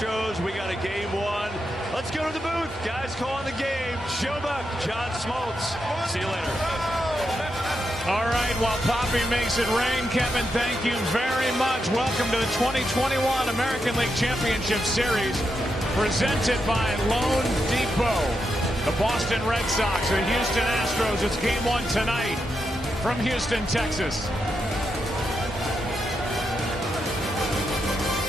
Astros, we got a game one. Let's go to the booth. Guys calling the game. Joe Buck, John Smoltz. See you later. All right, while Poppy makes it rain, Kevin, thank you very much. Welcome to the 2021 American League Championship Series, presented by Loan Depot. The Boston Red Sox, the Houston Astros. It's game one tonight from Houston, Texas.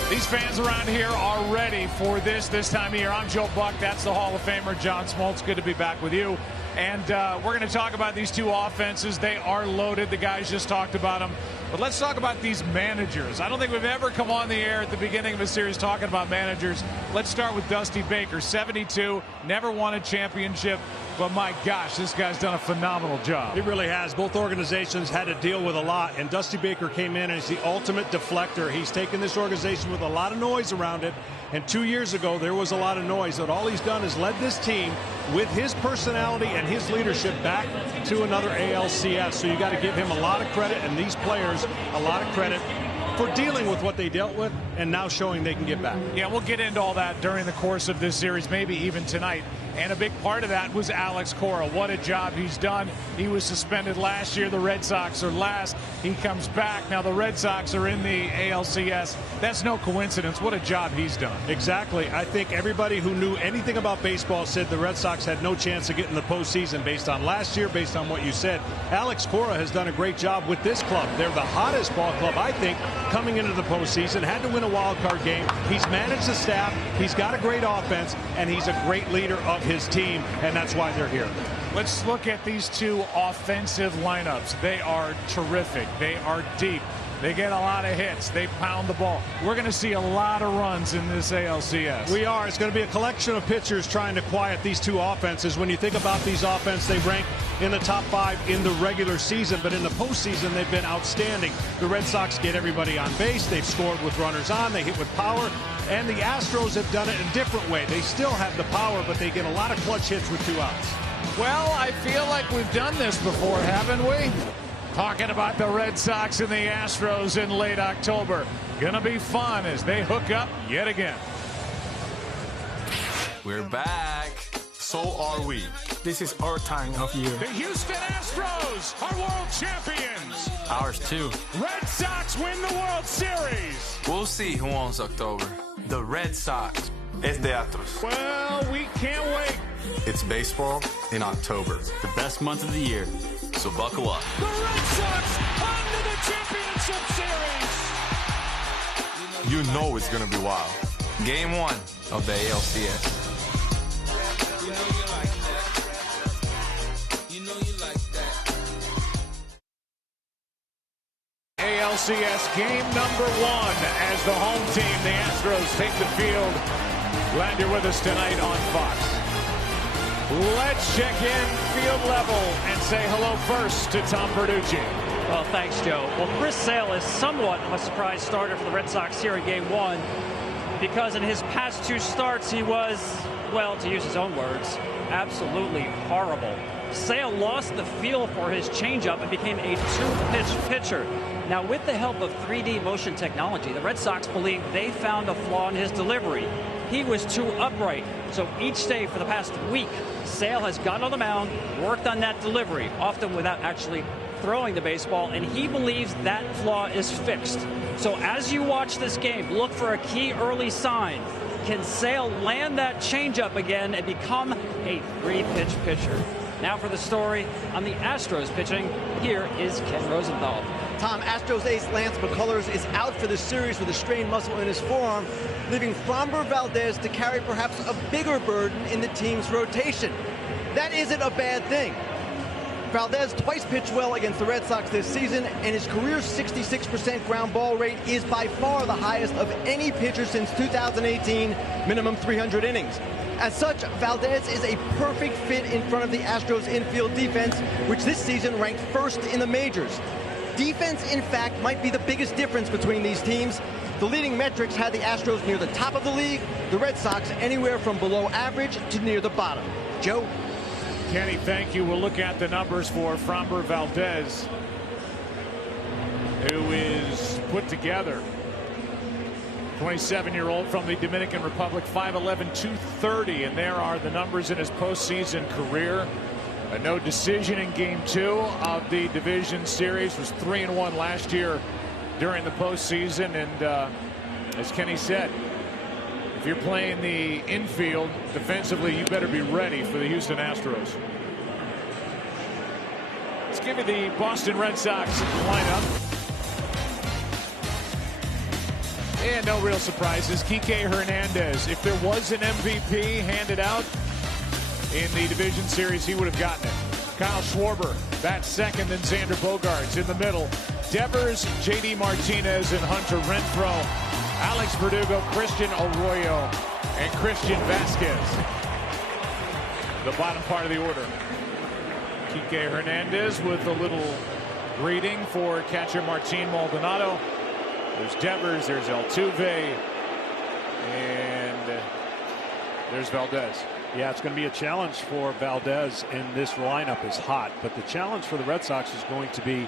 These fans around here are ready for this time of year. I'm Joe Buck. That's the Hall of Famer, John Smoltz. Good to be back with you. And we're going to talk about these two offenses. They are loaded. The guys just talked about them. But let's talk about these managers. I don't think we've ever come on the air at the beginning of a series talking about managers. Let's start with Dusty Baker, 72, never won a championship. But my gosh, this guy's done a phenomenal job. He really has. Both organizations had to deal with a lot, and Dusty Baker came in as the ultimate deflector. He's taken this organization with a lot of noise around it, and 2 years ago there was a lot of noise. But all he's done is led this team with his personality and his leadership back to another ALCS. So you got to give him a lot of credit, and these players a lot of credit for dealing with what they dealt with and now showing they can get back. Yeah, we'll get into all that during the course of this series, maybe even tonight. And a big part of that was Alex Cora. What a job he's done. He was suspended last year. The Red Sox are last. He comes back. Now the Red Sox are in the ALCS. That's no coincidence. What a job he's done. Exactly. I think everybody who knew anything about baseball said the Red Sox had no chance of getting the postseason based on last year, based on what you said. Alex Cora has done a great job with this club. They're the hottest ball club, I think, coming into the postseason. Had to win a wild card game. He's managed the staff. He's got a great offense, and he's a great leader of his team, and that's why they're here. Let's look at these two offensive lineups. They are terrific. They are deep. They get a lot of hits. They pound the ball. We're going to see a lot of runs in this ALCS. We are. It's going to be a collection of pitchers trying to quiet these two offenses. When you think about these offenses, they rank in the top 5 in the regular season, but in the postseason, they've been outstanding. The Red Sox get everybody on base. They've scored with runners on. They hit with power. And the Astros have done it a different way. They still have the power, but they get a lot of clutch hits with 2 outs. Well, I feel like we've done this before, haven't we? Talking about the Red Sox and the Astros in late October. Gonna be fun as they hook up yet again. We're back. So are we. This is our time of year. The Houston Astros are world champions. Ours too. Red Sox win the World Series. We'll see who owns October. The Red Sox. It's the Astros. Well, we can't wait. It's baseball in October. The best month of the year. So buckle up. The Red Sox on to the championship series. You know it's going to be wild. Game 1 of the ALCS. ALCS game number 1 as the home team, the Astros, take the field. Glad you're with us tonight on Fox. Let's check in field level and say hello first to Tom Verducci. Well, thanks, Joe. Well, Chris Sale is somewhat of a surprise starter for the Red Sox here in game 1 because in his past 2 starts he was, well, to use his own words, absolutely horrible. Sale lost the feel for his changeup and became a 2-pitch pitcher. Now, with the help of 3D motion technology, the Red Sox believe they found a flaw in his delivery. He was too upright. So each day for the past week, Sale has gotten on the mound, worked on that delivery, often without actually throwing the baseball, and he believes that flaw is fixed. So as you watch this game, look for a key early sign. Can Sale land that changeup again and become a 3-pitch pitcher? Now for the story on the Astros pitching, here is Ken Rosenthal. Tom, Astros ace Lance McCullers is out for the series with a strained muscle in his forearm, leaving Framber Valdez to carry perhaps a bigger burden in the team's rotation. That isn't a bad thing. Valdez twice pitched well against the Red Sox this season, and his career 66% ground ball rate is by far the highest of any pitcher since 2018, minimum 300 innings. As such, Valdez is a perfect fit in front of the Astros infield defense, which this season ranked first in the majors. Defense, in fact, might be the biggest difference between these teams. The leading metrics had the Astros near the top of the league, the Red Sox anywhere from below average to near the bottom. Joe? Kenny, thank you. We'll look at the numbers for Framber Valdez, who is put together 27-year-old from the Dominican Republic, 5'11", 230, and there are the numbers in his postseason career. A no decision in Game 2 of the division series. Was 3-1 last year during the postseason, and as Kenny said, if you're playing the infield defensively, you better be ready for the Houston Astros. Let's give you the Boston Red Sox lineup. And no real surprises. Kike Hernandez, if there was an MVP handed out in the division series, he would have gotten it. Kyle Schwarber bats second, then Xander Bogaerts in the middle. Devers, JD Martinez, and Hunter Renfroe. Alex Verdugo, Christian Arroyo, and Christian Vasquez. The bottom part of the order. Kike Hernandez with a little greeting for catcher Martin Maldonado. There's Devers, there's Altuve, and there's Valdez. Yeah, it's going to be a challenge for Valdez, and this lineup is hot. But the challenge for the Red Sox is going to be,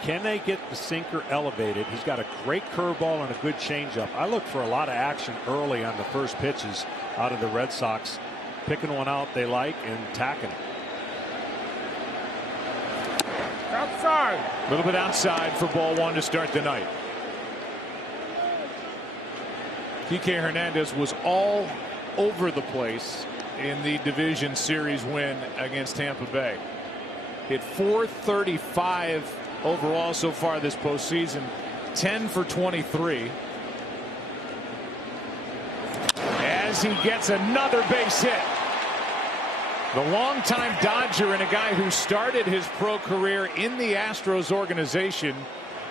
can they get the sinker elevated? He's got a great curveball and a good changeup. I look for a lot of action early on the first pitches out of the Red Sox, picking one out they like and tacking it. Outside. A little bit outside for ball one to start the night. Kike Hernandez was all over the place in the division series win against Tampa Bay. Hit .435 overall so far this postseason, 10 for 23. As he gets another base hit. The longtime Dodger and a guy who started his pro career in the Astros organization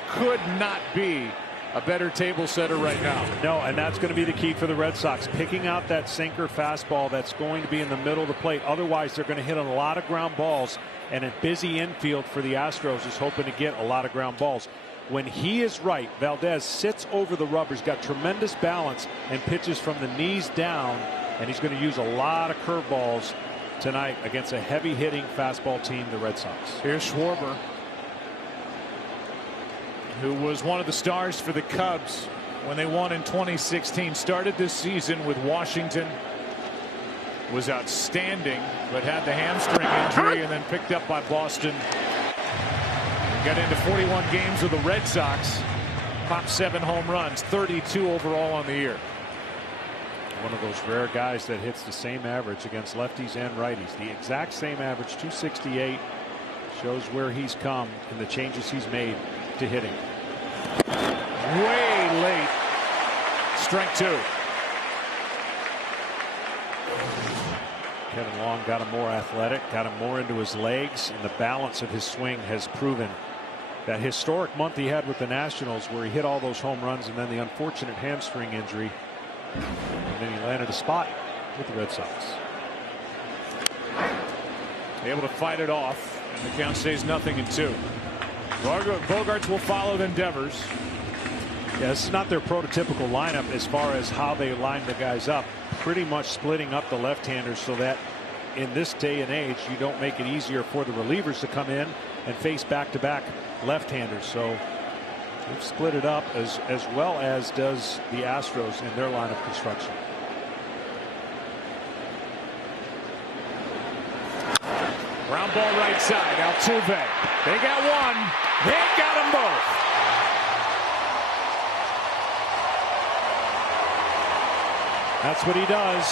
could not be a better table setter right now. No, and that's going to be the key for the Red Sox, picking out that sinker fastball that's going to be in the middle of the plate. Otherwise, they're going to hit a lot of ground balls, and a busy infield for the Astros is hoping to get a lot of ground balls. When he is right, Valdez sits over the rubber. He's got tremendous balance and pitches from the knees down, and he's going to use a lot of curveballs tonight against a heavy-hitting fastball team, the Red Sox. Here's Schwarber, who was one of the stars for the Cubs when they won in 2016. Started this season with Washington, was outstanding, but had the hamstring injury and then picked up by Boston. Got into 41 games with the Red Sox, popped 7 home runs, 32 overall on the year. One of those rare guys that hits the same average against lefties and righties. The exact same average, 268. Shows where he's come and the changes he's made to hitting. Way late. Strike 2. Kevin Long got him more athletic, got him more into his legs, and the balance of his swing has proven that historic month he had with the Nationals where he hit all those home runs and then the unfortunate hamstring injury. And then he landed a spot with the Red Sox. Able to fight it off, and the count stays 0-2. Bogaerts will follow, then Devers. Yeah, this is not their prototypical lineup as far as how they line the guys up. Pretty much splitting up the left-handers so that in this day and age you don't make it easier for the relievers to come in and face back-to-back left-handers. So they've split it up as well as does the Astros in their line of construction. Ground ball right side. Altuve. They got one. They got them both. That's what he does.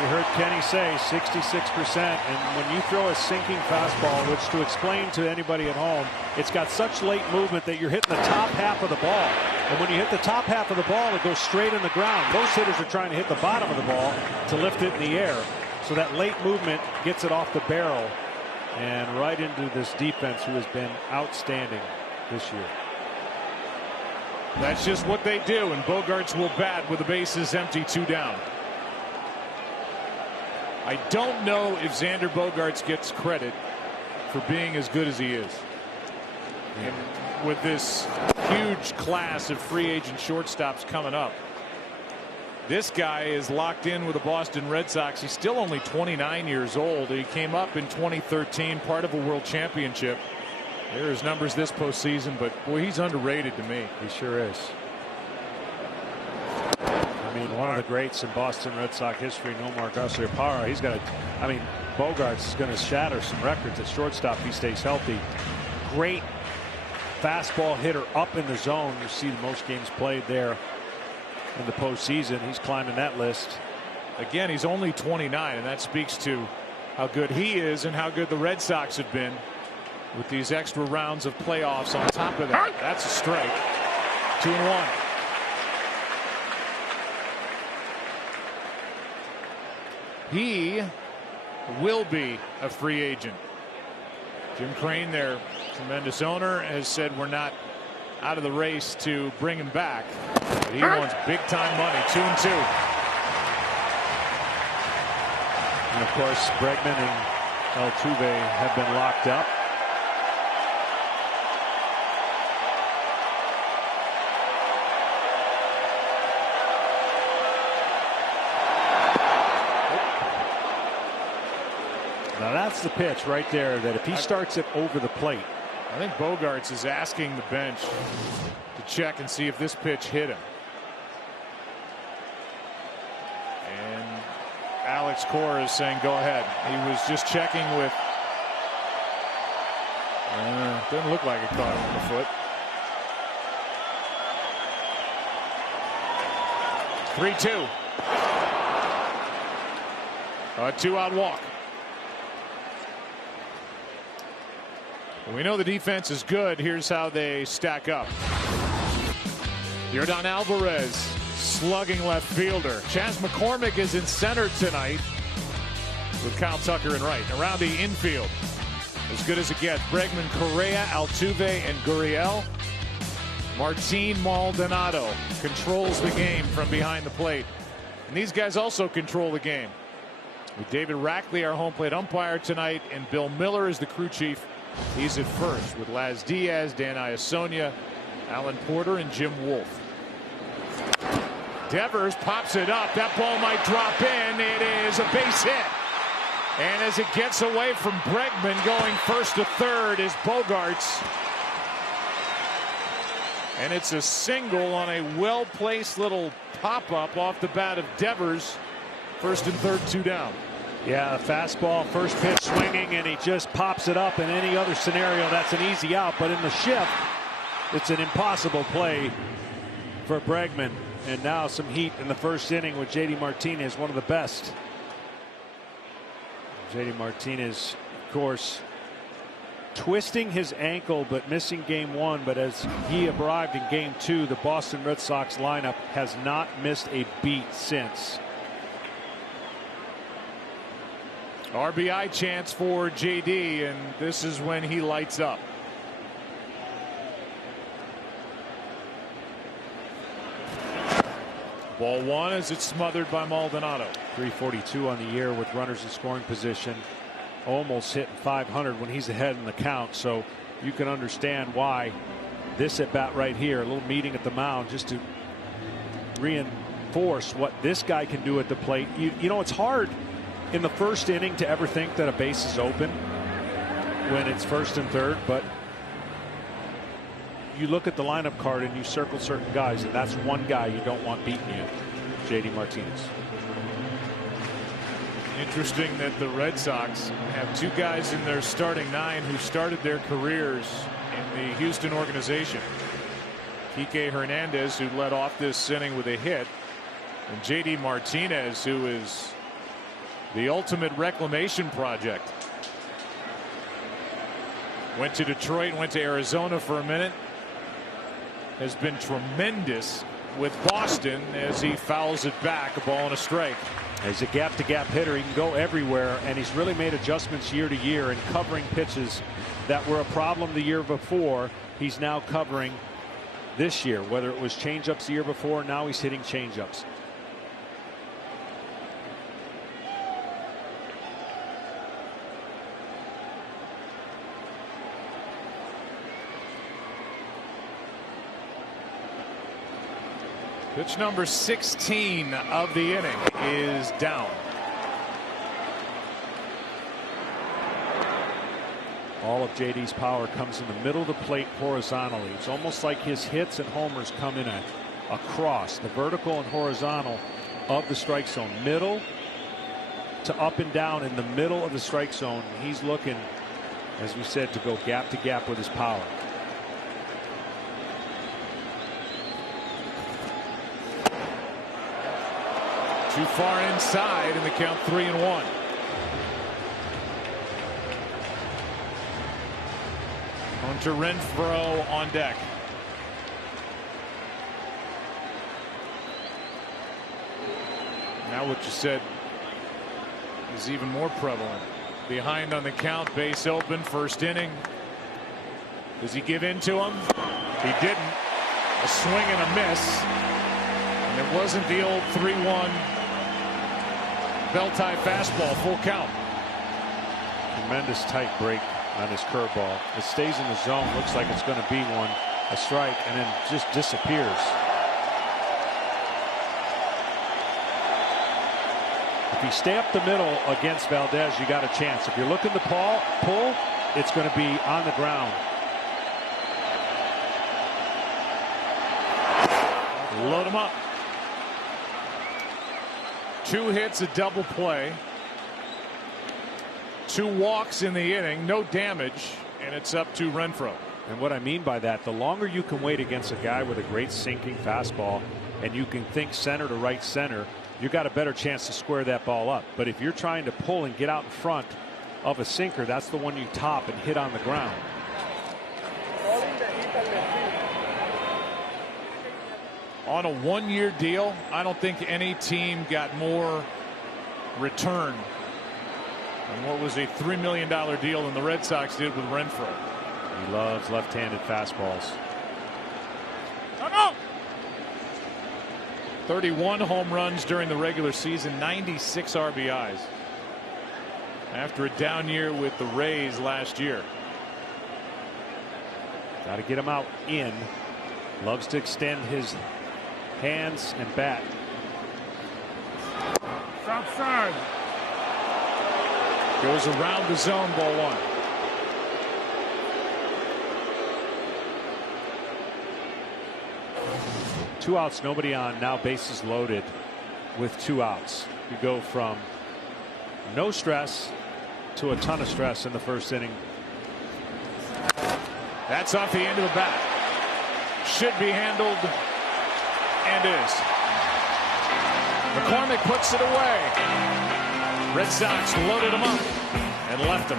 You heard Kenny say 66%. And when you throw a sinking fastball, which to explain to anybody at home, it's got such late movement that you're hitting the top half of the ball. And when you hit the top half of the ball, it goes straight in the ground. Most hitters are trying to hit the bottom of the ball to lift it in the air. So that late movement gets it off the barrel and right into this defense, who has been outstanding this year. That's just what they do, and Bogaerts will bat with the bases empty, 2 down. I don't know if Xander Bogaerts gets credit for being as good as he is. And with this huge class of free agent shortstops coming up, this guy is locked in with the Boston Red Sox. He's still only 29 years old. He came up in 2013, part of a world championship. There are his numbers this postseason, but boy, he's underrated to me. He sure is. One of the greats in Boston Red Sox history, Nomar Garciaparra. He's got Bogart's going to shatter some records at shortstop. He stays healthy. Great fastball hitter up in the zone. You see the most games played there in the postseason. He's climbing that list. Again, he's only 29, and that speaks to how good he is and how good the Red Sox have been with these extra rounds of playoffs on top of that. That's a strike. 2-1. He will be a free agent. Jim Crane, their tremendous owner, has said we're not out of the race to bring him back. But he wants big time money. 2-2. And of course, Bregman and Altuve have been locked up. Now that's the pitch right there that if he starts it over the plate. I think Bogarts is asking the bench to check and see if this pitch hit him. And Alex Cora is saying go ahead. He was just checking with. Doesn't look like it caught him on the foot. 3-2. A 2-out walk. We know the defense is good. Here's how they stack up. Yordan Alvarez, slugging left fielder. Chas McCormick is in center tonight with Kyle Tucker in right. Around the infield, as good as it gets. Bregman, Correa, Altuve, and Gurriel. Martin Maldonado controls the game from behind the plate. And these guys also control the game. With David Rackley, our home plate umpire tonight, and Bill Miller is the crew chief. He's at first with Laz Diaz, Dan Iasonia, Alan Porter, and Jim Wolfe. Devers pops it up. That ball might drop in. It is a base hit. And as it gets away from Bregman, going first to third is Bogarts. And it's a single on a well-placed little pop-up off the bat of Devers. First and third, 2 down. Yeah, fastball, first pitch swinging, and he just pops it up. In any other scenario, that's an easy out. But in the shift, it's an impossible play for Bregman. And now some heat in the first inning with J.D. Martinez, one of the best. J.D. Martinez, of course, twisting his ankle but missing game 1. But as he arrived in game 2, the Boston Red Sox lineup has not missed a beat since. RBI chance for JD, and this is when he lights up. Ball 1 as it's smothered by Maldonado. 342 on the year with runners in scoring position. Almost hitting 500 when he's ahead in the count. So you can understand why this at bat right here, a little meeting at the mound just to reinforce what this guy can do at the plate. You know, it's hard in the first inning to ever think that a base is open when it's first and third, but you look at the lineup card and you circle certain guys, and that's one guy you don't want beating you. J.D. Martinez. Interesting that the Red Sox have 2 guys in their starting 9 who started their careers in the Houston organization. Kike Hernandez, who led off this inning with a hit, and J.D. Martinez, who is the ultimate reclamation project. Went to Detroit, went to Arizona for a minute. Has been tremendous with Boston as he fouls it back, a ball and a strike. He's a gap-to-gap hitter. He can go everywhere, and he's really made adjustments year to year in covering pitches that were a problem the year before. He's now covering this year, whether it was changeups the year before, now he's hitting changeups. Pitch number 16 of the inning is down. All of JD's power comes in the middle of the plate horizontally. It's almost like his hits and homers come in a cross. The vertical and horizontal of the strike zone, middle to up and down in the middle of the strike zone. He's looking, as we said, to go gap to gap with his power. Too far inside, and the count 3-1. Hunter Renfroe on deck. Now what you said is even more prevalent. Behind on the count, base open, first inning. Does he give in to him? He didn't. A swing and a miss. And it wasn't the old 3-1 bell-tie fastball, full count. Tremendous tight break on his curveball. It stays in the zone, looks like it's going to be one, a strike, and then just disappears. If you stay up the middle against Valdez, you got a chance. If you're looking to pull, it's going to be on the ground. Load him up. 2 hits, a double play. 2 walks in the inning, no damage, and it's up to Renfroe. And what I mean by that, the longer you can wait against a guy with a great sinking fastball and you can think center to right center, you got a better chance to square that ball up. But if you're trying to pull and get out in front of a sinker, that's the one you top and hit on the ground. On a 1-year deal, I don't think any team got more return than what was a $3 million deal than the Red Sox did with Renfroe. He loves left-handed fastballs. 31 home runs during the regular season, 96 RBIs. After a down year with the Rays last year. Got to get him out in. Loves to extend his hands and bat. Outside. Goes around the zone, ball 1. Two outs, nobody on. Now bases loaded with 2 outs. You go from no stress to a ton of stress in the first inning. That's off the end of the bat. Should be handled, and is. McCormick puts it away. Red Sox loaded him up and left him.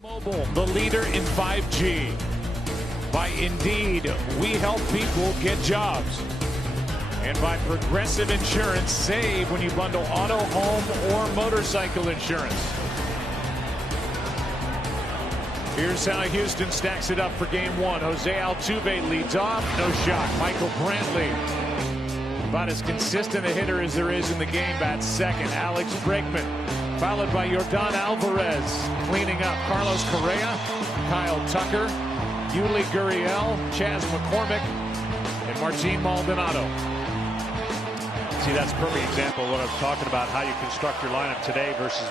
Mobile, the leader in 5G. By Indeed, we help people get jobs. And by Progressive Insurance, save when you bundle auto, home, or motorcycle insurance. Here's how Houston stacks it up for game 1. Jose Altuve leads off. No shock. Michael Brantley, about as consistent a hitter as there is in the game, bats second. Alex Bregman, followed by Yordan Alvarez, cleaning up. Carlos Correa, Kyle Tucker, Yuli Gurriel, Chas McCormick, and Martin Maldonado. See, that's a perfect example of what I was talking about, how you construct your lineup today versus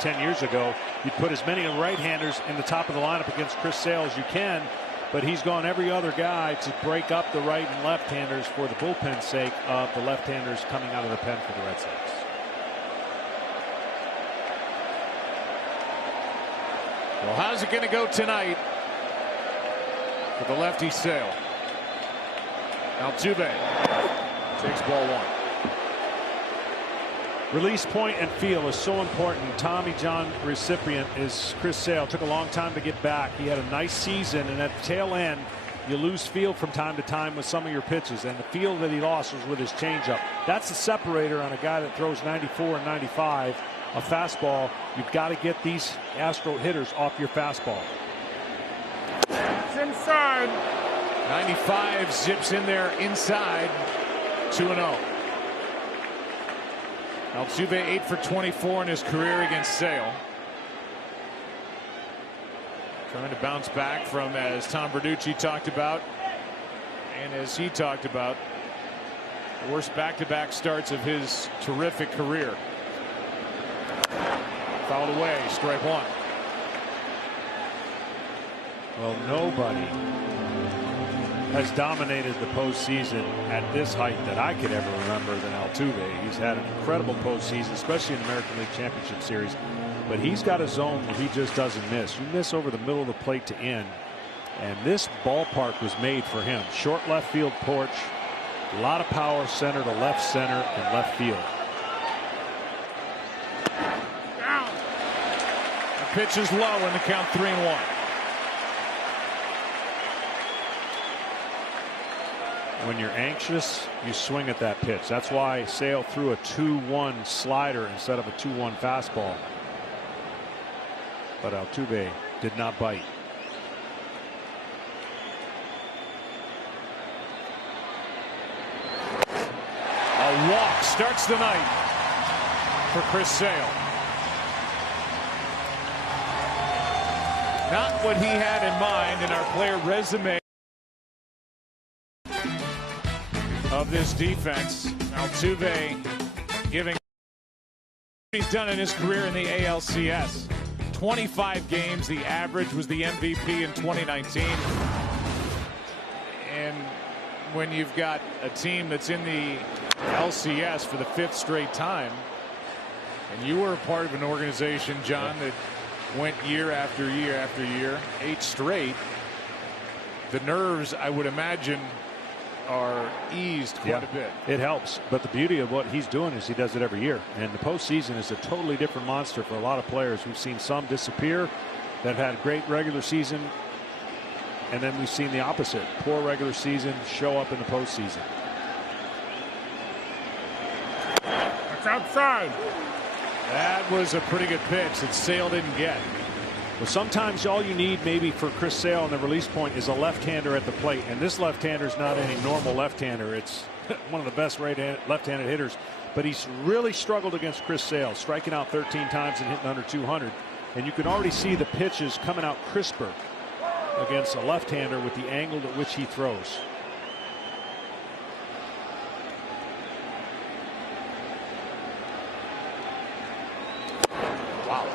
10 years ago. You'd put as many right-handers in the top of the lineup against Chris Sale as you can, but he's gone every other guy to break up the right and left-handers for the bullpen's sake of the left-handers coming out of the pen for the Red Sox. Well, how's it going to go tonight for the lefty Sale? Altuve takes ball 1. Release point and feel is so important. Tommy John recipient is Chris Sale. Took a long time to get back. He had a nice season, and at the tail end, you lose feel from time to time with some of your pitches, and the feel that he lost was with his changeup. That's the separator on a guy that throws 94 and 95. A fastball. You've got to get these Astro hitters off your fastball. It's inside. 95 zips in there inside. 2-0. Altuve 8 for 24 in his career against Sale. Trying to bounce back from, as Tom Verducci talked about, and as he talked about, the worst back-to-back starts of his terrific career. Fouled away, strike 1. Well, nobody has dominated the postseason at this height that I could ever remember than Altuve. He's had an incredible postseason, especially in the American League Championship Series. But he's got a zone where he just doesn't miss. You miss over the middle of the plate to end. And this ballpark was made for him. Short left field porch, a lot of power, center to left center and left field. The pitch is low in the count, 3-1. When you're anxious, you swing at that pitch. That's why Sale threw a 2-1 slider instead of a 2-1 fastball. But Altuve did not bite. A walk starts the night for Chris Sale. Not what he had in mind in our player resume of this defense. Altuve giving what he's done in his career in the ALCS. 25 games. The average was the MVP in 2019. And when you've got a team that's in the LCS for the 5th straight time, and you were a part of an organization, John, that went year after year after year, 8 straight, the nerves, I would imagine, are eased quite a bit. It helps, but the beauty of what he's doing is he does it every year, and the postseason is a totally different monster for a lot of players. We've seen some disappear that have had a great regular season, and then we've seen the opposite, poor regular season show up in the postseason. That's outside. That was a pretty good pitch that Sale didn't get. Well, sometimes all you need maybe for Chris Sale on the release point is a left-hander at the plate, and this left-hander is not any normal left-hander. It's one of the best left-handed hitters, but he's really struggled against Chris Sale, striking out 13 times and hitting under 200, and you can already see the pitches coming out crisper against a left-hander with the angle at which he throws. Wow.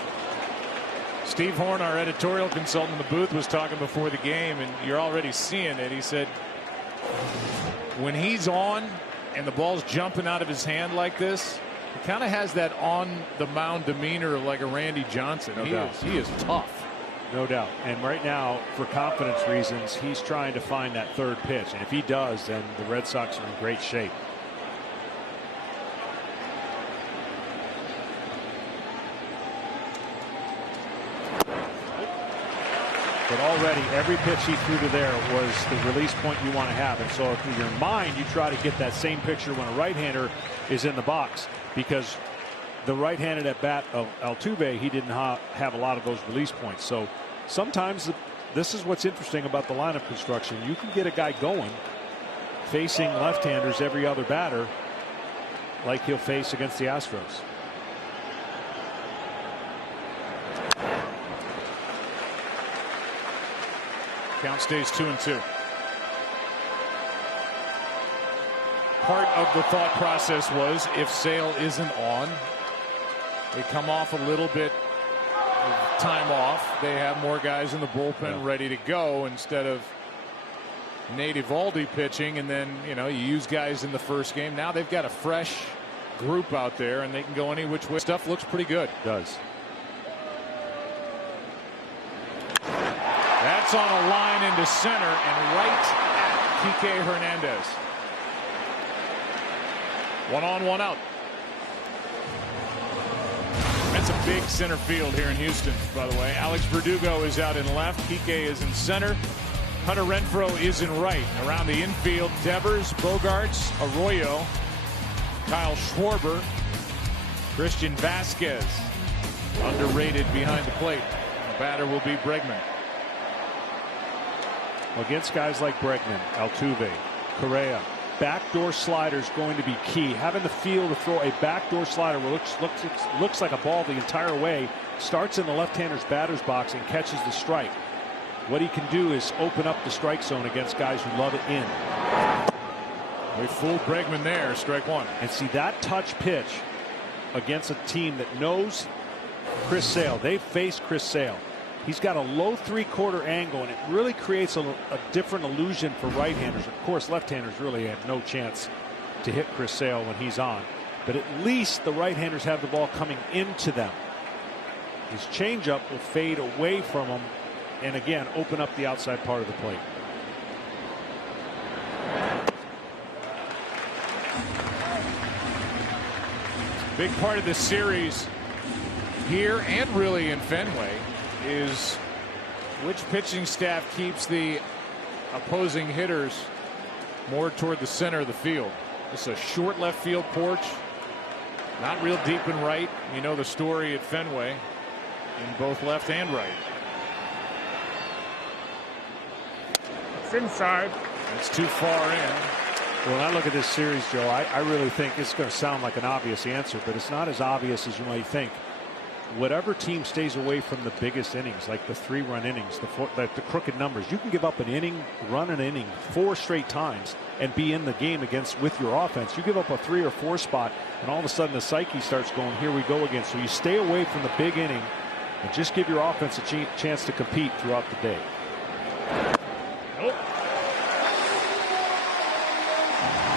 Steve Horn, our editorial consultant in the booth, was talking before the game, and you're already seeing it. He said when he's on and the ball's jumping out of his hand like this, he kind of has that on the mound demeanor like a Randy Johnson. He is tough. No doubt. And right now, for confidence reasons, he's trying to find that third pitch. And if he does, then the Red Sox are in great shape. But already, every pitch he threw to there was the release point you want to have. And so if in your mind, you try to get that same picture when a right-hander is in the box, because the right-handed at bat of Altuve, he didn't have a lot of those release points. So sometimes this is what's interesting about the lineup construction. You can get a guy going facing left-handers every other batter like he'll face against the Astros. Count stays 2-2. Part of the thought process was if Sale isn't on, they come off a little bit of time off. They have more guys in the bullpen ready to go instead of Nate Eovaldi pitching, and then you use guys in the first game. Now they've got a fresh group out there, and they can go any which way. Stuff looks pretty good. It does. That's on a line into center and right at Kike Hernandez. 1 on, 1 out. That's a big center field here in Houston, by the way. Alex Verdugo is out in left. Kike is in center. Hunter Renfroe is in right. Around the infield, Devers, Bogarts, Arroyo, Kyle Schwarber, Christian Vasquez. Underrated behind the plate. The batter will be Bregman. Against guys like Bregman, Altuve, Correa, backdoor slider is going to be key. Having the feel to throw a backdoor slider where looks like a ball the entire way, starts in the left-hander's batter's box and catches the strike. What he can do is open up the strike zone against guys who love it in. We fooled Bregman there, strike 1. And see that touch pitch against a team that knows Chris Sale. They faced Chris Sale. He's got a low three-quarter angle, and it really creates a different illusion for right-handers. Of course, left-handers really have no chance to hit Chris Sale when he's on. But at least the right-handers have the ball coming into them. His changeup will fade away from him and, again, open up the outside part of the plate. Big part of this series here and really in Fenway is which pitching staff keeps the opposing hitters more toward the center of the field. This is a short left field porch, not real deep and right. You know the story at Fenway in both left and right. It's inside. It's too far in. When I look at this series, Joe, I really think it's going to sound like an obvious answer, but it's not as obvious as you might think. Whatever team stays away from the biggest innings, like the 3-run innings, the crooked numbers, you can give up an inning, run an inning 4 straight times and be in the game with your offense. You give up a 3 or 4 spot, and all of a sudden the psyche starts going, here we go again. So you stay away from the big inning and just give your offense a chance to compete throughout the day. Nope.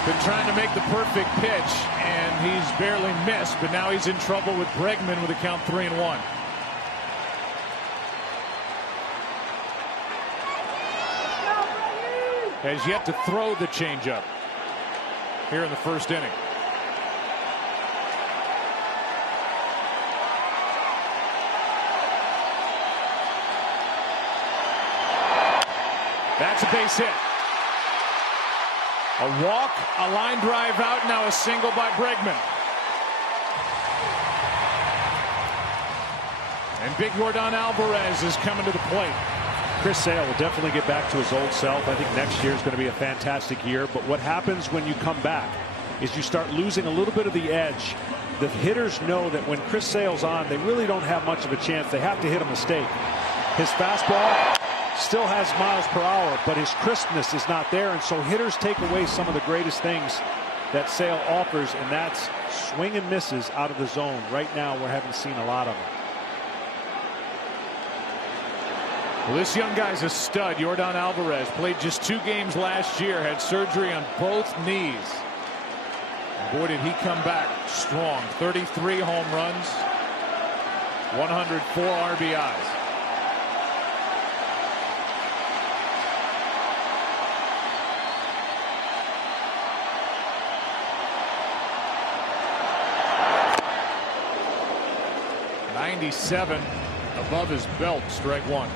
Been trying to make the perfect pitch, and he's barely missed, but now he's in trouble with Bregman with a count 3-1. Has yet to throw the changeup here in the first inning. That's a base hit. A walk, a line drive out, now a single by Bregman. And big Yordan Alvarez is coming to the plate. Chris Sale will definitely get back to his old self. I think next year is going to be a fantastic year. But what happens when you come back is you start losing a little bit of the edge. The hitters know that when Chris Sale's on, they really don't have much of a chance. They have to hit a mistake. His fastball still has miles per hour, but his crispness is not there, and so hitters take away some of the greatest things that Sale offers, and that's swing and misses out of the zone. Right now, we haven't seen a lot of them. Well, this young guy's a stud. Yordan Alvarez played just 2 games last year, had surgery on both knees. And boy, did he come back strong. 33 home runs, 104 RBIs. .97 above his belt, strike 1.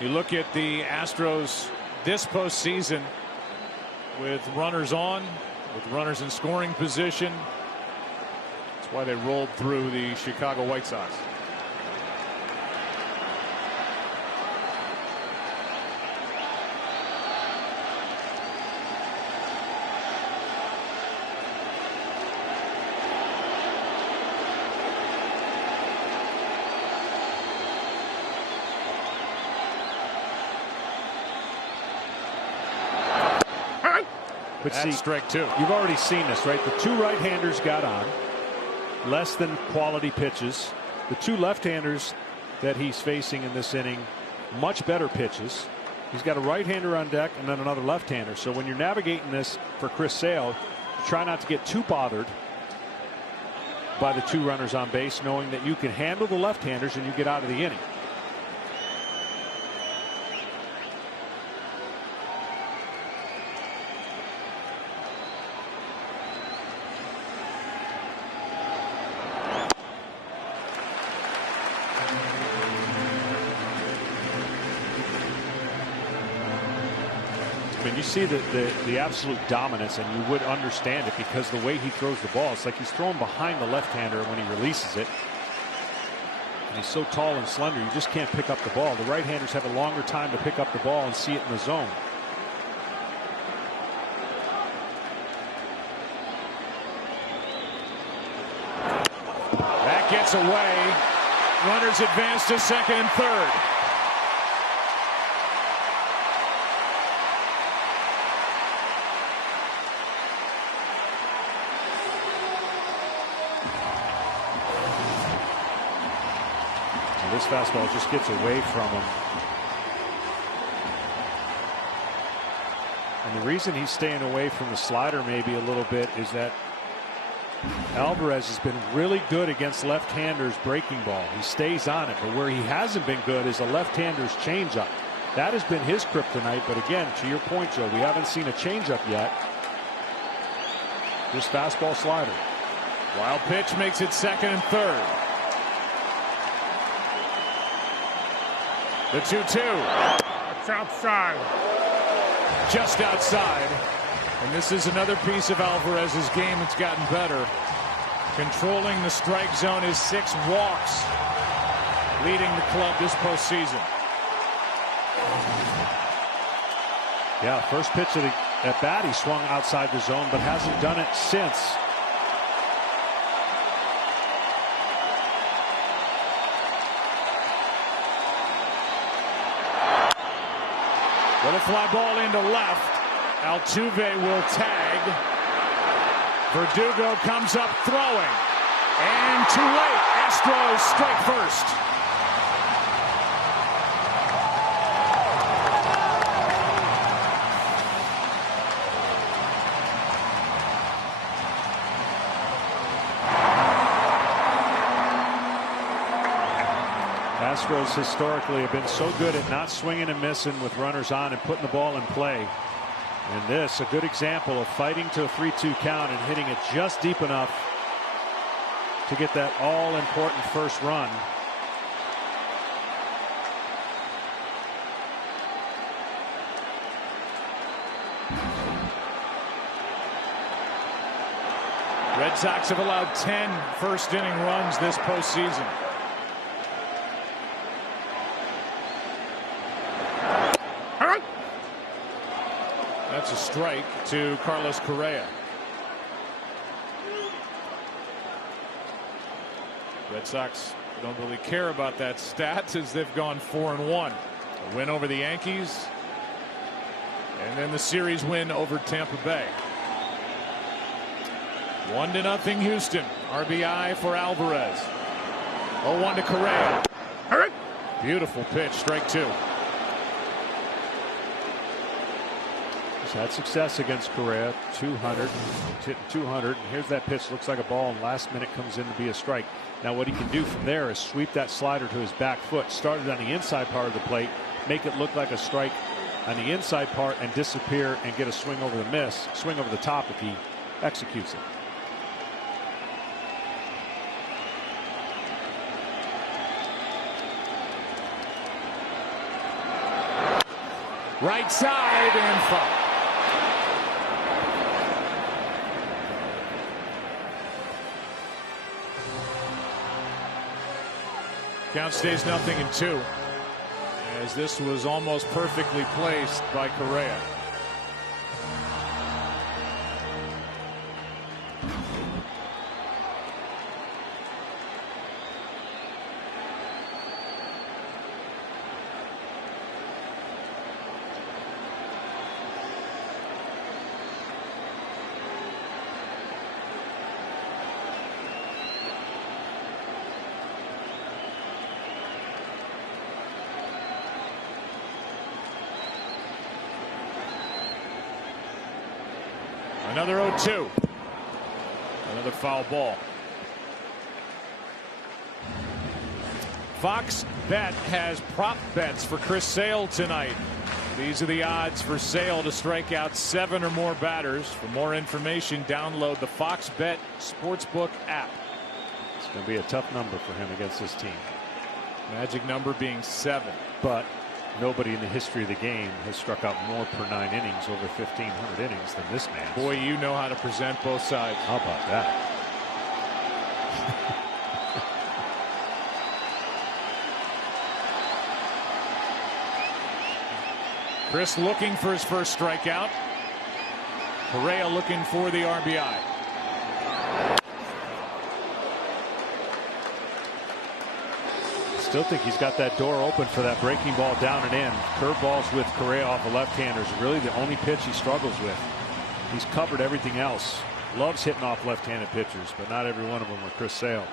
You look at the Astros this postseason with runners on, with runners in scoring position. That's why they rolled through the Chicago White Sox. But that's see, strike 2. You've already seen this, right? The 2 right-handers got on. Less than quality pitches. The 2 left-handers that he's facing in this inning, much better pitches. He's got a right-hander on deck and then another left-hander. So when you're navigating this for Chris Sale, you try not to get too bothered by the 2 runners on base, knowing that you can handle the left-handers and you get out of the inning. You see the absolute dominance, and you would understand it because the way he throws the ball, it's like he's throwing behind the left-hander when he releases it. And he's so tall and slender, you just can't pick up the ball. The right-handers have a longer time to pick up the ball and see it in the zone. That gets away. Runners advance to second and third. And this fastball just gets away from him. And the reason he's staying away from the slider maybe a little bit is that Alvarez has been really good against left-handers breaking ball. He stays on it, but where he hasn't been good is a left-hander's changeup. That has been his kryptonite, but again, to your point, Joe, we haven't seen a changeup yet. Just fastball slider. Wild pitch makes it second and third. The 2-2. It's outside. Just outside. And this is another piece of Alvarez's game that's gotten better. Controlling the strike zone is 6 walks, leading the club this postseason. Yeah, first pitch of the at bat, he swung outside the zone, but hasn't done it since. With a fly ball into left. Altuve will tag. Verdugo comes up throwing. And too late. Astros strike first. Astros historically have been so good at not swinging and missing with runners on and putting the ball in play. And this, a good example of fighting to a 3-2 count and hitting it just deep enough to get that all-important first run. Red Sox have allowed 10 first-inning runs this postseason. That's a strike to Carlos Correa. Red Sox don't really care about that stat as they've gone 4-1. A win over the Yankees, and then the series win over Tampa Bay. 1-0 Houston. RBI for Alvarez. 0-1 to Correa. Beautiful pitch, strike 2. He's had success against Correa. 200, hitting 200, and here's that pitch. Looks like a ball, and last minute comes in to be a strike. Now what he can do from there is sweep that slider to his back foot. Started on the inside part of the plate, make it look like a strike on the inside part, and disappear and get a swing over the top if he executes it. Right side and foul. Count stays 0-2 as this was almost perfectly placed by Correa. Another 0-2. Another foul ball. Fox Bet has prop bets for Chris Sale tonight. These are the odds for Sale to strike out 7 or more batters. For more information, download the Fox Bet Sportsbook app. It's going to be a tough number for him against this team. Magic number being 7. But nobody in the history of the game has struck out more per 9 innings, over 1,500 innings, than this man. Boy, you know how to present both sides. How about that? Chris looking for his first strikeout. Correa looking for the RBI. Still think he's got that door open for that breaking ball down and in. Curveballs with Correa off the left-handers, really the only pitch he struggles with. He's covered everything else. Loves hitting off left-handed pitchers, but not every one of them are Chris Sale.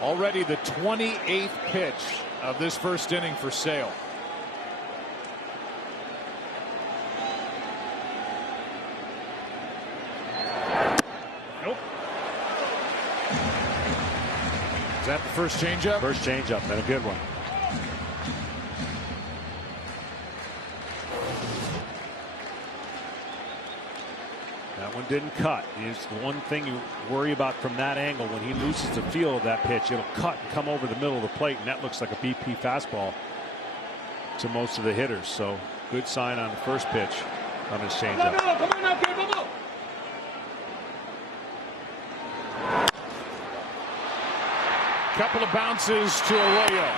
Already the 28th pitch of this first inning for Sale. Nope. Is that the first changeup? First changeup, and a good one. That one didn't cut. It's the one thing you worry about from that angle. When he loses the feel of that pitch, it'll cut and come over the middle of the plate, and that looks like a BP fastball to most of the hitters. So good sign on the first pitch on his changeup. Couple of bounces to Arroyo.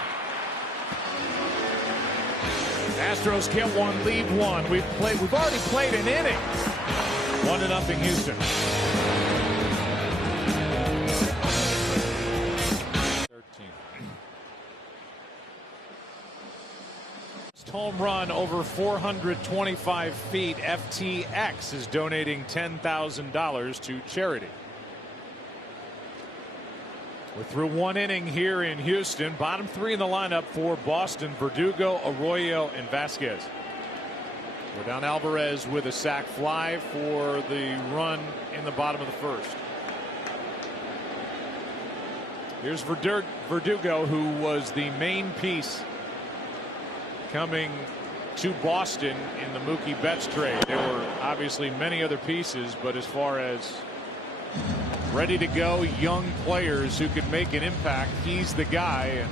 Astros get one, lead one. We've already played an inning. 1-0 Houston. 13. Home run over 425 feet. FTX is donating $10,000 to charity. We're through one inning here in Houston. Bottom three in the lineup for Boston: Verdugo, Arroyo, and Vasquez. Rodon Alvarez with a sac fly for the run in the bottom of the first. Here's Verdugo, who was the main piece coming to Boston in the Mookie Betts trade. There were obviously many other pieces, but as far as ready to go young players who could make an impact, he's the guy. And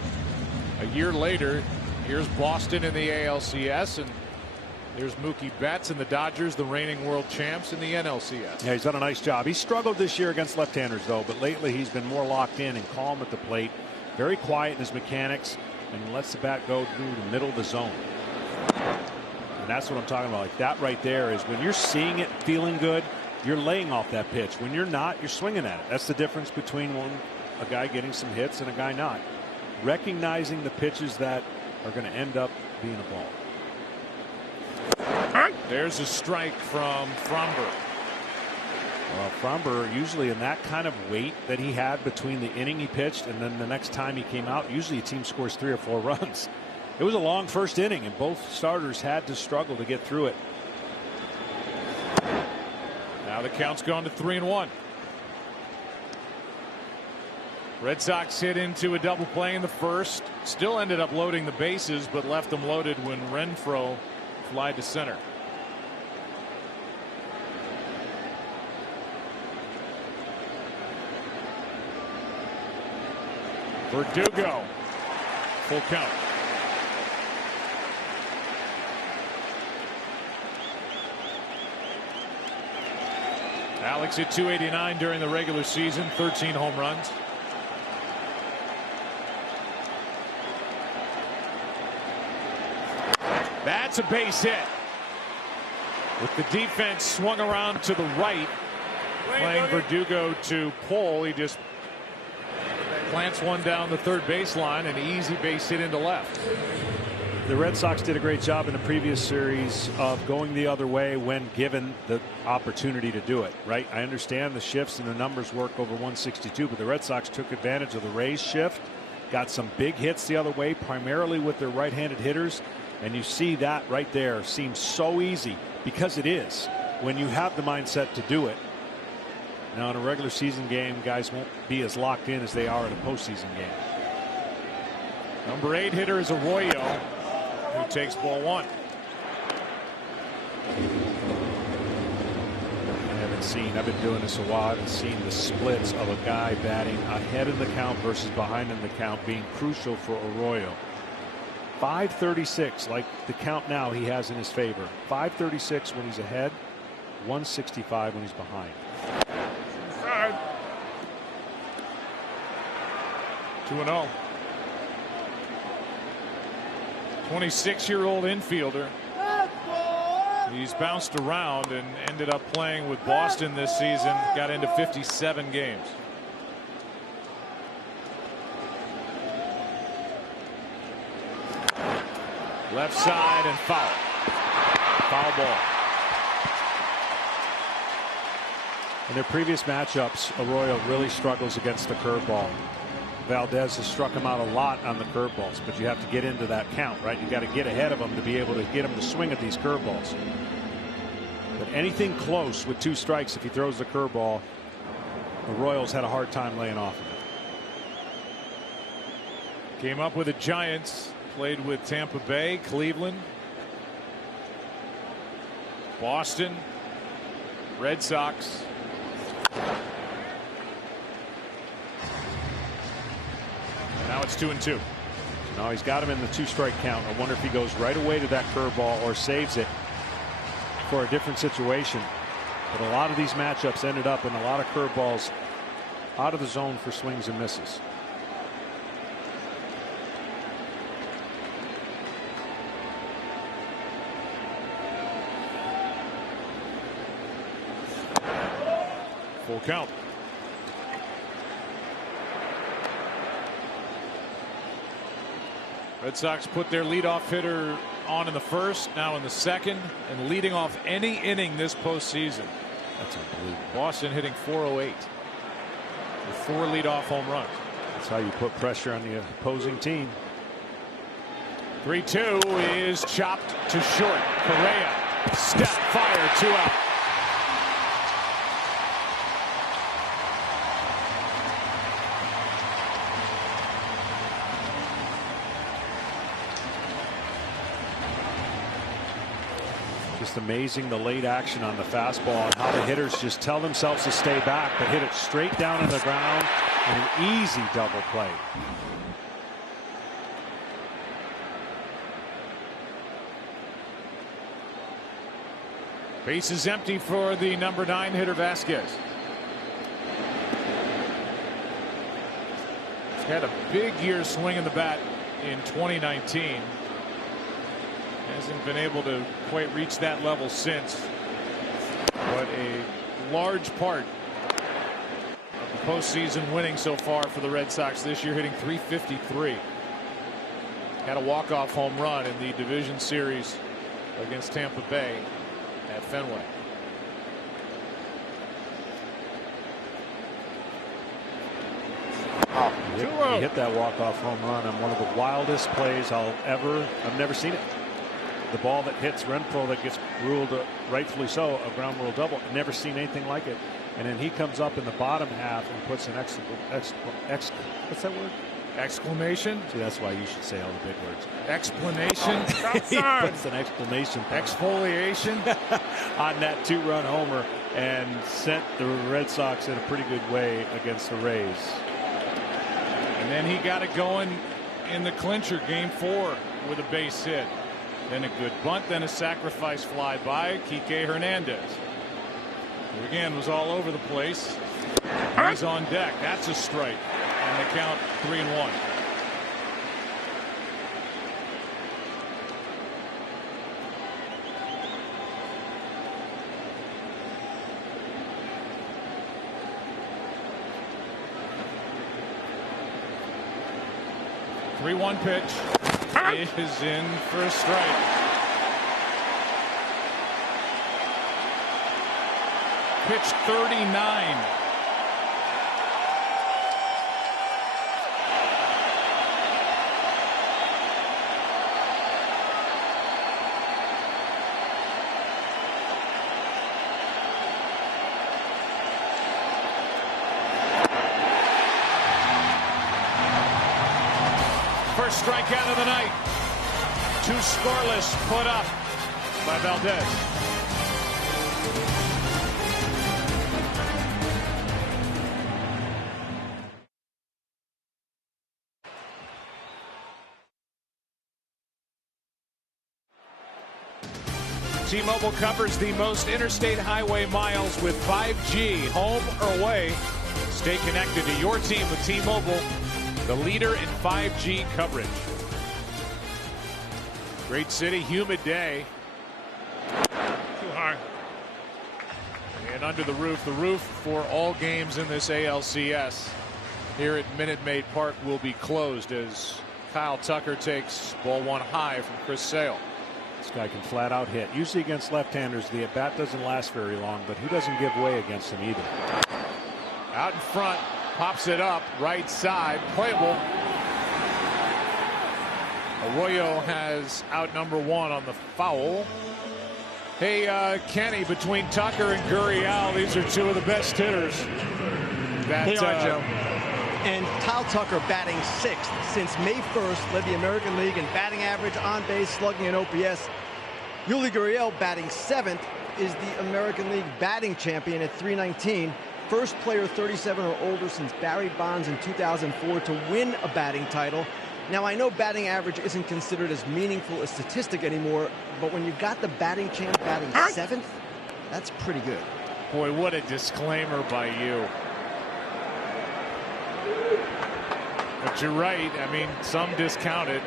a year later, here's Boston in the ALCS, and there's Mookie Betts and the Dodgers, the reigning world champs in the NLCS. Yeah, he's done a nice job. He struggled this year against left-handers, though, but lately he's been more locked in and calm at the plate. Very quiet in his mechanics and lets the bat go through the middle of the zone. And that's what I'm talking about. Like that right there is when you're seeing it, feeling good, you're laying off that pitch. When you're not, you're swinging at it. That's the difference between a guy getting some hits and a guy not. Recognizing the pitches that are going to end up being a ball. There's a strike from Fromber. Well, Fromber, usually in that kind of weight that he had between the inning he pitched and then the next time he came out, usually a team scores 3 or 4 runs. It was a long first inning, and both starters had to struggle to get through it. Now the count's gone to 3-1. Red Sox hit into a double play in the first. Still ended up loading the bases, but left them loaded when Renfroe flied to center. Verdugo, full count. Alex hit .289 during the regular season, 13 home runs. That's a base hit. With the defense swung around to the right, playing Verdugo to pull, he just plants one down the third baseline, an easy base hit into left. The Red Sox did a great job in the previous series of going the other way when given the opportunity to do it. Right? I understand the shifts and the numbers work over 162, but the Red Sox took advantage of the Rays shift, got some big hits the other way, primarily with their right-handed hitters, and you see that right there seems so easy because it is when you have the mindset to do it. Now in a regular season game, guys won't be as locked in as they are in a postseason game. Number 8 hitter is Arroyo, who takes ball 1. I've been doing this a while. I haven't seen the splits of a guy batting ahead in the count versus behind in the count being crucial for Arroyo. 536, like the count now he has in his favor. 536 when he's ahead, 165 when he's behind. 2-0. 26-year-old infielder. He's bounced around and ended up playing with Boston this season. Got into 57 games. Left side and foul. Foul ball. In their previous matchups, Arroyo really struggles against the curveball. Valdez has struck him out a lot on the curveballs, but you have to get into that count, right? You got to get ahead of him to be able to get him to swing at these curveballs. But anything close with 2 strikes, if he throws the curveball, the Royals had a hard time laying off of it. Came up with the Giants, played with Tampa Bay, Cleveland, Boston, Red Sox. Now it's 2-2. So now he's got him in the 2-strike count. I wonder if he goes right away to that curveball or saves it for a different situation. But a lot of these matchups ended up in a lot of curveballs out of the zone for swings and misses. Full count. Red Sox put their leadoff hitter on in the first, now in the second, and leading off any inning this postseason. That's unbelievable. Boston hitting .408 with 4 leadoff home runs. That's how you put pressure on the opposing team. 3-2 is chopped to short. Correa, step, fire, 2 out. Just amazing the late action on the fastball and how the hitters just tell themselves to stay back, but hit it straight down in the ground and an easy double play. Base is empty for the number 9 hitter, Vasquez. He's had a big year swinging the bat in 2019. Hasn't been able to quite reach that level since. But a large part of the postseason winning so far for the Red Sox this year, hitting .353. Had a walk-off home run in the division series against Tampa Bay at Fenway. He hit that walk-off home run on one of the wildest plays I've never seen it. The ball that hits Renfroe that gets ruled, rightfully so, a ground rule double. Never seen anything like it. And then he comes up in the bottom half and puts an what's that word? Exclamation. See, that's why you should say all the big words. Explanation. He puts an exclamation point Exfoliation on that 2-run homer and sent the Red Sox in a pretty good way against the Rays. And then he got it going in the clincher, game 4, with a base hit. Then a good bunt, then a sacrifice fly by Kike Hernandez. Who again was all over the place. He's on deck. That's a strike. And the count 3-1. Three-one pitch is in for a strike. Pitch 39. First strikeout of the night. 2 scoreless put up by Valdez. T-Mobile covers the most interstate highway miles with 5G, home or away. Stay connected to your team with T-Mobile, the leader in 5G coverage. Great city, humid day. Too hard. And under the roof for all games in this ALCS here at Minute Maid Park will be closed as Kyle Tucker takes ball 1 high from Chris Sale. This guy can flat out hit. Usually against left-handers, the at-bat doesn't last very long, but he doesn't give way against them either. Out in front, Pops it up, right side, playable. Arroyo has out number 1 on the foul. Hey, Kenny, between Tucker and Gurriel, these are 2 of the best hitters. They are, Joe. And Kyle Tucker batting 6th since May 1st, led the American League in batting average, on base, slugging, and OPS. Yuli Gurriel, batting 7th, is the American League batting champion at .319. First player 37 or older since Barry Bonds in 2004 to win a batting title. Now, I know batting average isn't considered as meaningful a statistic anymore, but when you've got the batting champ batting 7th, that's pretty good. Boy, what a disclaimer by you. But you're right. I mean, some discount it.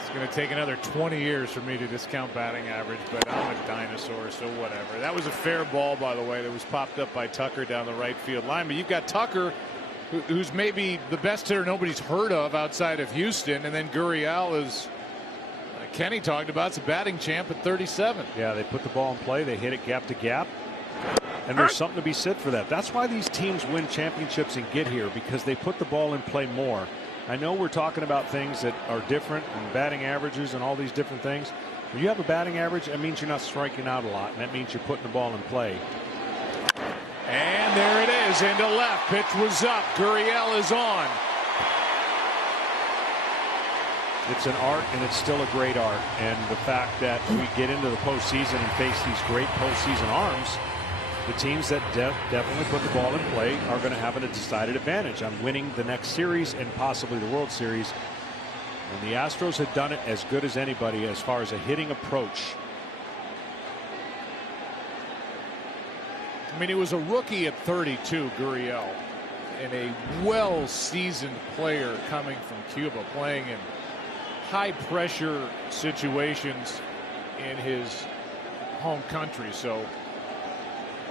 It's going to take another 20 years for me to discount batting average, but I'm a dinosaur, so whatever. That was a fair ball, by the way, that was popped up by Tucker down the right field line. But you've got Tucker, who's maybe the best hitter nobody's heard of outside of Houston, and then Gurriel is, Kenny talked about, it's a batting champ at 37. Yeah, they put the ball in play, they hit it gap to gap, and there's something to be said for that. That's why these teams win championships and get here, because they put the ball in play more. I know we're talking about things that are different and batting averages and all these different things. When you have a batting average, that means you're not striking out a lot, and that means you're putting the ball in play. And there it is, into left. Pitch was up. Gurriel is on. It's an art, and it's still a great art. And the fact that we get into the postseason and face these great postseason arms, the teams that definitely put the ball in play are going to have a decided advantage on winning the next series and possibly the World Series. And the Astros had done it as good as anybody as far as a hitting approach. I mean, he was a rookie at 32, Gurriel, and a well-seasoned player coming from Cuba, playing in high-pressure situations in his home country. So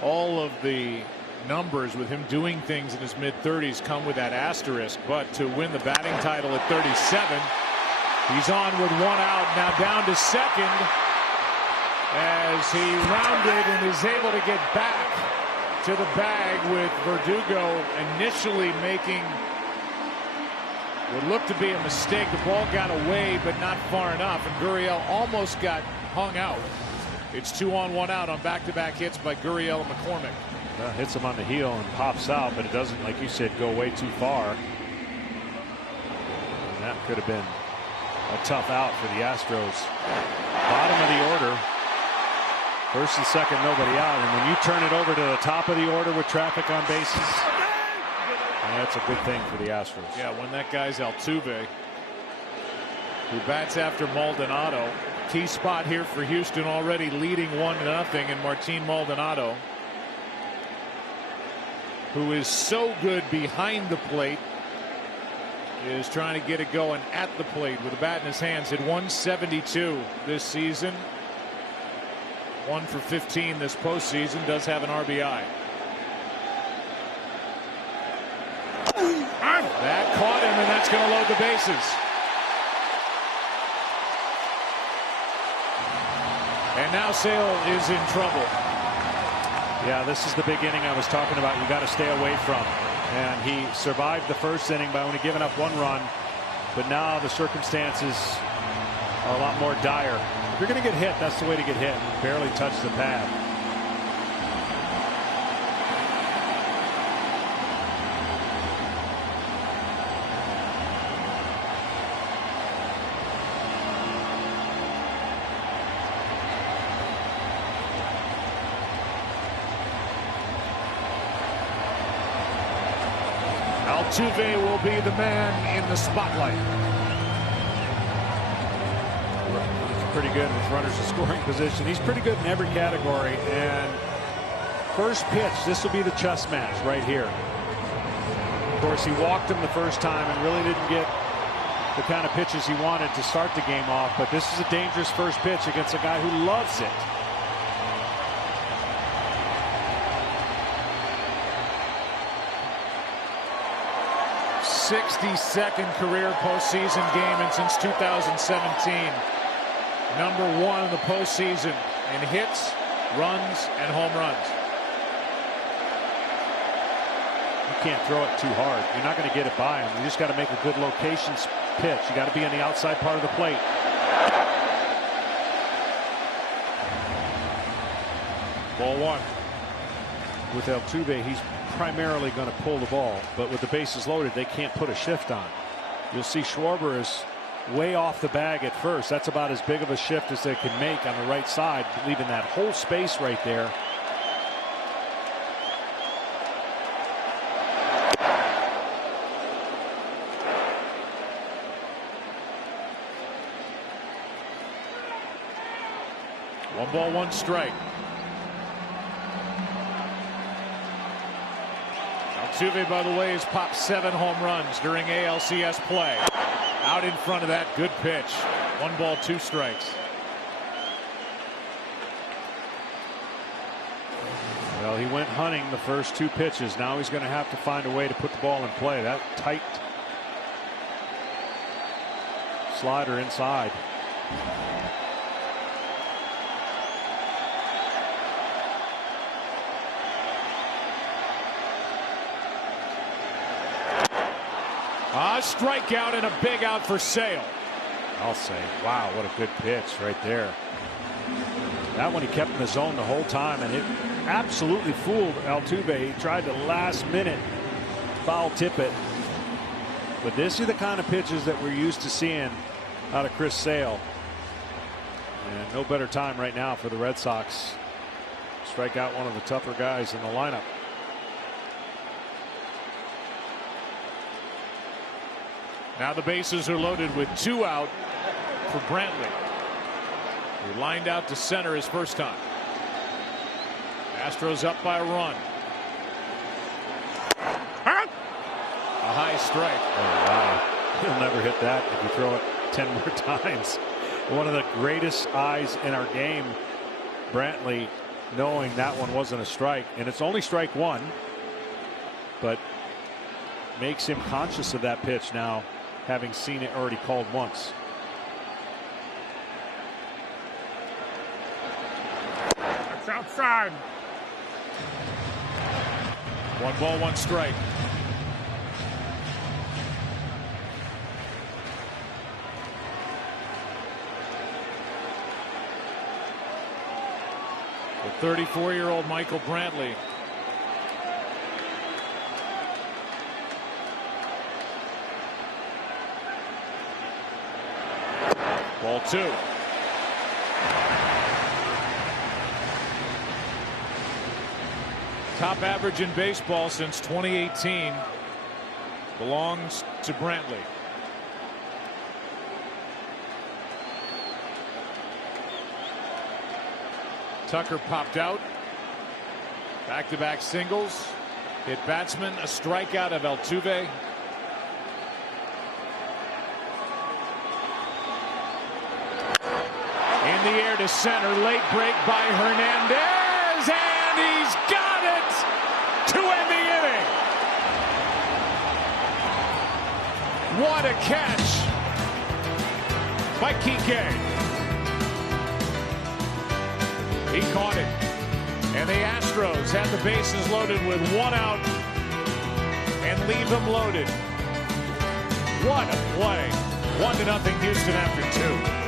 all of the numbers with him doing things in his mid-30s come with that asterisk. But to win the batting title at 37, he's on with 1 out, now down to second as he rounded and is able to get back to the bag, with Verdugo initially making what looked to be a mistake. The ball got away, but not far enough, and Gurriel almost got hung out. It's 2 on 1 out on back-to-back hits by Gurriel and McCormick. Hits him on the heel and pops out, but it doesn't, like you said, go way too far. And that could have been a tough out for the Astros. Bottom of the order. First and second, nobody out. And when you turn it over to the top of the order with traffic on bases, that's a good thing for the Astros. Yeah, when that guy's Altuve, who bats after Maldonado. Key spot here for Houston, already leading 1-0, and Martin Maldonado, who is so good behind the plate, is trying to get it going at the plate with a bat in his hands. Hit 172 this season. 1 for 15 this postseason. Does have an RBI. That caught him, and that's going to load the bases. And now Sale is in trouble. Yeah, this is the big inning I was talking about. You got to stay away from. And he survived the first inning by only giving up 1 run. But now the circumstances are a lot more dire. If you're going to get hit, that's the way to get hit. Barely touched the pad. Altuve will be the man in the spotlight. He's pretty good with runners in scoring position. He's pretty good in every category. And first pitch, this will be the chess match right here. Of course, he walked him the first time and really didn't get the kind of pitches he wanted to start the game off. But this is a dangerous first pitch against a guy who loves it. 62nd career postseason game, and since 2017, #1 in the postseason in hits, runs, and home runs. You can't throw it too hard. You're not going to get it by him. You just got to make a good location pitch. You got to be on the outside part of the plate. Ball one. With Altuve, he's primarily going to pull the ball, but with the bases loaded, they can't put a shift on. You'll see Schwarber is way off the bag at first. That's about as big of a shift as they can make on the right side, leaving that whole space right there. One ball, one strike. Altuve, by the way, has popped 7 home runs during ALCS play. Out in front of that, good pitch. 1 ball, 2 strikes. Well, he went hunting the first 2 pitches. Now he's going to have to find a way to put the ball in play. That tight slider inside. A strikeout and a big out for Sale. I'll say, wow, what a good pitch right there. That one he kept in the zone the whole time, and it absolutely fooled Altuve. He tried to last minute foul tip it. But this is the kind of pitches that we're used to seeing out of Chris Sale. And no better time right now for the Red Sox. Strike out one of the tougher guys in the lineup. Now the bases are loaded with 2 out for Brantley. He lined out to center his first time. Astros up by a run. A high strike. Oh, wow. He'll never hit that if you throw it 10 more times. One of the greatest eyes in our game, Brantley, knowing that one wasn't a strike, and it's only strike 1, but makes him conscious of that pitch now, having seen it already called once. It's outside. 1 ball, 1 strike. The 34-year-old Michael Brantley. Ball 2. Top average in baseball since 2018 belongs to Brantley. Tucker popped out. Back-to-back singles. Hit batsman. A strikeout of Altuve. In the air to center. Late break by Hernandez. And he's got it to end the inning. What a catch by Kike. He caught it. And the Astros had the bases loaded with 1 out and leave them loaded. What a play. 1-0 Houston after 2.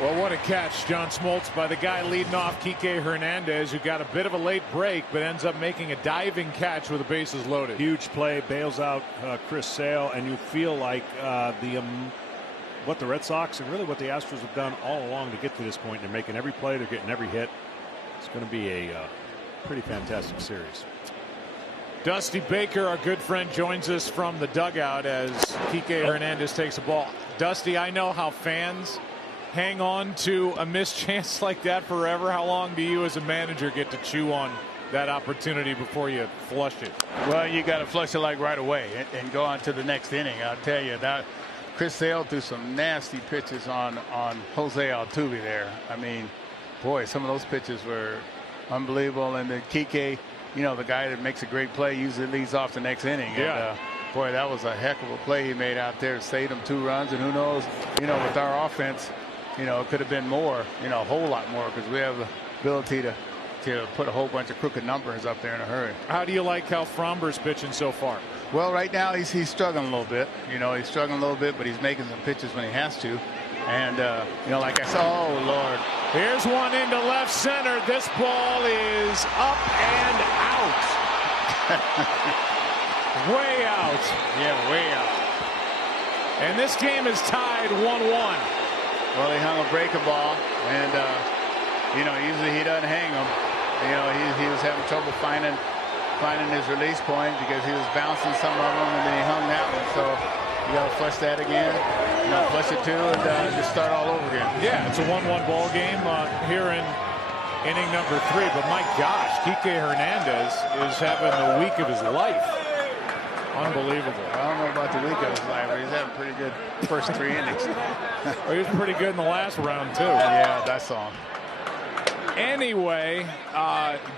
Well, what a catch, John Smoltz, by the guy leading off, Kike Hernandez, who got a bit of a late break, but ends up making a diving catch with the bases loaded. Huge play, bails out Chris Sale, and you feel like what the Red Sox and really what the Astros have done all along to get to this point. They're making every play, they're getting every hit. It's going to be a pretty fantastic series. Dusty Baker, our good friend, joins us from the dugout as Kike Hernandez takes the ball. Dusty, I know how fans hang on to a missed chance like that forever. How long do you as a manager get to chew on that opportunity before you flush it? Well, you got to flush it like right away and go on to the next inning. I'll tell you that Chris Sale threw some nasty pitches on Jose Altuve there. I mean, boy, some of those pitches were unbelievable. And the Kike you know, the guy that makes a great play usually leads off the next inning. Yeah. And, boy, that was a heck of a play he made out there to save them 2 runs. And who knows, you know, with our offense, you know, it could have been more, you know, a whole lot more, because we have the ability to put a whole bunch of crooked numbers up there in a hurry. How do you like how Fromber's pitching so far? Well, right now he's struggling a little bit. You know, he's struggling a little bit, but he's making some pitches when he has to. And, you know, like I saw, oh, Lord. Here's one into left center. This ball is up and out. Way out. Yeah, way out. And this game is tied 1-1. Well, he hung a breaking ball, and, you know, usually he doesn't hang them. You know, he was having trouble finding his release point because he was bouncing some of them, and then he hung that one. So you got to flush that again, you know, flush it too, and just start all over again. Yeah, it's a 1-1 ball game here in inning number 3. But my gosh, Kike Hernandez is having the week of his life. Unbelievable. I don't know about the week of his life, but he's having pretty good first 3 innings. Well, he was pretty good in the last round too. Yeah, that's all. Anyway,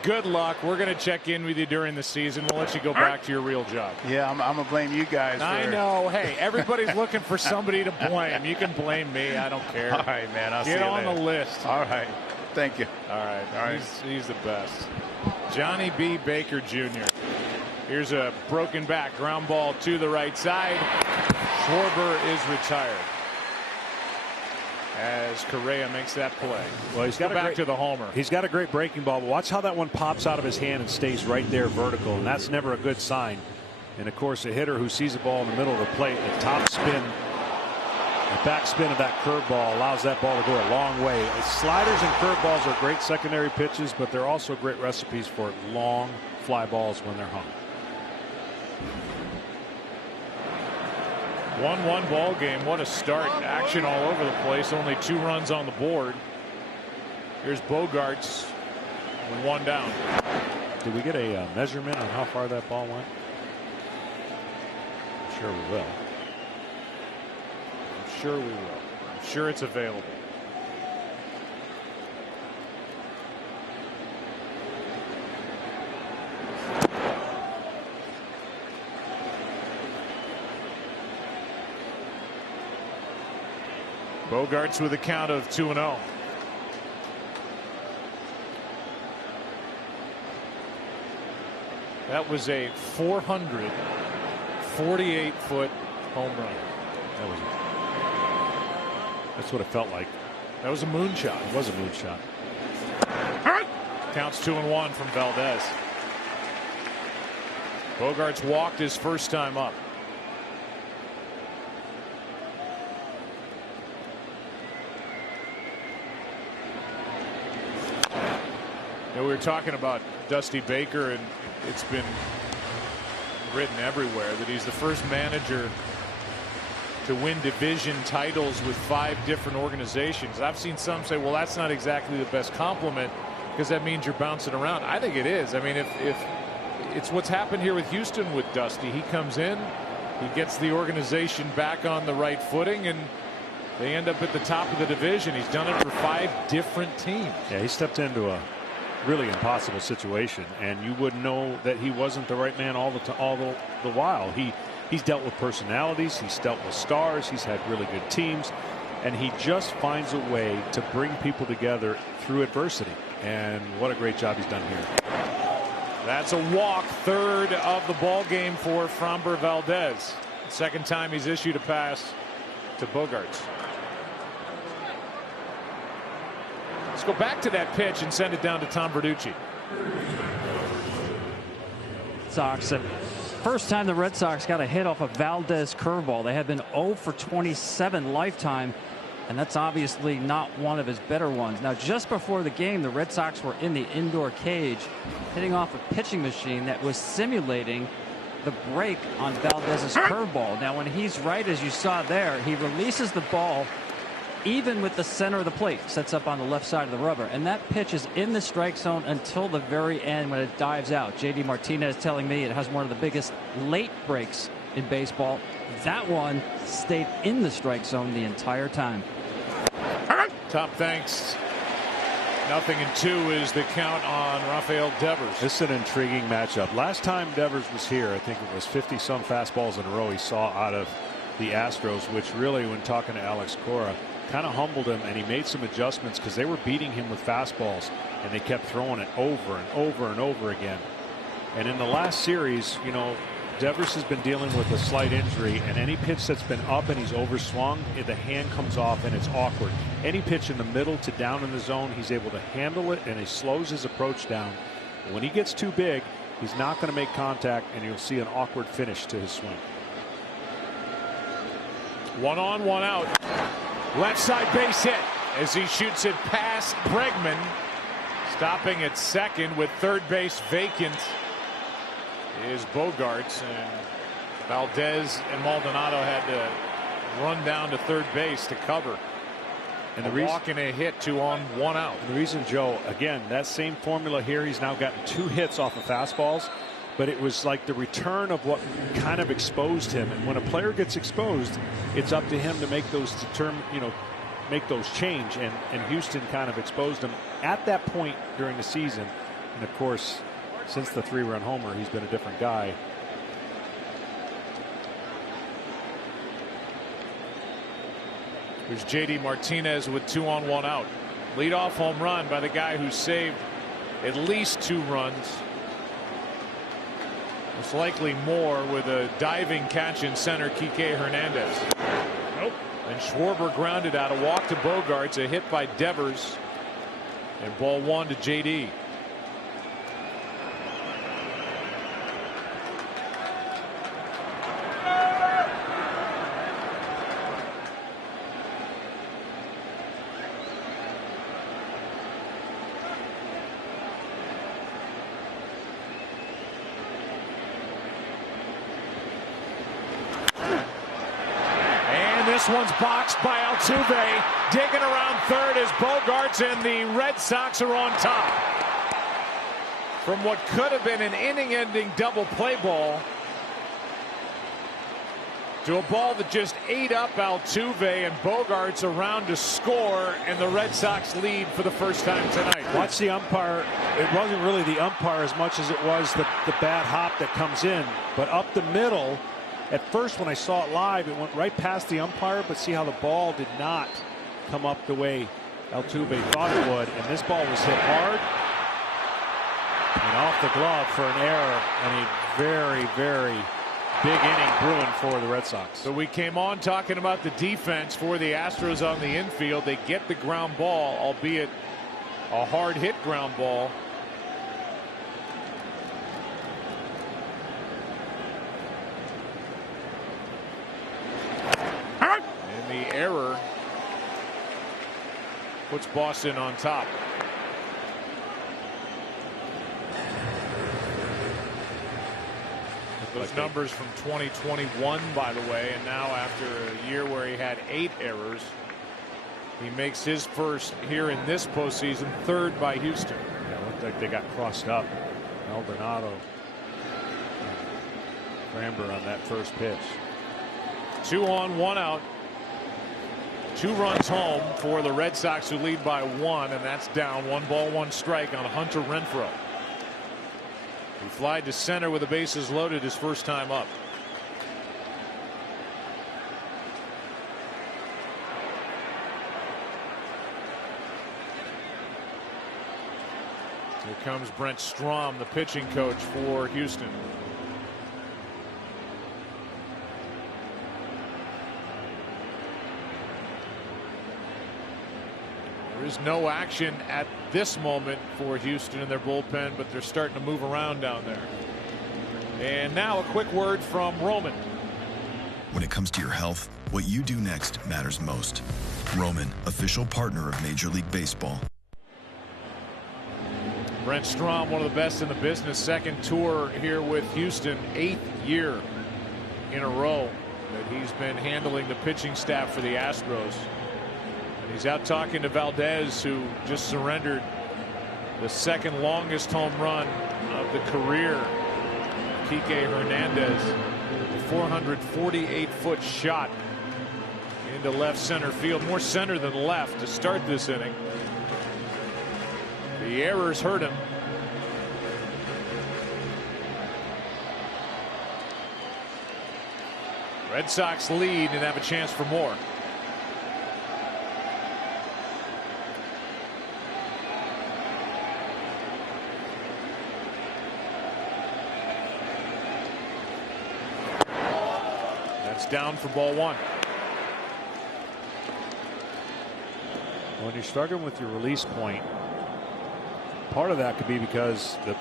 good luck. We're going to check in with you during the season. We'll let you go back to your real job. Yeah, I'm going to blame you guys. I know. Hey, everybody's looking for somebody to blame. You can blame me. I don't care. All right, man. I'll see you Get later. on the list. All right. Thank you. All right. He's the best. Johnny B. Baker Jr. Here's a broken back ground ball to the right side. Schwarber is retired as Correa makes that play. Well, he's got back to the homer. He's got a great breaking ball, but watch how that one pops out of his hand and stays right there vertical, and that's never a good sign. And of course, a hitter who sees the ball in the middle of the plate, the top spin, the back spin of that curveball allows that ball to go a long way. Sliders and curveballs are great secondary pitches, but they're also great recipes for long fly balls when they're hung. 1-1 ball game. What a start. Action all over the place. Only 2 runs on the board. Here's Bogarts with 1 down. Did we get a measurement on how far that ball went? I'm sure we will. I'm sure we will. I'm sure it's available. Bogarts with a count of 2-0. That was a 448-foot home run. That's what it felt like. That was a moonshot. It was a moonshot. Counts 2-1 from Valdez. Bogarts walked his first time up. You know, we were talking about Dusty Baker, and it's been written everywhere that he's the first manager to win division titles with 5 different organizations. I've seen some say, well, that's not exactly the best compliment because that means you're bouncing around. I think it is. I mean, if it's what's happened here with Houston with Dusty. He comes in, he gets the organization back on the right footing, and they end up at the top of the division. He's done it for 5 different teams. Yeah, he stepped into a really impossible situation, and you wouldn't know that he wasn't the right man all the while. He's dealt with personalities, he's dealt with stars, he's had really good teams, and he just finds a way to bring people together through adversity. And what a great job he's done here. That's a walk, 3rd of the ball game for Framber Valdez. 2nd time he's issued a pass to Bogarts. Let's go back to that pitch and send it down to Tom Verducci. Sox. First time the Red Sox got a hit off a Valdez curveball. They had been 0 for 27 lifetime, and that's obviously not one of his better ones. Now, just before the game, the Red Sox were in the indoor cage hitting off a pitching machine that was simulating the break on Valdez's curveball. Now, when he's right, as you saw there, he releases the ball even with the center of the plate, sets up on the left side of the rubber, and that pitch is in the strike zone until the very end when it dives out. JD Martinez telling me it has one of the biggest late breaks in baseball. That one stayed in the strike zone the entire time. Top thanks 0-2 is the count on Rafael Devers. This is an intriguing matchup. Last time Devers was here, I think it was 50-some fastballs in a row he saw out of the Astros, which really, when talking to Alex Cora, kind of humbled him, and he made some adjustments because they were beating him with fastballs, and they kept throwing it over and over and over again. And in the last series, you know, Devers has been dealing with a slight injury, and any pitch that's been up and he's overswung, the hand comes off and it's awkward. Any pitch in the middle to down in the zone, he's able to handle it, and he slows his approach down. When he gets too big, he's not going to make contact, and you'll see an awkward finish to his swing. 1 on, 1 out. Left side base hit as he shoots it past Bregman. Stopping at second with third base vacant is Bogaerts, and Valdez and Maldonado had to run down to third base to cover. And the walk and a hit, 2 on, 1 out. The reason, Joe, again, that same formula here, he's now gotten 2 hits off of fastballs, but it was like the return of what kind of exposed him. And when a player gets exposed, it's up to him to make those make those change, and Houston kind of exposed him at that point during the season. And of course, since the 3-run homer, he's been a different guy. Here's J.D. Martinez with 2 on, 1 out. Leadoff home run by the guy who saved at least 2 runs. Most likely more, with a diving catch in center, Kike Hernandez. Nope. And Schwarber grounded out. A walk to Bogaerts, a hit by Devers, and ball 1 to J.D. This one's boxed by Altuve, digging around third as Bogaerts and the Red Sox are on top. From what could have been an inning-ending double play ball to a ball that just ate up Altuve, and Bogaerts around to score, and the Red Sox lead for the first time tonight. Watch the umpire. It wasn't really the umpire as much as it was the bad hop that comes in, but up the middle. At first, when I saw it live, it went right past the umpire, but see how the ball did not come up the way Altuve thought it would, and this ball was hit hard and off the glove for an error, and a very, very big inning brewing for the Red Sox. So we came on talking about the defense for the Astros on the infield. They get the ground ball, albeit a hard hit ground ball. The error puts Boston on top. Those numbers from 2021, by the way, and now after a year where he had 8 errors, he makes his first here in this postseason, 3rd by Houston. Yeah, it looked like they got crossed up. Maldonado, Framber on that first pitch. 2 on, 1 out. 2 runs home for the Red Sox, who lead by 1, and that's down 1 ball 1 strike on Hunter Renfroe. He flied to center with the bases loaded his first time up. Here comes Brent Strom, the pitching coach for Houston. There is no action at this moment for Houston in their bullpen, but they're starting to move around down there. And now a quick word from Roman. When it comes to your health, what you do next matters most. Roman, official partner of Major League Baseball. Brent Strom, one of the best in the business, 2nd tour here with Houston, 8th year in a row that he's been handling the pitching staff for the Astros. He's out talking to Valdez, who just surrendered the 2nd longest home run of the career. Kike Hernandez, a 448-foot shot into left center field, more center than left to start this inning. The errors hurt him. Red Sox lead and have a chance for more. That's down for ball one. When you're struggling with your release point, part of that could be because the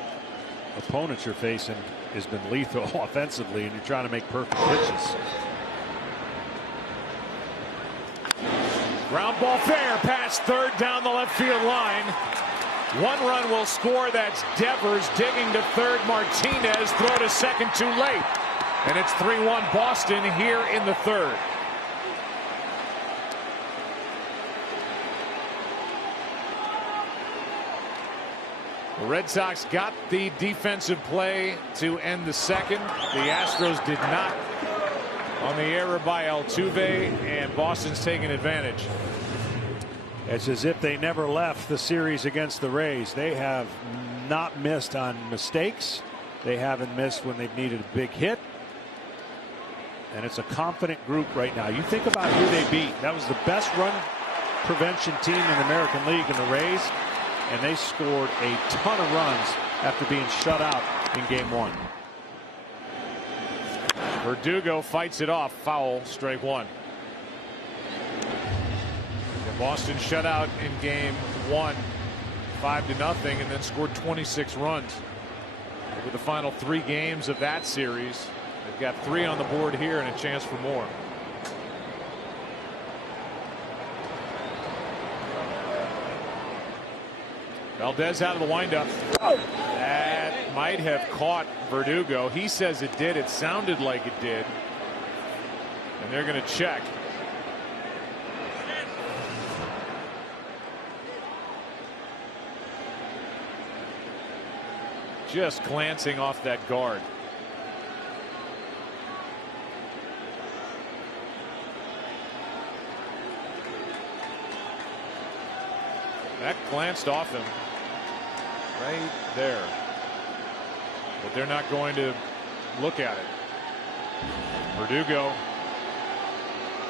opponents you're facing has been lethal offensively, and you're trying to make perfect pitches. Ground ball fair past third down the left field line. One run will score. That's Devers digging to third. Martinez throw to second too late. And it's 3-1 Boston here in the third. The Red Sox got the defensive play to end the second. The Astros did not on the error by Altuve, and Boston's taking advantage. It's as if they never left the series against the Rays. They have not missed on mistakes. They haven't missed when they've needed a big hit. And it's a confident group right now. You think about who they beat. That was the best run prevention team in the American League in the Rays. And they scored a ton of runs after being shut out in game one. Verdugo fights it off. Foul, strike one. Boston shut out in game one 5-0 and then scored 26 runs over the final 3 games of that series. They've got 3 on the board here and a chance for more. Valdez out of the windup. That might have caught Verdugo. He says it did. It sounded like it did. And they're going to check. Just glancing off that guard. That glanced off him right there. But they're not going to look at it. Verdugo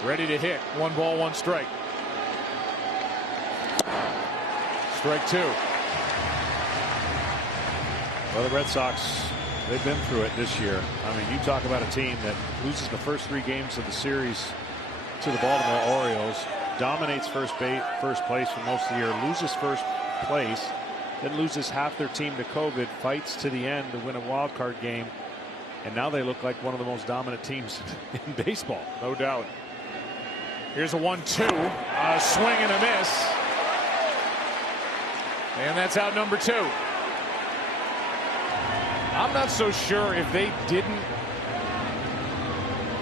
ready to hit. 1 ball, 1 strike. Strike 2. Well, the Red Sox, they've been through it this year. I mean, you talk about a team that loses the first 3 games of the series to the Baltimore Orioles, dominates first place for most of the year, loses first place, then loses half their team to COVID, fights to the end to win a wild card game, and now they look like one of the most dominant teams in baseball. No doubt. Here's a 1-2, a swing and a miss, and that's out number 2. I'm not so sure if they didn't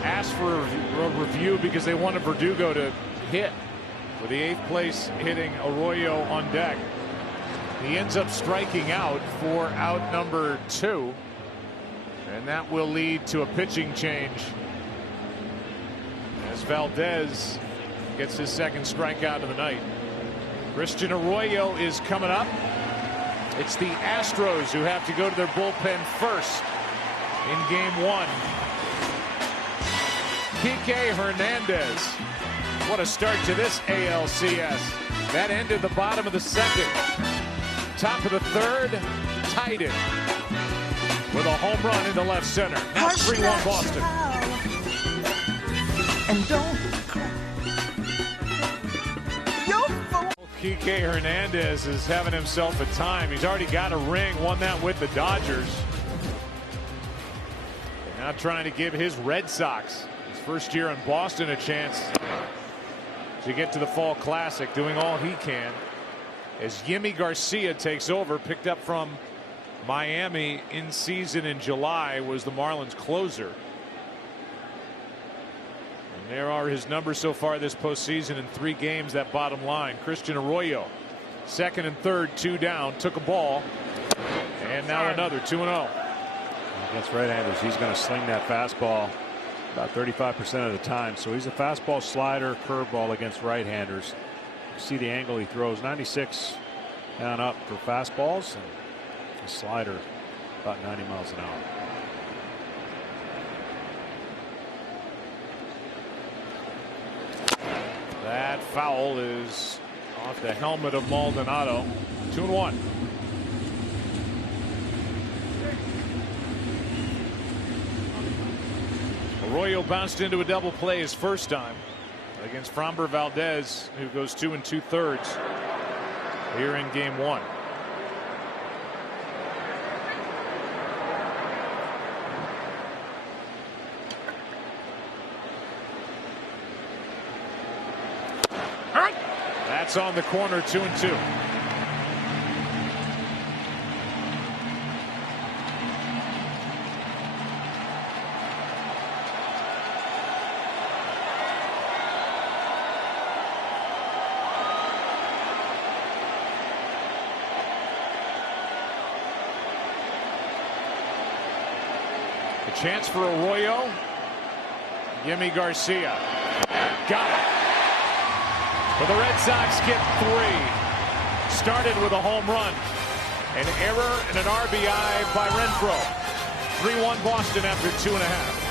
ask for a review because they wanted Verdugo to hit with the 8th place hitting Arroyo on deck. He ends up striking out for out number 2, and that will lead to a pitching change as Valdez gets his 2nd strikeout of the night. Christian Arroyo is coming up. It's the Astros who have to go to their bullpen first in game 1. Kike Hernandez. What a start to this ALCS. That ended the bottom of the 2nd. Top of the 3rd, tied it with a home run into left center. Now 3-1 Boston. And don't cry. Kike Hernandez is having himself a time. He's already got a ring, won that with the Dodgers. Now trying to give his Red Sox, his first year in Boston, a chance to get to the Fall Classic, doing all he can as Yimi Garcia takes over, picked up from Miami in season in July, was the Marlins closer. And there are his numbers so far this postseason in 3 games, that bottom line. Christian Arroyo, 2nd and 3rd, 2 down, took a ball, and now another 2-0. Against right-handers, he's going to sling that fastball about 35% of the time. So he's a fastball, slider, curveball against right-handers. See the angle he throws. 96 Down up for fastballs and a slider about 90 miles an hour. That foul is off the helmet of Maldonado. 2-1. Arroyo bounced into a double play his first time against Framber Valdez, who goes 2 2/3 here in game 1. That's on the corner, 2-2. A chance for Arroyo. Yimi Garcia. Got it. But the Red Sox get 3. Started with a home run. An error and an RBI by Renfroe. 3-1 Boston after 2.5.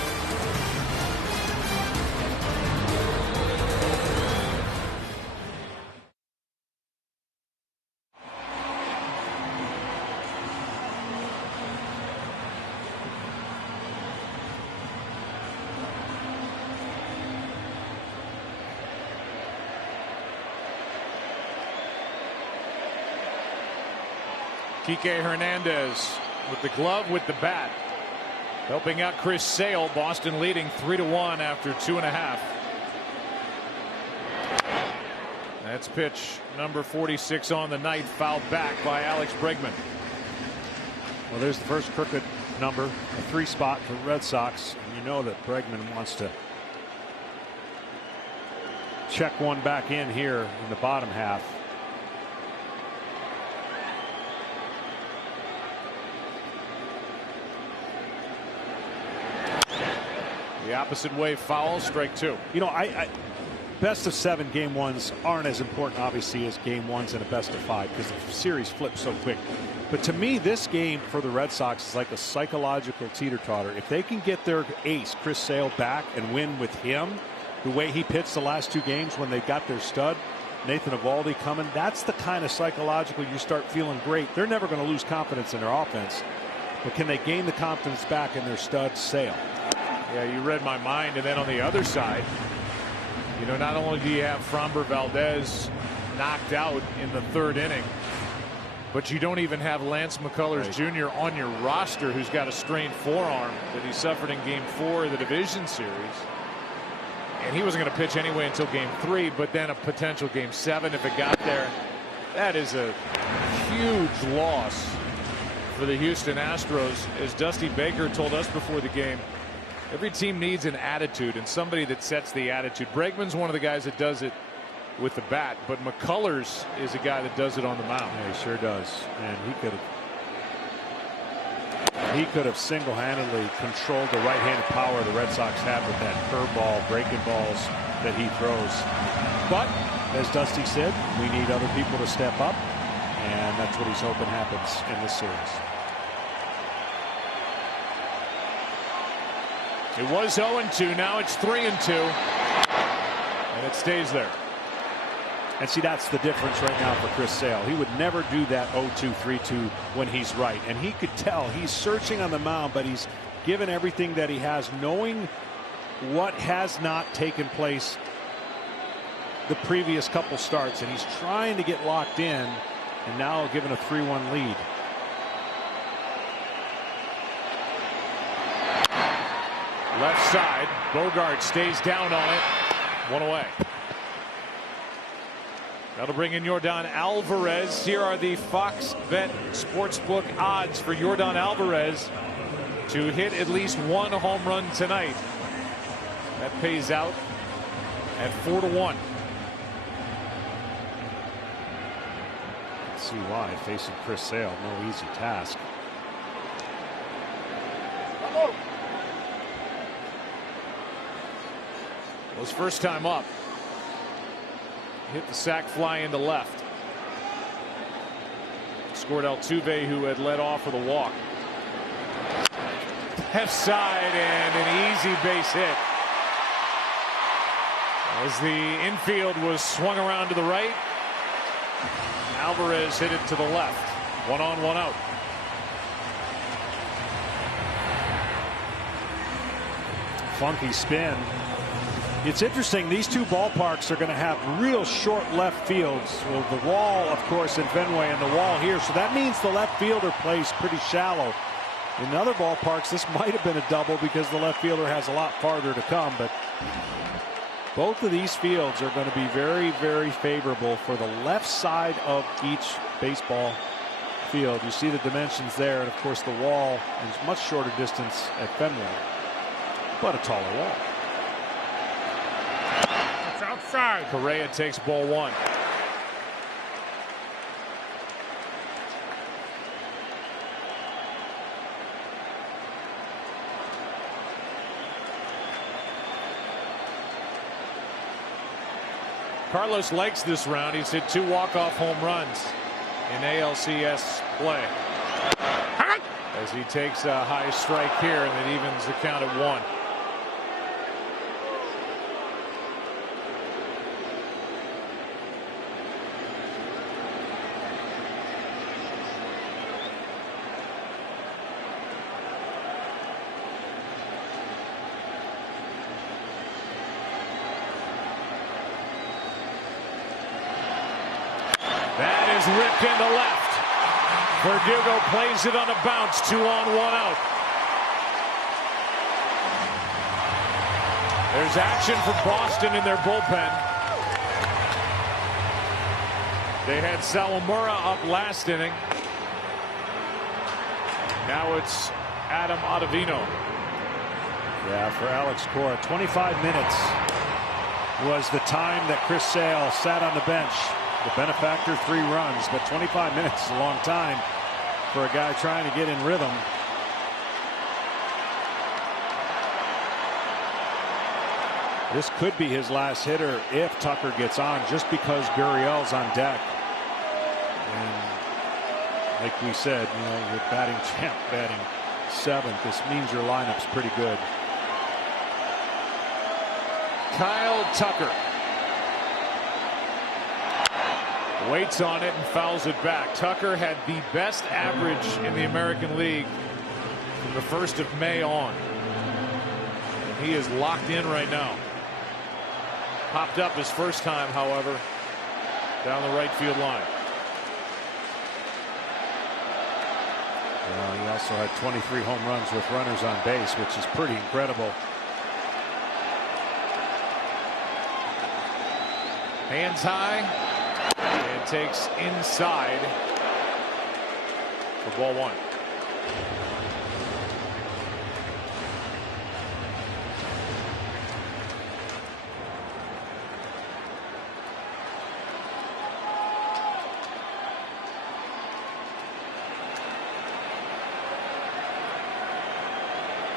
Kike Hernandez with the glove, with the bat, helping out Chris Sale. Boston leading 3-1 after 2.5. That's pitch number 46 on the night, fouled back by Alex Bregman. Well, there's the first crooked number, a 3 spot for the Red Sox. And you know that Bregman wants to check one back in here in the bottom half. The opposite way foul, strike 2. You know, I best of 7 game 1s aren't as important, obviously, as game 1s in a best of 5 because the series flips so quick. But to me, this game for the Red Sox is like a psychological teeter-totter. If they can get their ace, Chris Sale, back and win with him, the way he pitched the last 2 games when they got their stud, Nathan Eovaldi, coming, that's the kind of psychological you start feeling great. They're never going to lose confidence in their offense. But can they gain the confidence back in their stud, Sale? Yeah, you read my mind. And then on the other side, you know, not only do you have Framber Valdez knocked out in the 3rd inning, but you don't even have Lance McCullers Jr. on your roster, who's got a strained forearm that he suffered in game 4 of the division series. And he wasn't going to pitch anyway until game 3, but then a potential game 7 if it got there. That is a huge loss for the Houston Astros. As Dusty Baker told us before the game, every team needs an attitude and somebody that sets the attitude. Bregman's one of the guys that does it with the bat, but McCullers is a guy that does it on the mound. Yeah, he sure does. And he could have single-handedly controlled the right-handed power the Red Sox have with that curveball, breaking balls that he throws. But as Dusty said, we need other people to step up, and that's what he's hoping happens in this series. It was 0-2. Now it's 3-2. And it stays there. And see, that's the difference right now for Chris Sale. He would never do that 0-2, 3-2 when he's right. And he could tell he's searching on the mound, but he's given everything that he has, knowing what has not taken place the previous couple starts. And he's trying to get locked in, and now given a 3-1 lead. Left side, Bogart stays down on it. 1 away. That'll bring in Yordan Alvarez. Here are the Fox Bet Sportsbook odds for Yordan Alvarez to hit at least 1 home run tonight. That pays out at 4-1. Let's see why. Facing Chris Sale, no easy task. Well, his first time up, hit the sac fly into left. scored Altuve, who had led off with a walk. Left side and an easy base hit. As the infield was swung around to the right, Alvarez hit it to the left. 1 on, 1 out. Funky spin. It's interesting, these two ballparks are going to have real short left fields. Well, the wall, of course, in Fenway and the wall here. So that means the left fielder plays pretty shallow. In other ballparks, this might have been a double because the left fielder has a lot farther to come. But both of these fields are going to be very, very favorable for the left side of each baseball field. You see the dimensions there. And, of course, the wall is much shorter distance at Fenway, but a taller wall. It's outside. Correa takes ball 1. Carlos likes this round. He's hit 2 walk-off home runs in ALCS play. As he takes a high strike here, and it evens the count at 1. That is ripped into left. Verdugo plays it on a bounce. 2 on, 1 out. There's action for Boston in their bullpen. They had Sawamura up last inning. Now it's Adam Ottavino. Yeah, for Alex Cora, 25 minutes was the time that Chris Sale sat on the bench. The benefactor, 3 runs, but 25 minutes is a long time for a guy trying to get in rhythm. This could be his last hitter if Tucker gets on, just because Gurriel's on deck. And like we said, you know, you're batting champ, batting 7th. This means your lineup's pretty good. Kyle Tucker waits on it and fouls it back. Tucker had the best average in the American League from the 1st of May on. And he is locked in right now. Popped up his first time, however, down the right field line. He also had 23 home runs with runners on base, which is pretty incredible. Hands high. And takes inside for ball 1.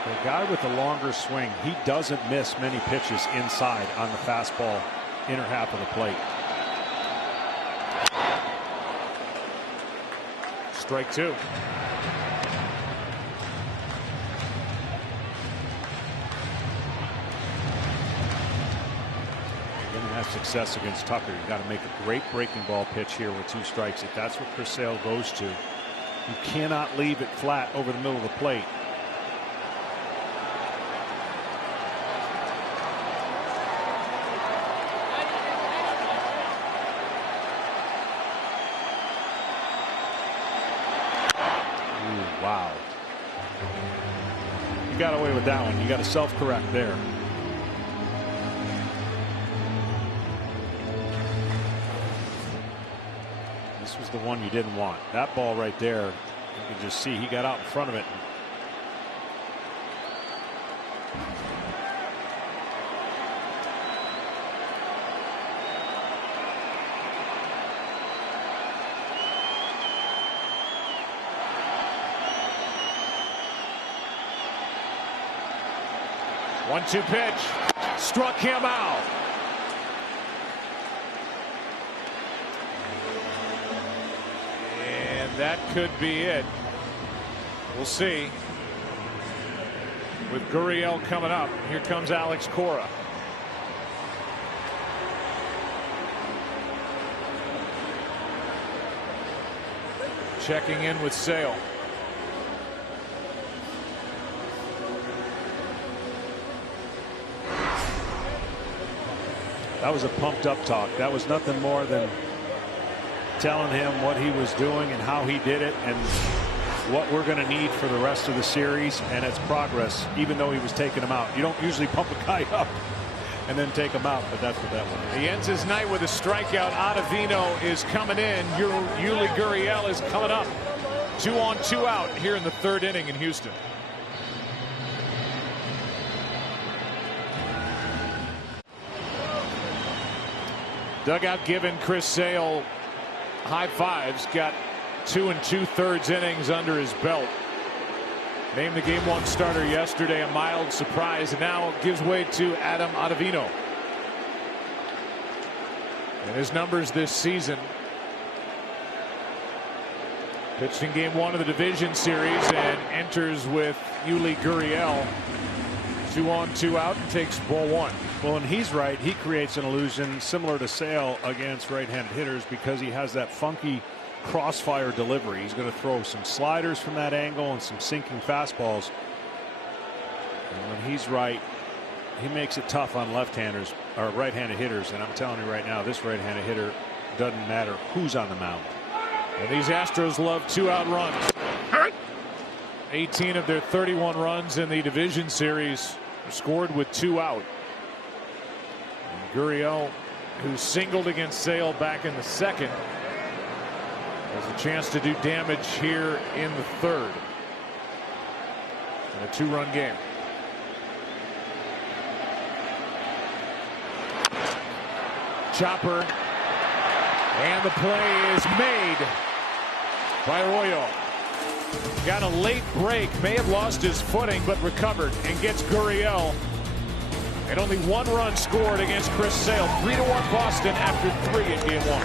The guy with the longer swing, he doesn't miss many pitches inside on the fastball, inner half of the plate. Strike 2. Going to have success against Tucker. You got to make a great breaking ball pitch here with 2 strikes. If that's what Chris Sale goes to, you cannot leave it flat over the middle of the plate. Wow. You got away with that one. You got to self-correct there. This was the one you didn't want. That ball right there, you can just see he got out in front of it. One-two pitch. Struck him out. And And that could be it. We'll see. With Gurriel coming up, here comes Alex Cora. Checking in with Sale. That was a pumped up talk. That was nothing more than telling him what he was doing and how he did it and what we're going to need for the rest of the series, and it's progress, even though he was taking him out. You don't usually pump a guy up and then take him out, but that's what that was. He ends his night with a strikeout. Ottavino is coming in. Yuli Gurriel is coming up. 2 on 2 out here in the 3rd inning in Houston. Dugout giving Chris Sale high fives. Got 2 2/3 innings under his belt. Named the Game 1 starter yesterday. A mild surprise, and now gives way to Adam Ottavino. And his numbers this season. Pitched in Game 1 of the division series and enters with Yuli Gurriel. 2 on 2 out and takes ball 1. Well, and he's right. He creates an illusion similar to Sale against right-handed hitters because he has that funky crossfire delivery. He's going to throw some sliders from that angle and some sinking fastballs. And when he's right, he makes it tough on left-handers or right-handed hitters. And I'm telling you right now, this right-handed hitter doesn't matter who's on the mound. And these Astros love 2-out runs. 18 of their 31 runs in the division series scored with 2 out. And Gurriel, who singled against Sale back in the 2nd, has a chance to do damage here in the 3rd. In a 2-run game. Chopper. And the play is made by Arroyo. Got a late break, may have lost his footing, but recovered and gets Gurriel. And only 1 run scored against Chris Sale. 3-1 Boston after 3 in Game 1.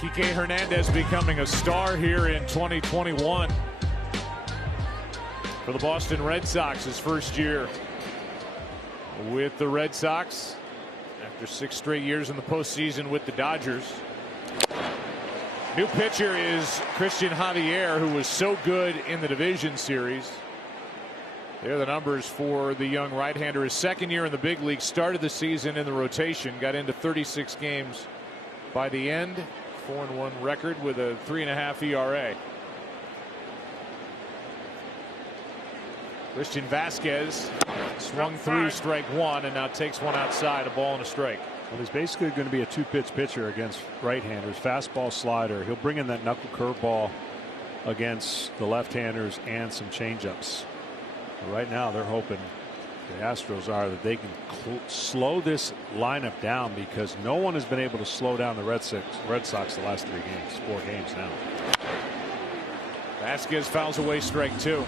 Kike Hernandez becoming a star here in 2021 for the Boston Red Sox. His first year with the Red Sox after 6 straight years in the postseason with the Dodgers. New pitcher is Christian Javier, who was so good in the division series. There are the numbers for the young right-hander. His 2nd year in the big league, started the season in the rotation, got into 36 games by the end. 4-1 record with a 3.5 ERA. Christian Vasquez swung through strike 1 and now takes 1 outside, a ball and a strike. Well, he's basically going to be a 2-pitch pitcher against right-handers. Fastball, slider. He'll bring in that knuckle curveball against the left-handers and some changeups. Right now they're hoping, the Astros are, that they can slow this lineup down because no one has been able to slow down the Red Sox the last 4 games now. Vasquez fouls away strike 2.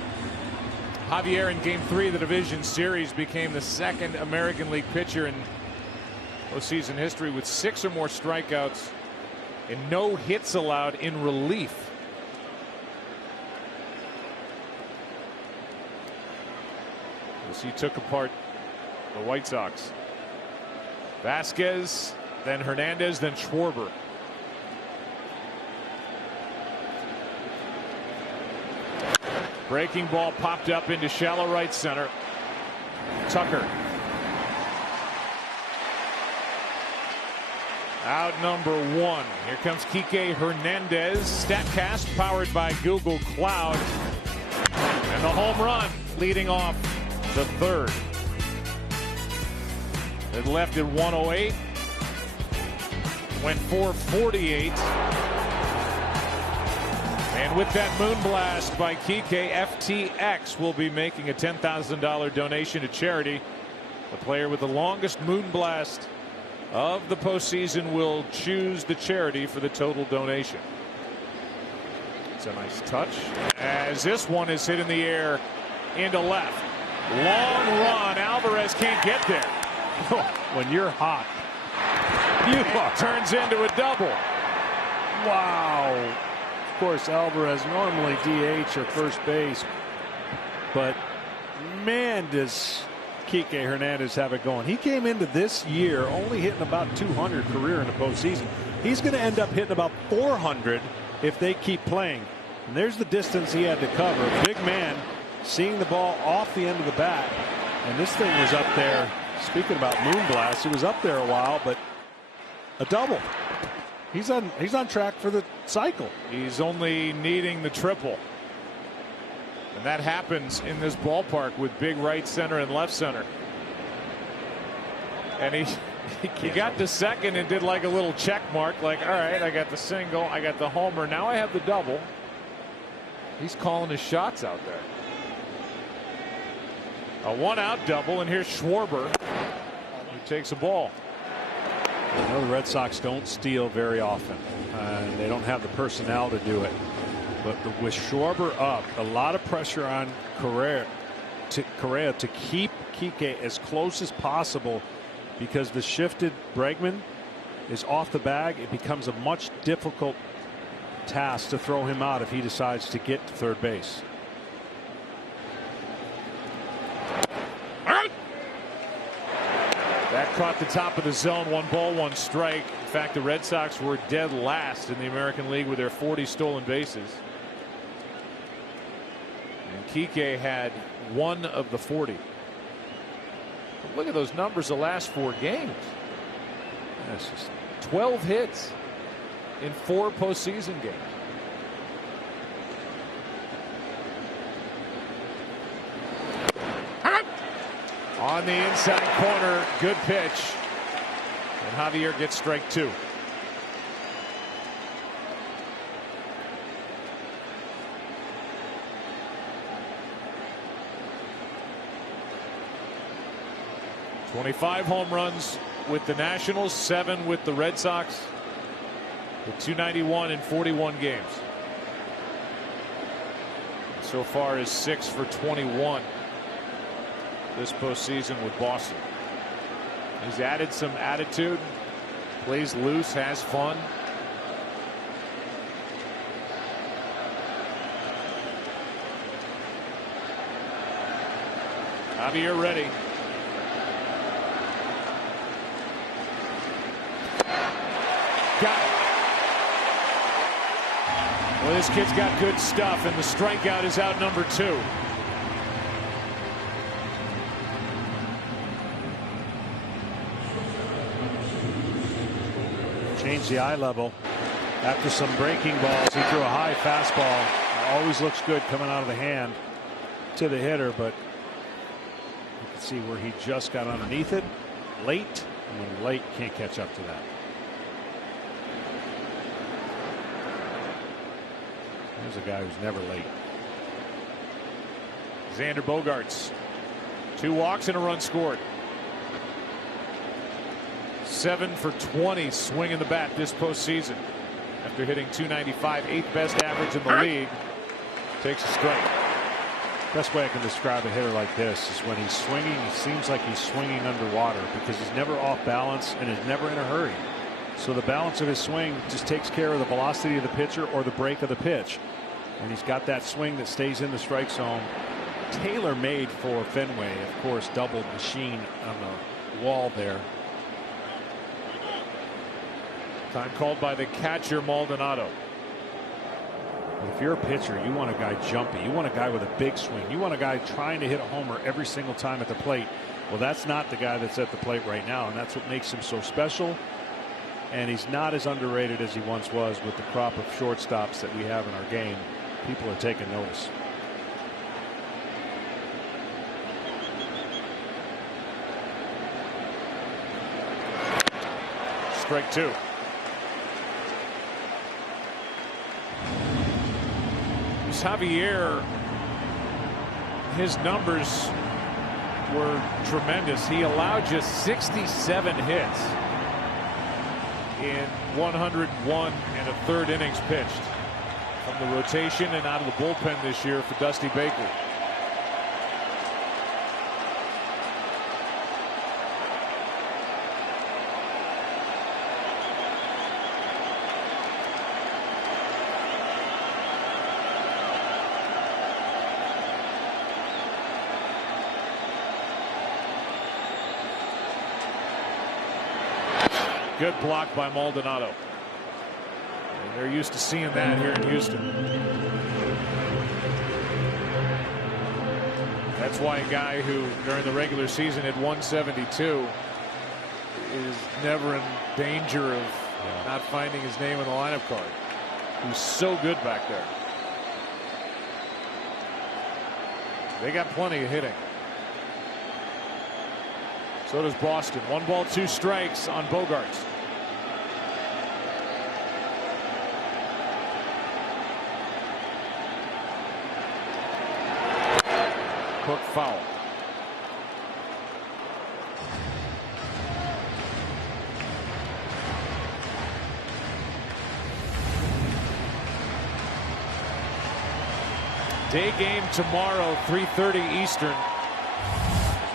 Javier in Game 3 of the division series became the 2nd American League pitcher in postseason history with 6 or more strikeouts and no hits allowed in relief. As he took apart the White Sox. Vasquez, then Hernandez, then Schwarber. Breaking ball popped up into shallow right center. Tucker. Out number 1. Here comes Kike Hernandez. Statcast powered by Google Cloud. And the home run leading off the 3rd. It left at 108. Went 448. And with that moon blast by Kike, FTX will be making a $10,000 donation to charity. The player with the longest moon blast of the postseason will choose the charity for the total donation. It's a nice touch as this one is hit in the air into left. Long run. Alvarez can't get there. When you're hot, turns into a double. Wow. Of course, Alvarez normally DH or first base, but man, does Kike Hernandez have it going. He came into this year only hitting about 200 career in the postseason. He's going to end up hitting about 400 if they keep playing. And there's the distance he had to cover. Big man seeing the ball off the end of the bat, and this thing was up there. Speaking about moonblast, it was up there a while, but a double. He's on track for the cycle. He's only needing the triple. And that happens in this ballpark with big right center and left center. And he got to second and did like a little check mark, like, all right, I got the single, I got the homer, now I have the double. He's calling his shots out there. A 1-out double, and here's Schwarber, who takes a ball. I know the Red Sox don't steal very often, and they don't have the personnel to do it. But with Schwarber up, a lot of pressure on Correa to keep Kike as close as possible, because the shifted Bregman is off the bag. It becomes a much difficult task to throw him out if he decides to get to third base. That caught the top of the zone. 1 ball, 1 strike. In fact, the Red Sox were dead last in the American League with their 40 stolen bases. And Kike had 1 of the 40. But look at those numbers the last 4 games. That's just 12 hits in 4 postseason games. On the inside corner, good pitch. And Javier gets strike 2. .25 home runs with the Nationals, 7 with the Red Sox, with .291 in 41 games. So far is 6 for 21 this postseason with Boston. He's added some attitude, plays loose, has fun. Javier ready. Got it. Well, this kid's got good stuff, and the strikeout is out number 2. Change the eye level after some breaking balls. He threw a high fastball. Always looks good coming out of the hand to the hitter, but you can see where he just got underneath it late, and when late, can't catch up to that. There's a guy who's never late. Xander Bogaerts, 2 walks and a run scored. 7 for 20 swinging the bat this postseason. After hitting .295, 8th best average in the league, takes a strike. Best way I can describe a hitter like this is when he's swinging, it seems like he's swinging underwater, because he's never off balance and is never in a hurry. So the balance of his swing just takes care of the velocity of the pitcher or the break of the pitch. And he's got that swing that stays in the strike zone. Tailor-made for Fenway, of course, doubled machine on the wall there. Time called by the catcher, Maldonado. If you're a pitcher, you want a guy jumpy. You want a guy with a big swing. You want a guy trying to hit a homer every single time at the plate. Well, that's not the guy that's at the plate right now, and that's what makes him so special. And he's not as underrated as he once was with the crop of shortstops that we have in our game. People are taking notice. Strike 2. Javier, his numbers were tremendous. He allowed just 67 hits in 101 and a third innings pitched. from the rotation and out of the bullpen this year for Dusty Baker. Good block by Maldonado. And they're used to seeing that here in Houston. That's why a guy who during the regular season had 172 is never in danger of not finding his name in the lineup card. He's so good back there. They got plenty of hitting. So does Boston. 1 ball, 2 strikes on Bogaerts. Cook foul. Day game tomorrow, 3:30 Eastern.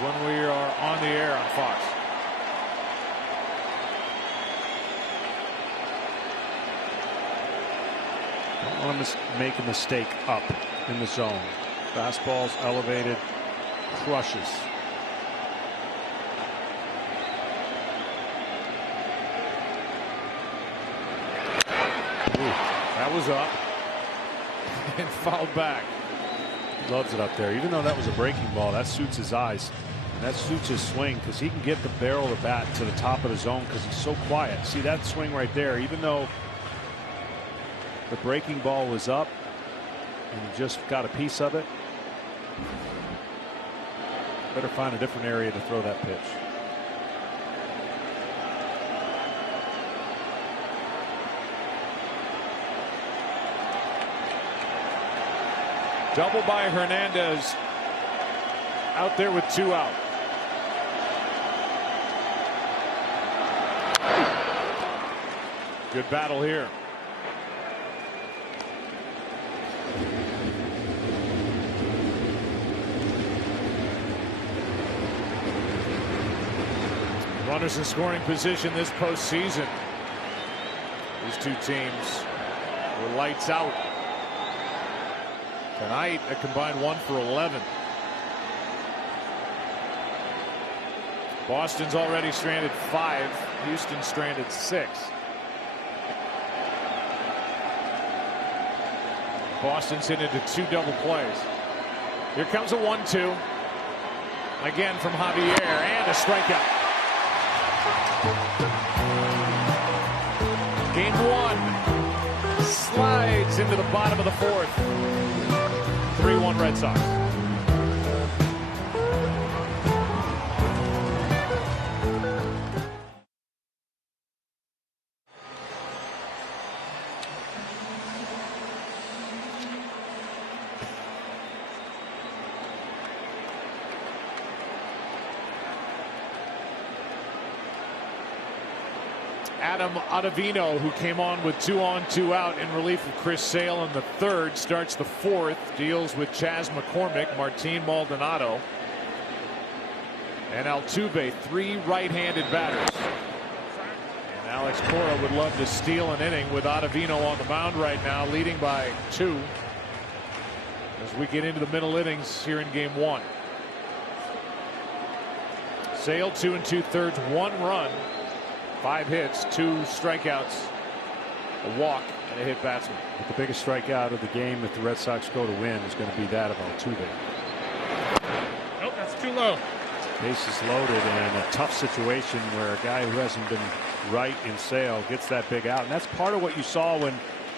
When we are on the air on Fox. Don't want to make a mistake up in the zone. Fastball's elevated, crushes. Ooh, that was up and fouled back. Loves it up there. Even though that was a breaking ball, that suits his eyes. And that suits his swing because he can get the barrel of the bat to the top of the zone because he's so quiet. See that swing right there? Even though the breaking ball was up and he just got a piece of it, better find a different area to throw that pitch. Double by Hernandez out there with 2 out. Good battle here. Runners in scoring position this postseason. These two teams were lights out. Tonight, a combined 1 for 11. Boston's already stranded 5. Houston stranded 6. Boston's hit into 2 double plays. Here comes a 1-2. Again from Javier, and a strikeout. Game 1 slides into the bottom of the 4th. 3-1 Red Sox. Adam Ottavino, who came on with 2 on, 2 out in relief of Chris Sale in the 3rd, starts the 4th, deals with Chas McCormick, Martin Maldonado, and Altuve, 3 right-handed batters. And Alex Cora would love to steal an inning with Ottavino on the mound right now, leading by 2 as we get into the middle innings here in game 1. Sale 2 2/3, 1 run. 5 hits, 2 strikeouts, a walk, and a hit batsman. But the biggest strikeout of the game if the Red Sox go to win is going to be that of Altuve. Nope, that's too low. Bases loaded and a tough situation where a guy who hasn't been right in Sale gets that big out. And that's part of what you saw when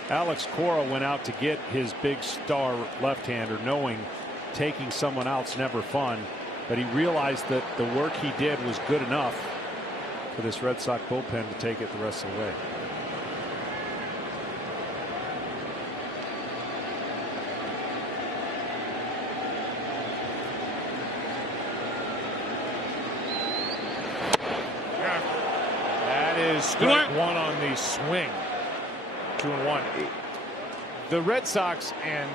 Alex Cora went out to get his big star left-hander, knowing taking someone out's never fun. But he realized that the work he did was good enough for this Red Sox bullpen to take it the rest of the way. That is strike 1 on the swing. 2-1. The Red Sox and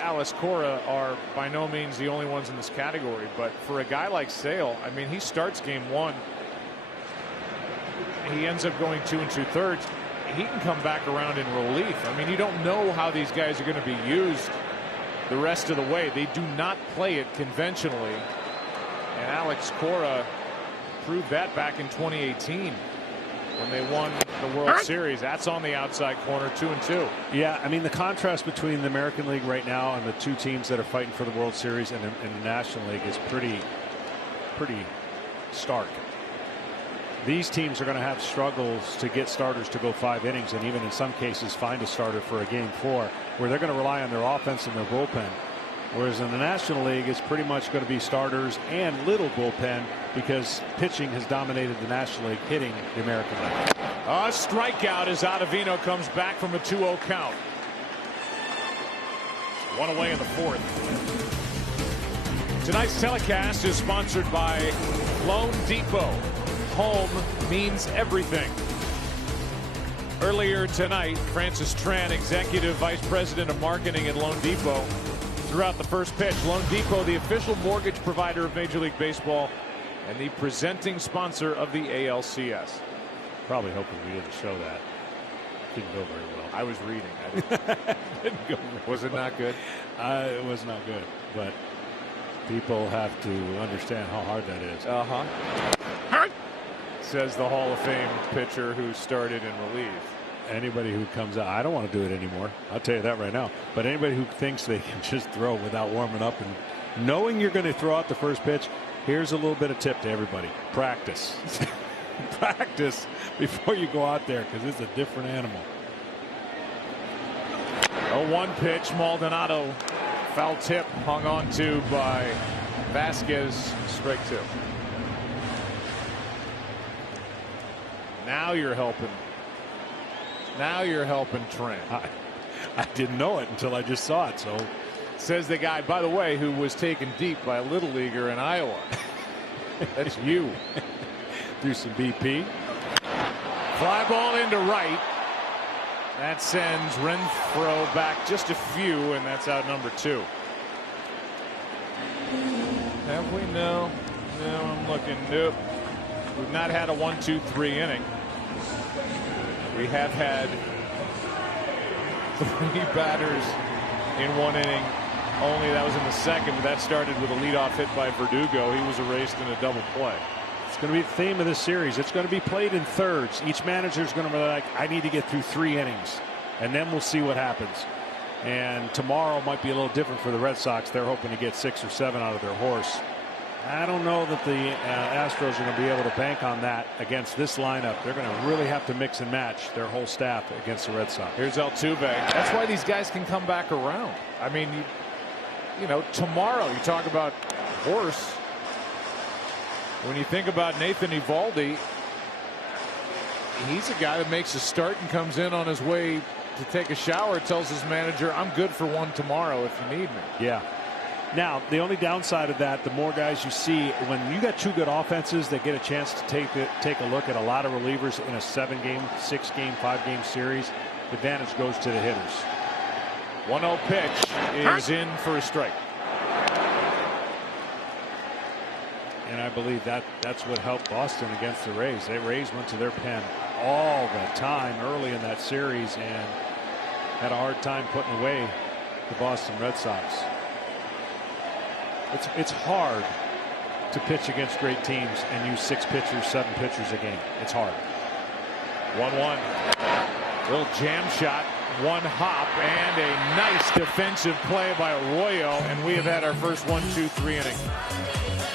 Alex Cora are by no means the only ones in this category, but for a guy like Sale, I mean, he starts game 1. He ends up going 2 2/3. He can come back around in relief. I mean, you don't know how these guys are going to be used the rest of the way. They do not play it conventionally. And Alex Cora proved that back in 2018 when they won the World Series. That's on the outside corner, 2-2. Yeah, I mean, the contrast between the American League right now and the two teams that are fighting for the World Series and the National League is pretty stark. These teams are going to have struggles to get starters to go 5 innings and even in some cases find a starter for a game 4 where they're going to rely on their offense and their bullpen. Whereas in the National League, it's pretty much going to be starters and little bullpen because pitching has dominated the National League, hitting the American League. A strikeout as Ottavino comes back from a 2-0 count. 1 away in the 4th. Tonight's telecast is sponsored by Loan Depot. Home means everything. Earlier tonight, Francis Tran, Executive Vice President of Marketing at Loan Depot, threw out the first pitch. Loan Depot, the official mortgage provider of Major League Baseball and the presenting sponsor of the ALCS. Probably hoping we didn't show that. Didn't go very well. I was reading. Didn't go very Was it not good? It was not good, but people have to understand how hard that is. Says the Hall of Fame pitcher who started in relief. Anybody who comes out, I don't want to do it anymore. I'll tell you that right now. But anybody who thinks they can just throw without warming up and knowing you're going to throw out the first pitch, here's a little bit of tip to everybody. Practice. Practice before you go out there because it's a different animal. A 1 pitch, Maldonado, foul tip hung on to by Vasquez, strike 2. Now you're helping. Now you're helping Tran. I didn't know it until I just saw it. So says the guy, by the way, who was taken deep by a little leaguer in Iowa. That's you. Through some BP. Fly ball into right. That sends Renfroe back just a few, and that's out number 2. Have we? No. No, I'm looking. Nope. We've not had a 1-2-3 inning. We have had 3 batters in 1 inning. Only that was in the 2nd, but that started with a leadoff hit by Verdugo. He was erased in a double play. It's going to be the theme of this series. It's going to be played in thirds. Each manager is going to be like, I need to get through 3 innings, and then we'll see what happens. And tomorrow might be a little different for the Red Sox. They're hoping to get 6 or 7 out of their horse. I don't know that the Astros are going to be able to bank on that against this lineup. They're going to really have to mix and match their whole staff against the Red Sox. Here's Altuve. That's why these guys can come back around. I mean, you know, tomorrow you talk about horse. When you think about Nathan Eovaldi, he's a guy that makes a start and comes in on his way to take a shower, tells his manager, I'm good for 1 tomorrow if you need me. Yeah. Now, the only downside of that, the more guys you see, when you got 2 good offenses that get a chance to take a look at a lot of relievers in a 7-game, 6-game, 5-game series, the advantage goes to the hitters. 1-0 pitch is in for a strike. And I believe that's what helped Boston against the Rays. The Rays went to their pen all the time early in that series and had a hard time putting away the Boston Red Sox. It's hard to pitch against great teams and use 6 pitchers, 7 pitchers a game. It's hard. 1-1. Little jam shot, 1 hop, and a nice defensive play by Arroyo, and we have had our first 1-2-3 inning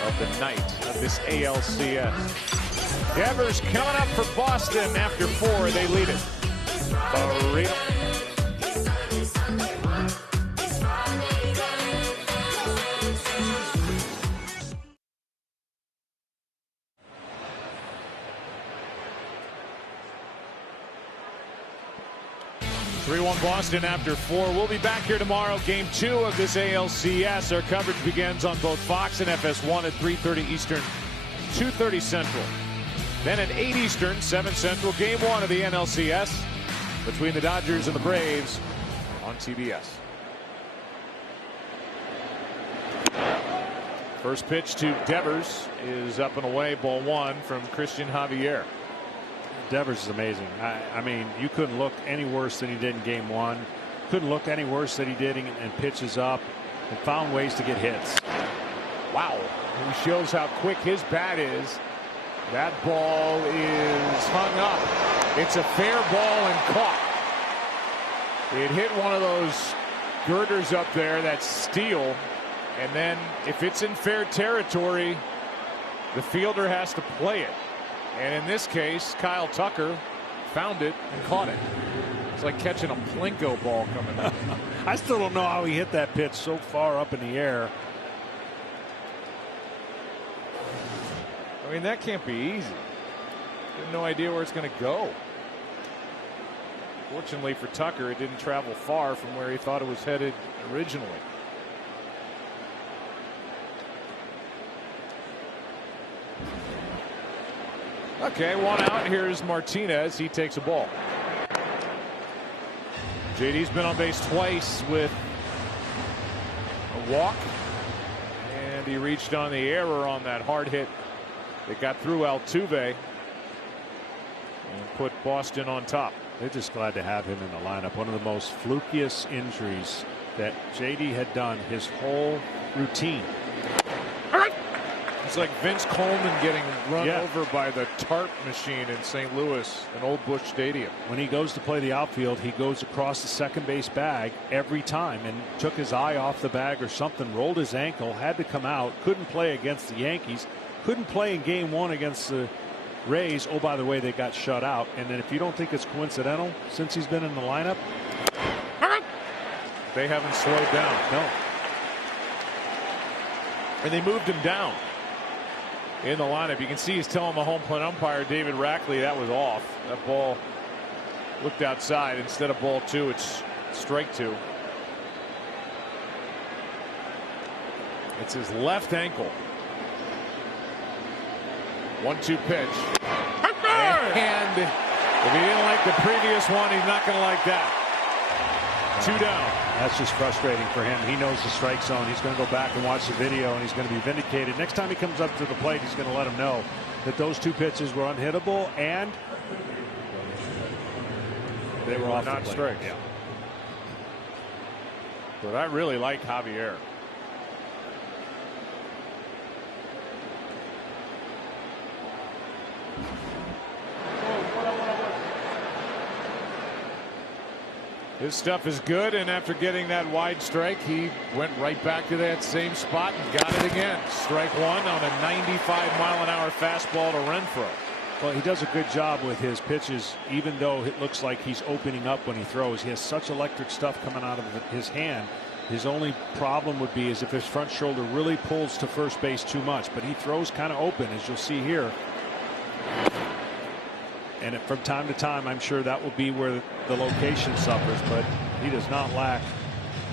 of the night of this ALCS. Devers coming up for Boston after 4. They lead it. Burrito. 3-1 Boston after 4. We'll be back here tomorrow. Game 2 of this ALCS. Our coverage begins on both Fox and FS1 at 3:30 Eastern, 2:30 Central. Then at 8 Eastern, 7 Central, Game 1 of the NLCS between the Dodgers and the Braves on TBS. First pitch to Devers is up and away, ball one from Christian Javier. Devers is amazing. I mean, you couldn't look any worse than he did in game one. Couldn't look any worse than he did in pitches up, and found ways to get hits. Wow. He shows how quick his bat is. That ball is hung up. It's a fair ball and caught. It hit one of those girders up there, that's steel. And then if it's in fair territory, the fielder has to play it. And in this case, Kyle Tucker found it and caught it. It's like catching a Plinko ball coming up. I still don't know how he hit that pitch so far up in the air. I mean, that can't be easy. You have no idea where it's going to go. Fortunately for Tucker, it didn't travel far from where he thought it was headed originally. Okay, one out. Here's Martinez. He takes a ball. JD's been on base twice with a walk, and he reached on the error on that hard hit that got through Altuve and put Boston on top. They're just glad to have him in the lineup. One of the most flukiest injuries that JD had done his whole routine. It's like Vince Coleman getting run over by the tarp machine in St. Louis in Old Busch Stadium. When he goes to play the outfield, he goes across the second base bag every time and took his eye off the bag or something, rolled his ankle, had to come out, couldn't play against the Yankees, couldn't play in game one against the Rays. Oh, by the way, they got shut out. And then if you don't think it's coincidental, since he's been in the lineup, they haven't slowed down. No. And they moved him down in the lineup. You can see he's telling the home plate umpire, David Rackley, that was off. That ball looked outside. Instead of ball two, it's strike two. It's his left ankle. 1-2 pitch. And if he didn't like the previous one, he's not going to like that. 2 down. That's just frustrating for him. He knows the strike zone. He's going to go back and watch the video, and he's going to be vindicated. Next time he comes up to the plate, he's going to let him know that those 2 pitches were unhittable and they were off not the plate. Strikes. Yeah. But I really like Javier. His stuff is good, and after getting that wide strike, he went right back to that same spot and got it again. Strike one on a 95-mile-an-hour fastball to Renfroe. Well, he does a good job with his pitches, even though it looks like he's opening up when he throws. He has such electric stuff coming out of his hand. His only problem would be is if his front shoulder really pulls to first base too much, but he throws kind of open, as you'll see here. And from time to time, I'm sure that will be where the location suffers, but he does not lack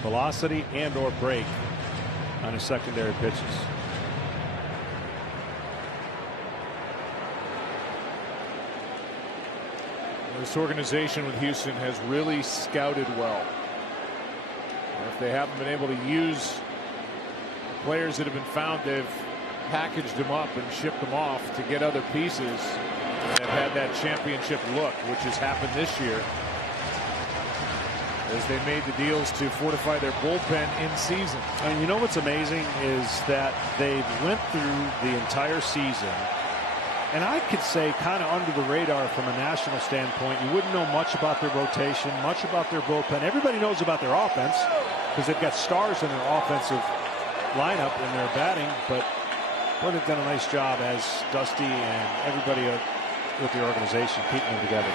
velocity and or break on his secondary pitches. This organization with Houston has really scouted well. And if they haven't been able to use players that have been found, they've packaged them up and shipped them off to get other pieces. And have had that championship look, which has happened this year as they made the deals to fortify their bullpen in season. And you know what's amazing is that they went through the entire season, and I could say kind of under the radar from a national standpoint. You wouldn't know much about their rotation, much about their bullpen. Everybody knows about their offense because they've got stars in their offensive lineup and their batting, but boy, they've done a nice job as Dusty and everybody with the organization keeping them together.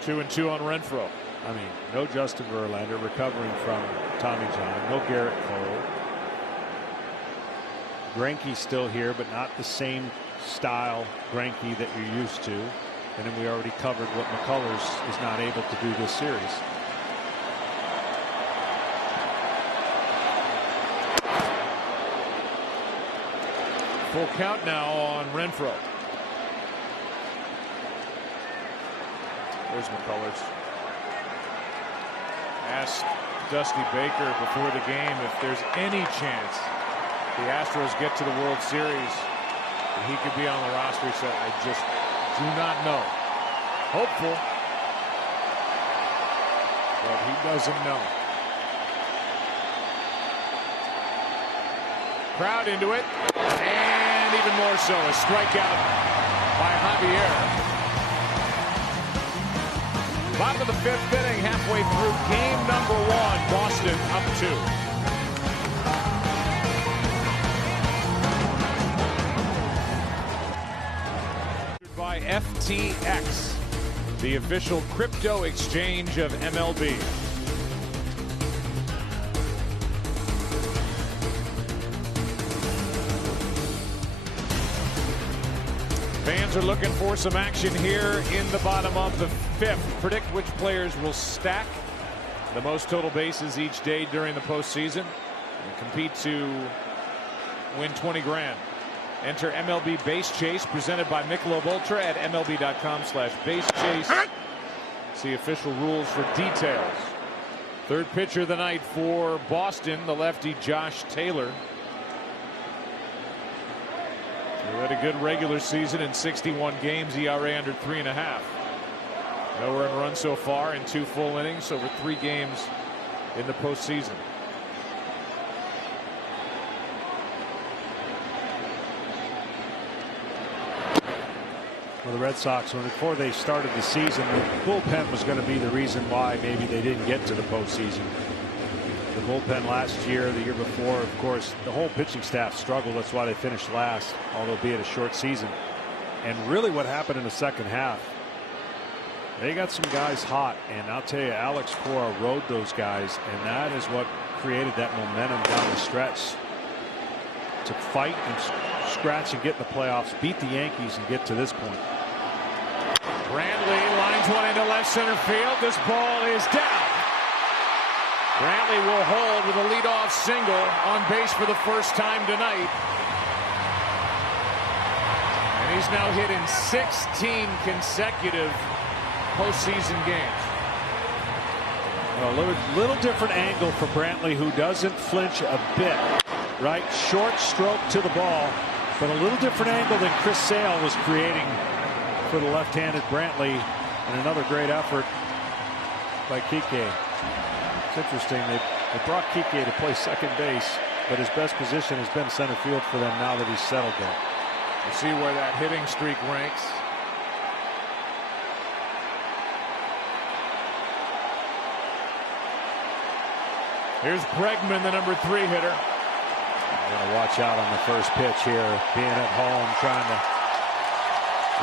Two and two on Renfroe. I mean, no Justin Verlander recovering from Tommy John. No Garrett Cole. Greinke's still here, but not the same style Greinke that you're used to. And then we already covered what McCullers is not able to do this series. Full count now on Renfroe. There's McCullers. Asked Dusty Baker before the game if there's any chance the Astros get to the World Series, he could be on the roster. He said, I just do not know. Hopeful, but he doesn't know. Crowd into it, and even more so, a strikeout by Javier. Bottom of the 5th inning, halfway through game number 1, Boston up 2. By FTX, the official crypto exchange of MLB. Fans are looking for some action here in the bottom of the 5th. Predict which players will stack the most total bases each day during the postseason and compete to win 20 grand. Enter MLB Base Chase presented by Michelob Ultra at MLB.com/basechase. See official rules for details. Third pitcher of the night for Boston, the lefty Josh Taylor. He had a good regular season in 61 games, ERA under 3.5. No earned run so far in 2 full innings over 3 games in the postseason. Well, the Red Sox, before they started the season, the bullpen was going to be the reason why maybe they didn't get to the postseason. The bullpen last year, the year before, of course, the whole pitching staff struggled. That's why they finished last, although be it a short season. And really what happened in the second half, they got some guys hot, and I'll tell you, Alex Cora rode those guys, and that is what created that momentum down the stretch to fight and scratch and get in the playoffs, beat the Yankees, and get to this point. Brantley lines one into left center field. This ball is down. Brantley will hold with a leadoff single on base for the first time tonight. And he's now hit in 16 consecutive postseason games. A little different angle for Brantley, who doesn't flinch a bit. Right, short stroke to the ball, but a little different angle than Chris Sale was creating for the left-handed Brantley, and another great effort by Kike. It's interesting, they brought Kike to play second base, but his best position has been center field for them now that he's settled there. We'll see where that hitting streak ranks. Here's Bregman, the number 3 hitter. Going to watch out on the first pitch here, being at home, trying to.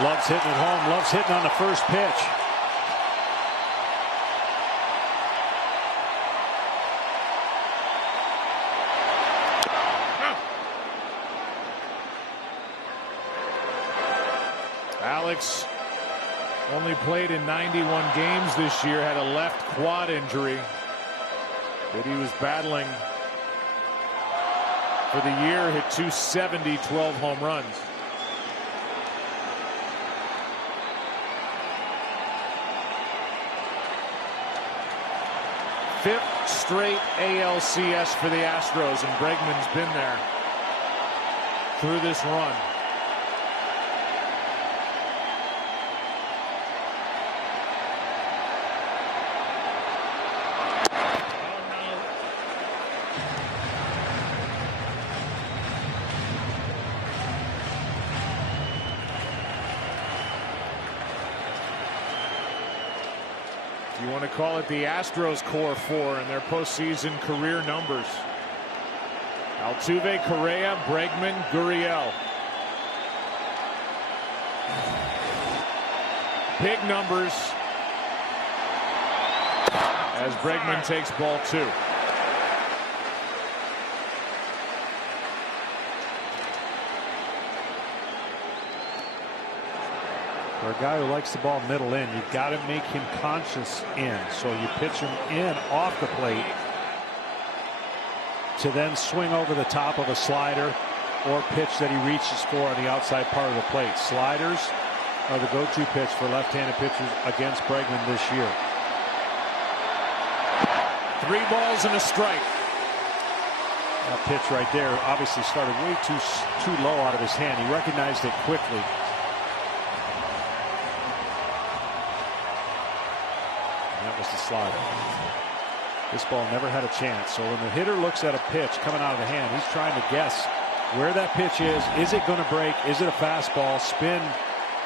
Loves hitting at home, loves hitting on the first pitch. Alex only played in 91 games this year, had a left quad injury that he was battling for the year. Hit .270, 12 home runs. Fifth straight ALCS for the Astros, and Bregman's been there through this run. You want to call it the Astros core 4 in their postseason career numbers. Altuve, Correa, Bregman, Gurriel. Big numbers as Bregman takes ball 2. For a guy who likes the ball middle in, you've got to make him conscious in. So you pitch him in off the plate to then swing over the top of a slider or pitch that he reaches for on the outside part of the plate. Sliders are the go-to pitch for left-handed pitchers against Bregman this year. 3 balls and a strike. That pitch right there obviously started way too low out of his hand. He recognized it quickly. And that was the slider. This ball never had a chance. So when the hitter looks at a pitch coming out of the hand, he's trying to guess where that pitch is. Is it going to break? Is it a fastball? Spin,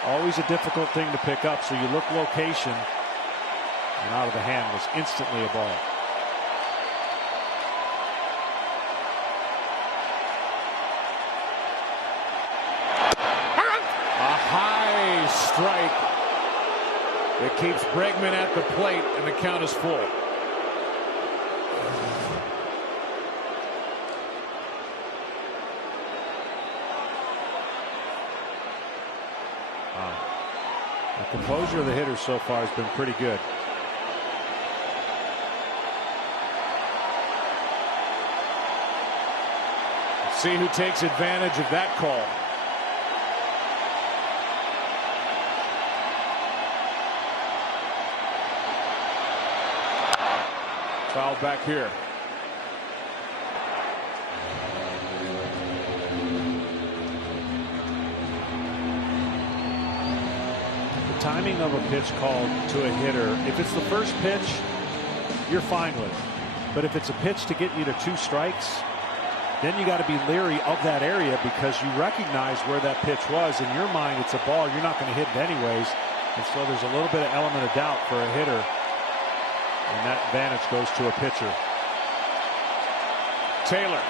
always a difficult thing to pick up. So you look location, and out of the hand was instantly a ball. A high strike that keeps Bregman at the plate, and the count is full. The composure of the hitter so far has been pretty good. Let's see who takes advantage of that call. Foul back here. Timing of a pitch called to a hitter, if it's the first pitch, you're fine with it. But if it's a pitch to get you to 2 strikes, then you got to be leery of that area because you recognize where that pitch was. In your mind, it's a ball. You're not going to hit it anyways. And so there's a little bit of element of doubt for a hitter. And that advantage goes to a pitcher. Taylor.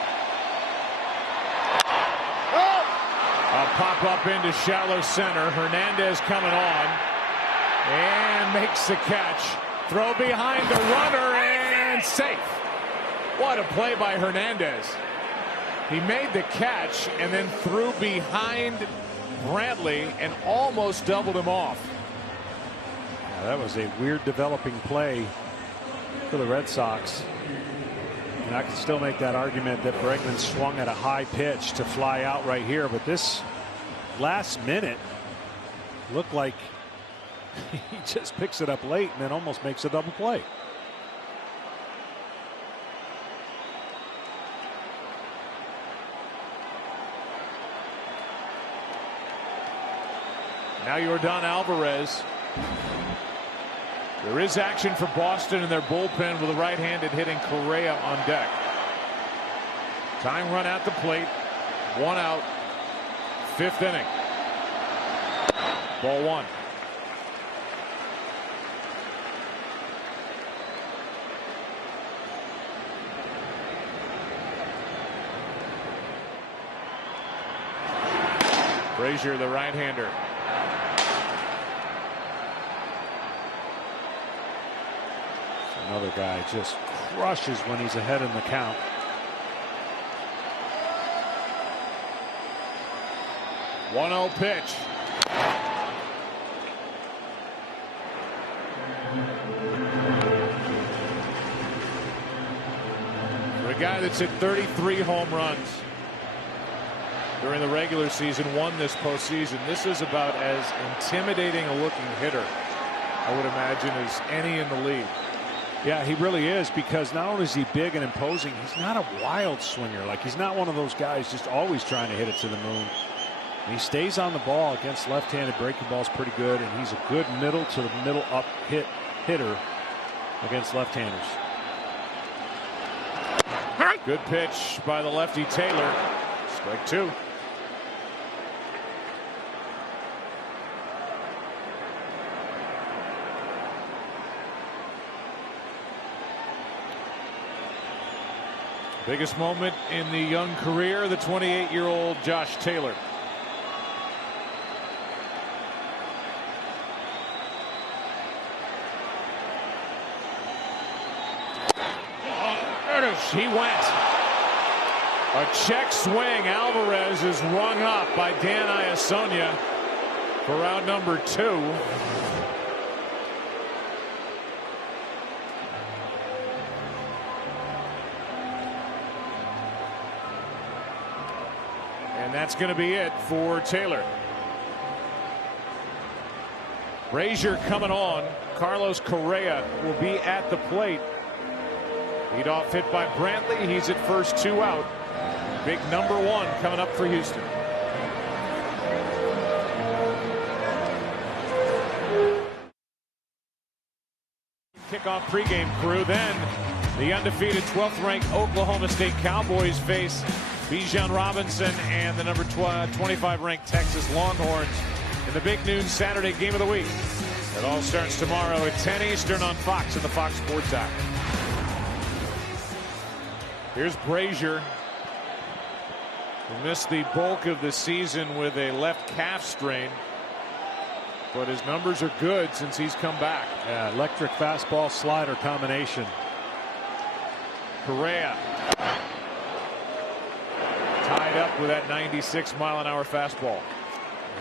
A pop up into shallow center. Hernandez coming on and makes the catch. Throw behind the runner and safe. What a play by Hernandez. He made the catch and then threw behind Brantley and almost doubled him off. Yeah, that was a weird developing play for the Red Sox. And I can still make that argument that Bregman swung at a high pitch to fly out right here. But this last minute looked like he just picks it up late and then almost makes a double play. Now Yordan Alvarez. There is action for Boston in their bullpen with a right-handed hitting Correa on deck. Time run at the plate. 1 out. 5th inning. Ball 1. Frazier, the right-hander. Another guy just crushes when he's ahead in the count. One 1-0 pitch. For a guy that's hit 33 home runs during the regular season, won this postseason, this is about as intimidating a looking hitter, I would imagine, as any in the league. Yeah, he really is, because not only is he big and imposing, he's not a wild swinger. Like, he's not one of those guys just always trying to hit it to the moon. And he stays on the ball against left-handed breaking balls pretty good, and he's a good middle to the middle up hitter against left-handers. Good pitch by the lefty Taylor. Strike 2. Biggest moment in the young career, the 28-year-old Josh Taylor. He went. A check swing. Alvarez is rung up by Dan Iasonia for round number 2. And that's going to be it for Taylor. Brazier coming on. Carlos Correa will be at the plate. Leadoff hit by Brantley. He's at first, 2 out. Big number 1 coming up for Houston. Kickoff pregame crew. Then the undefeated 12th ranked Oklahoma State Cowboys face Bijan Robinson and the number 25 ranked Texas Longhorns in the big noon Saturday game of the week. It all starts tomorrow at 10 Eastern on Fox and the Fox Sports app. Here's Brazier, who missed the bulk of the season with a left calf strain, but his numbers are good since he's come back. Yeah, electric fastball slider combination. Correa tied up with that 96-mile-an-hour fastball.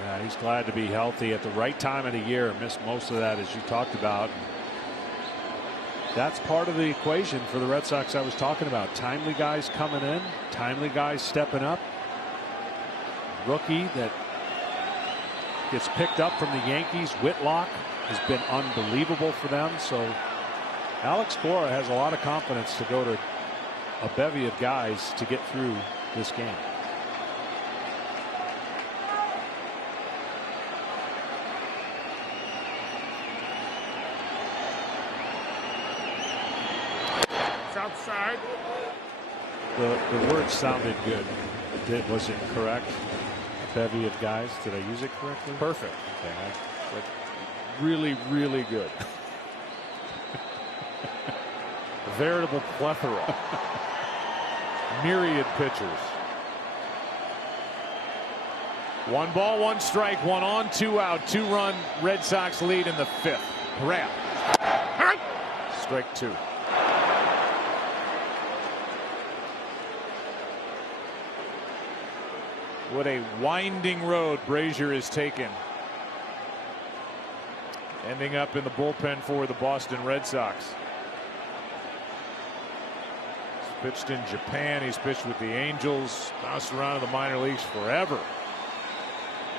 Yeah, he's glad to be healthy at the right time of the year. Missed most of that, as you talked about. That's part of the equation for the Red Sox I was talking about. Timely guys coming in, timely guys stepping up. Rookie that gets picked up from the Yankees, Whitlock, has been unbelievable for them. So Alex Cora has a lot of confidence to go to a bevy of guys to get through this game. Outside. The word sounded good. Was it correct? A bevy of guys. Did I use it correctly? Perfect. Okay. Really, really good. A veritable plethora. Myriad pitchers. 1 ball, 1 strike, 1 on, 2 out. 2-run Red Sox lead in the 5th. Correa. Strike 2. What a winding road Brazier has taken. Ending up in the bullpen for the Boston Red Sox. He's pitched in Japan. He's pitched with the Angels. Bounced around in the minor leagues forever.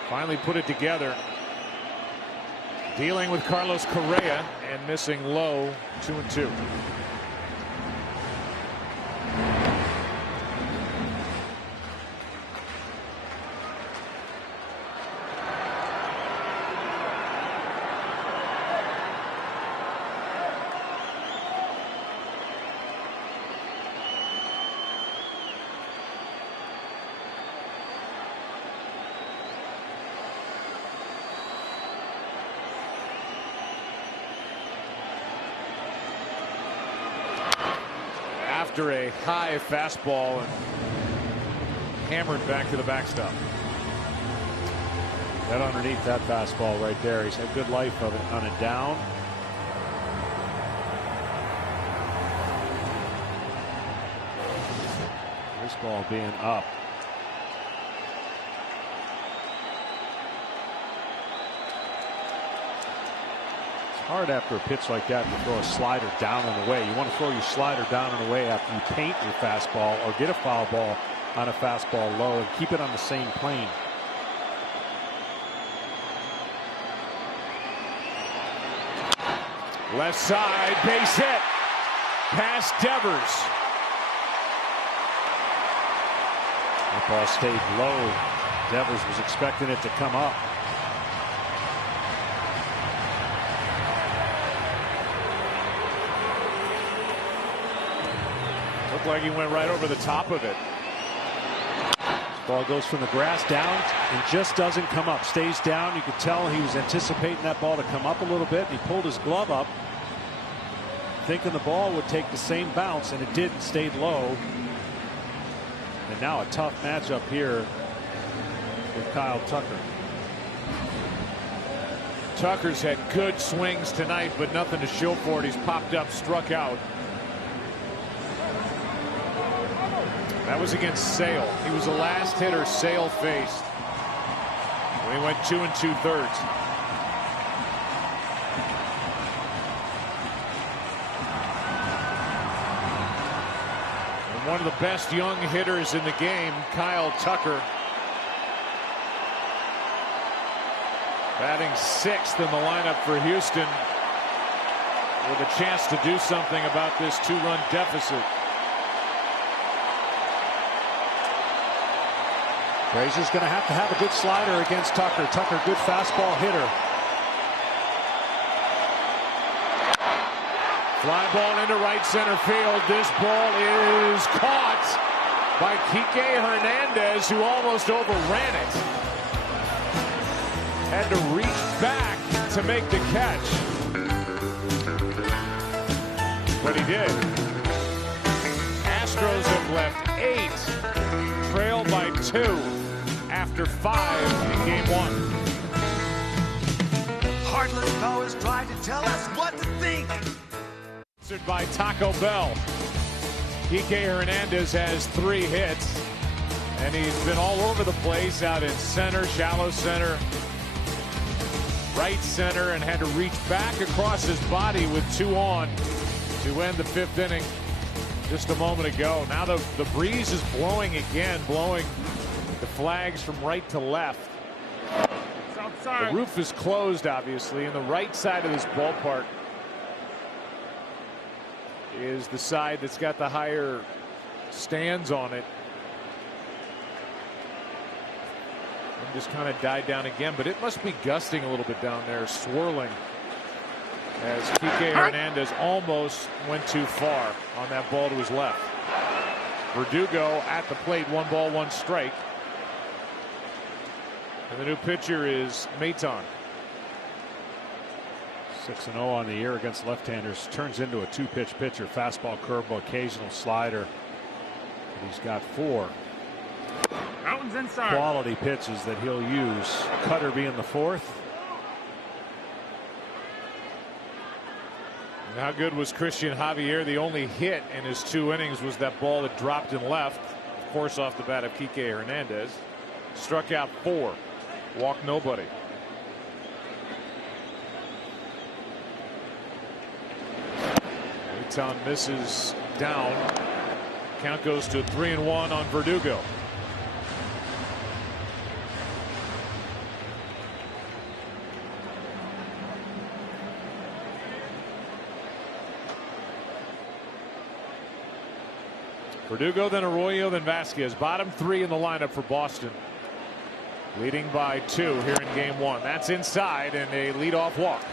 Finally put it together. Dealing with Carlos Correa and missing low, 2-2. After a high fastball and hammered back to the backstop. That underneath that fastball right there. He's had good life of it on a down. This ball being up. Hard after a pitch like that to throw a slider down and away. You want to throw your slider down and away after you paint your fastball or get a foul ball on a fastball low and keep it on the same plane. Left side, base hit. Past Devers. That ball stayed low. Devers was expecting it to come up. Looked like he went right over the top of it. Ball goes from the grass down and just doesn't come up. Stays down. You could tell he was anticipating that ball to come up a little bit. He pulled his glove up, thinking the ball would take the same bounce, and it didn't. Stayed low. And now a tough matchup here with Kyle Tucker. Tucker's had good swings tonight, but nothing to show for it. He's popped up, struck out. That was against Sale. He was the last hitter Sale faced when he went 2 2/3. And one of the best young hitters in the game, Kyle Tucker. Batting 6th in the lineup for Houston, with a chance to do something about this 2-run deficit. Frazier's going to have a good slider against Tucker. Tucker, good fastball hitter. Fly ball into right center field. This ball is caught by Kike Hernandez, who almost overran it. Had to reach back to make the catch. But he did. Astros have left 8, trailed by 2 after 5 in game 1. Heartless powers try to tell us what to think. Answered by Taco Bell. Kike Hernandez has 3 hits, and he's been all over the place out in center, shallow center, right center, and had to reach back across his body with 2 on to end the 5th inning just a moment ago. Now the breeze is blowing again, blowing the flags from right to left. The roof is closed, obviously, and the right side of this ballpark is the side that's got the higher stands on it. And just kind of died down again, but it must be gusting a little bit down there, swirling, as Kike Hernandez almost went too far on that ball to his left. Verdugo at the plate, 1 ball, 1 strike. And the new pitcher is Maton. 6-0 on the year against left-handers. Turns into a 2-pitch pitcher. Fastball, curveball, occasional slider. And he's got 4 Mountains inside. quality pitches that he'll use. Cutter being the 4th. And how good was Christian Javier? The only hit in his 2 innings was that ball that dropped and left, of course, off the bat of Kike Hernandez. Struck out 4, walked nobody. Maton misses down. Count goes to 3-1 on Verdugo. Verdugo, then Arroyo, then Vasquez. Bottom 3 in the lineup for Boston. Leading by 2 here in game 1. That's inside and a leadoff walk.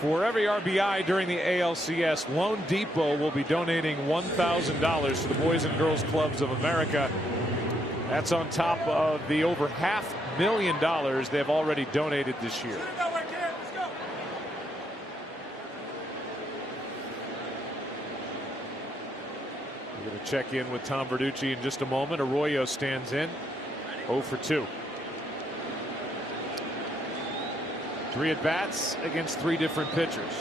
For every RBI during the ALCS, Lone Depot will be donating $1,000 to the Boys and Girls Clubs of America. That's on top of the over $500,000 they've already donated this year. We're going to check in with Tom Verducci in just a moment. Arroyo stands in, 0 for 2. 3 at-bats against 3 different pitchers.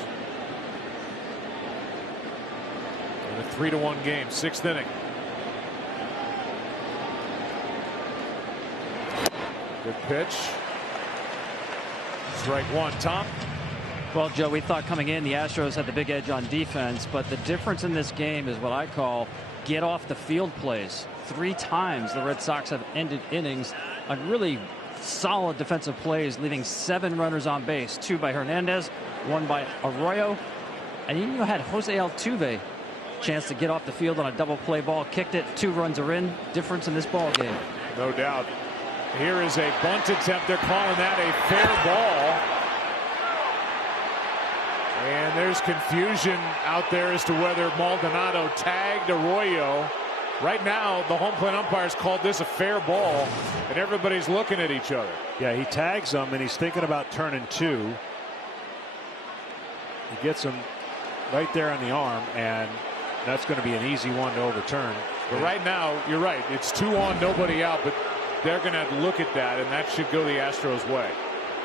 In a 3-1 game, 6th inning. Good pitch. Strike 1. Tom? Well, Joe, we thought coming in the Astros had the big edge on defense, but the difference in this game is what I call get off the field plays. 3 times the Red Sox have ended innings on really solid defensive plays, leaving 7 runners on base. 2 by Hernandez, 1 by Arroyo, and you had Jose Altuve chance to get off the field on a double play ball, kicked it, 2 runs are in. Difference in this ball game. No doubt. Here is a bunt attempt. They're calling that a fair ball. And there's confusion out there as to whether Maldonado tagged Arroyo. Right now, the home plate umpires called this a fair ball, and everybody's looking at each other. Yeah, he tags him, and he's thinking about turning 2. He gets him right there on the arm, and that's going to be an easy one to overturn. But right now, you're right. It's 2 on, nobody out, but they're going to have to look at that, and that should go the Astros' way.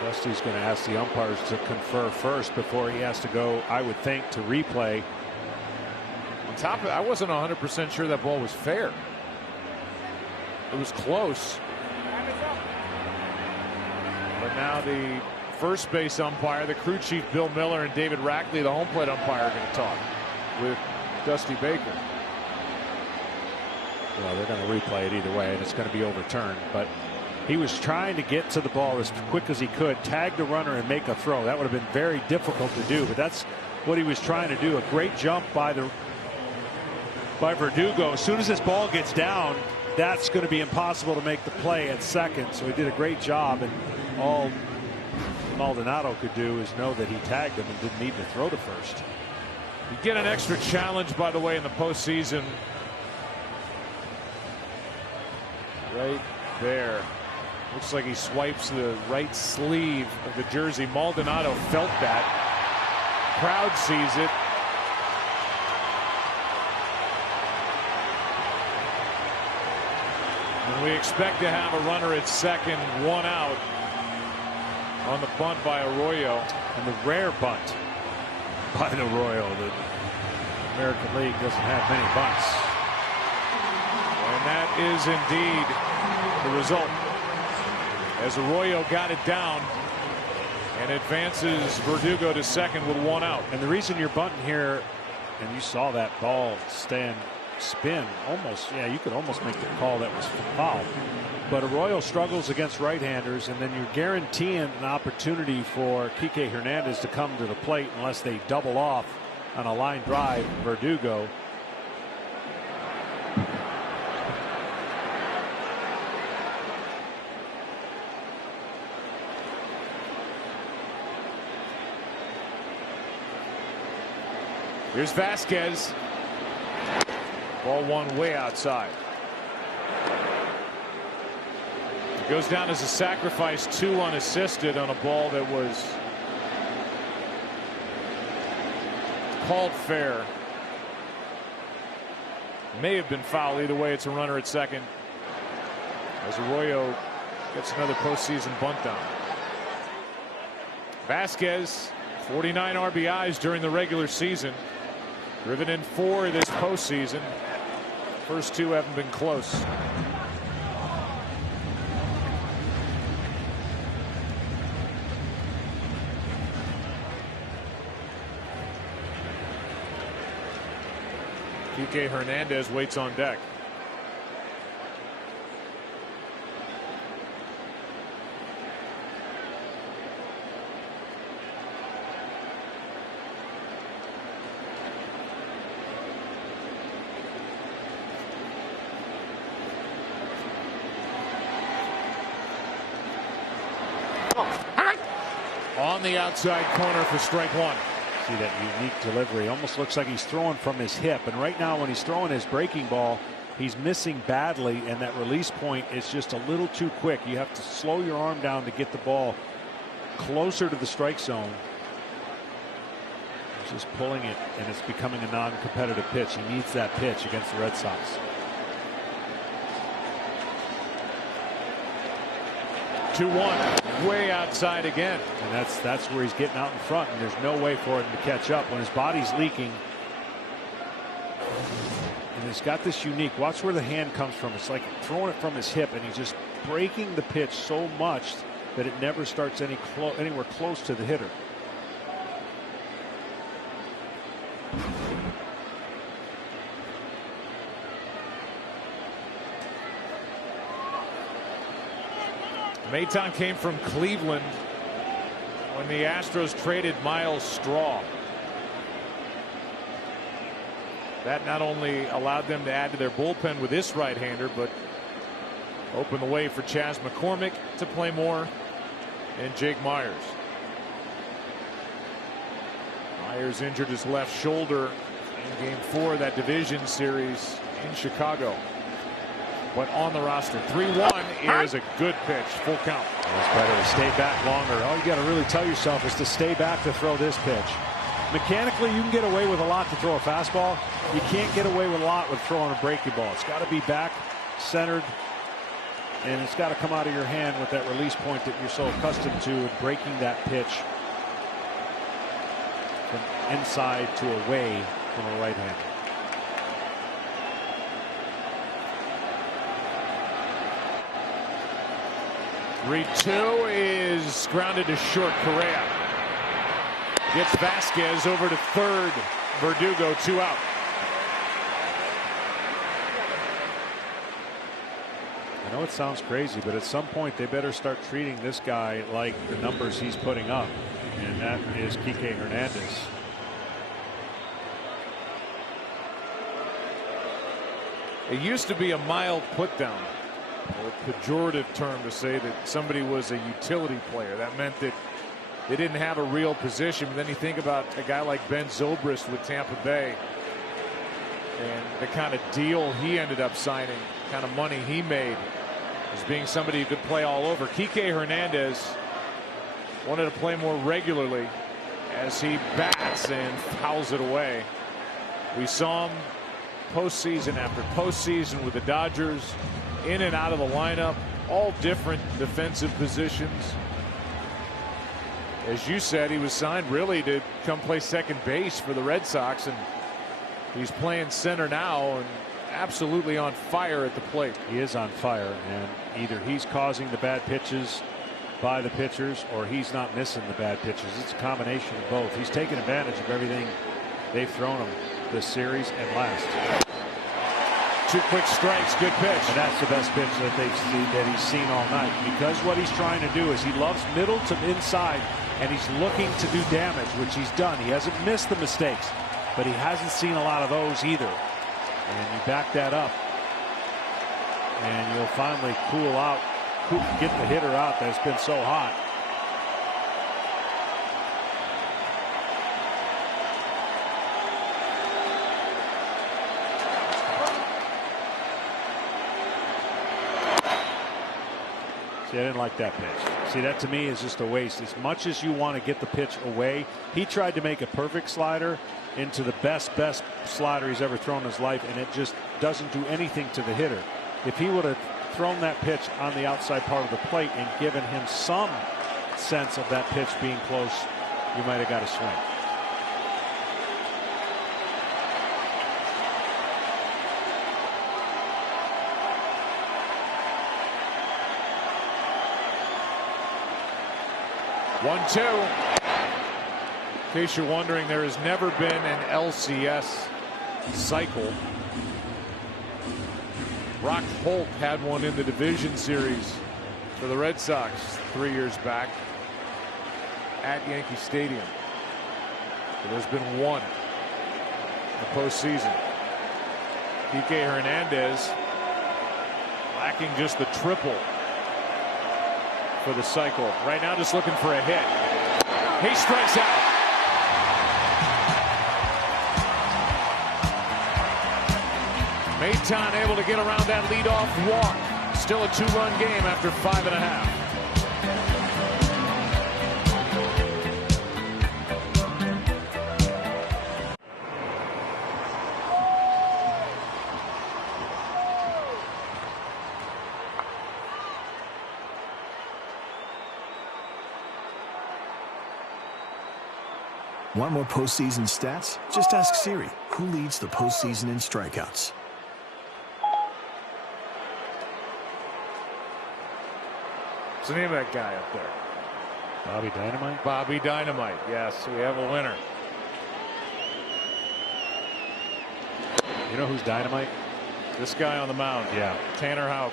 Dusty's going to ask the umpires to confer first before he has to go, I would think, to replay. On top of it, I wasn't 100% sure that ball was fair. It was close. But now the first base umpire, the crew chief Bill Miller, and David Rackley, the home plate umpire, are going to talk with Dusty Baker. Well, they're going to replay it either way, and it's going to be overturned. But He was trying to get to the ball as quick as he could, tag the runner and make a throw. That would have been very difficult to do, but that's what he was trying to do. A great jump by Verdugo. As soon as this ball gets down, that's going to be impossible to make the play at second. So he did a great job, and all Maldonado could do is know that he tagged him and didn't need to throw to first. You get an extra challenge, by the way, in the postseason. Right there. Looks like he swipes the right sleeve of the jersey. Maldonado felt that. Crowd sees it. And we expect to have a runner at second, one out on the bunt by Arroyo. And the rare bunt by Arroyo. The American League doesn't have many bunts. And that is indeed the result, as Arroyo got it down and advances Verdugo to second with one out. And the reason you're bunting here, and you saw that ball spin almost, yeah, you could almost make the call that was foul. But Arroyo struggles against right-handers, and then you're guaranteeing an opportunity for Kike Hernandez to come to the plate unless they double off on a line drive. Verdugo. Here's Vasquez. Ball one way outside. It goes down as a sacrifice, 2 unassisted on a ball that was called fair. May have been foul. Either way, it's a runner at second, as Arroyo gets another postseason bunt down. Vasquez, 49 RBIs during the regular season. Driven in 4 this postseason. First 2 haven't been close. Kike Hernandez waits on deck. On the outside corner for strike one. See that unique delivery. Almost looks like he's throwing from his hip. And right now, when he's throwing his breaking ball, he's missing badly. And that release point is just a little too quick. You have to slow your arm down to get the ball closer to the strike zone. He's just pulling it, and it's becoming a non-competitive pitch. He needs that pitch against the Red Sox. 2-1, way outside again. And that's where he's getting out in front, and there's no way for him to catch up when his body's leaking. And he's got this unique, watch where the hand comes from. It's like throwing it from his hip, and he's just breaking the pitch so much that it never starts anywhere close to the hitter. Maton came from Cleveland when the Astros traded Miles Straw. That not only allowed them to add to their bullpen with this right-hander, but opened the way for Chas McCormick to play more, and Jake Myers. Myers injured his left shoulder in Game 4 of that division series in Chicago, but on the roster. 3-1 is a good pitch, full count. It's better to stay back longer. All you got to really tell yourself is to stay back to throw this pitch. Mechanically, you can get away with a lot to throw a fastball. You can't get away with a lot with throwing a breaking ball. It's got to be back, centered, and it's got to come out of your hand with that release point that you're so accustomed to, and breaking that pitch from inside to away from a right hander. Three-two is grounded to short. Correa gets Vasquez over to third. Verdugo, 2 out. I know it sounds crazy, but at some point they better start treating this guy like the numbers he's putting up, and that is Kike Hernandez. It used to be a mild put down, a pejorative term to say that somebody was a utility player. That meant that they didn't have a real position. But then you think about a guy like Ben Zobrist with Tampa Bay and the kind of deal he ended up signing, kind of money he made, as being somebody who could play all over. Kike Hernandez wanted to play more regularly as he bats and fouls it away. We saw him postseason after postseason with the Dodgers, in and out of the lineup, all different defensive positions. As you said, he was signed really to come play second base for the Red Sox, and he's playing center now and absolutely on fire at the plate. He is on fire, and either he's causing the bad pitches by the pitchers or he's not missing the bad pitches. It's a combination of both. He's taken advantage of everything they've thrown him this series and last. 2 quick strikes, good pitch. And that's the best pitch that he's seen all night, because what he's trying to do is he loves middle to inside, and he's looking to do damage, which he's done. He hasn't missed the mistakes, but he hasn't seen a lot of those either. And you back that up, and you'll finally cool out, get the hitter out that's been so hot. See, I didn't like that pitch. See, that to me is just a waste. As much as you want to get the pitch away, he tried to make a perfect slider into the best slider he's ever thrown in his life, and it just doesn't do anything to the hitter. If he would have thrown that pitch on the outside part of the plate and given him some sense of that pitch being close, you might have got a swing. One-two. In case you're wondering, there has never been an LCS cycle. Brock Holt had one in the division series for the Red Sox 3 years back at Yankee Stadium. But there's been one in the postseason. Kike Hernandez lacking just the triple for the cycle. Right now just looking for a hit. He strikes out. Maton able to get around that leadoff walk. Still a 2-run game after 5.5. Want more postseason stats? Just ask Siri, who leads the postseason in strikeouts. What's the name of that guy up there? Bobby Dynamite? Bobby Dynamite. Yes, we have a winner. You know who's Dynamite? This guy on the mound. Yeah. Tanner Houck.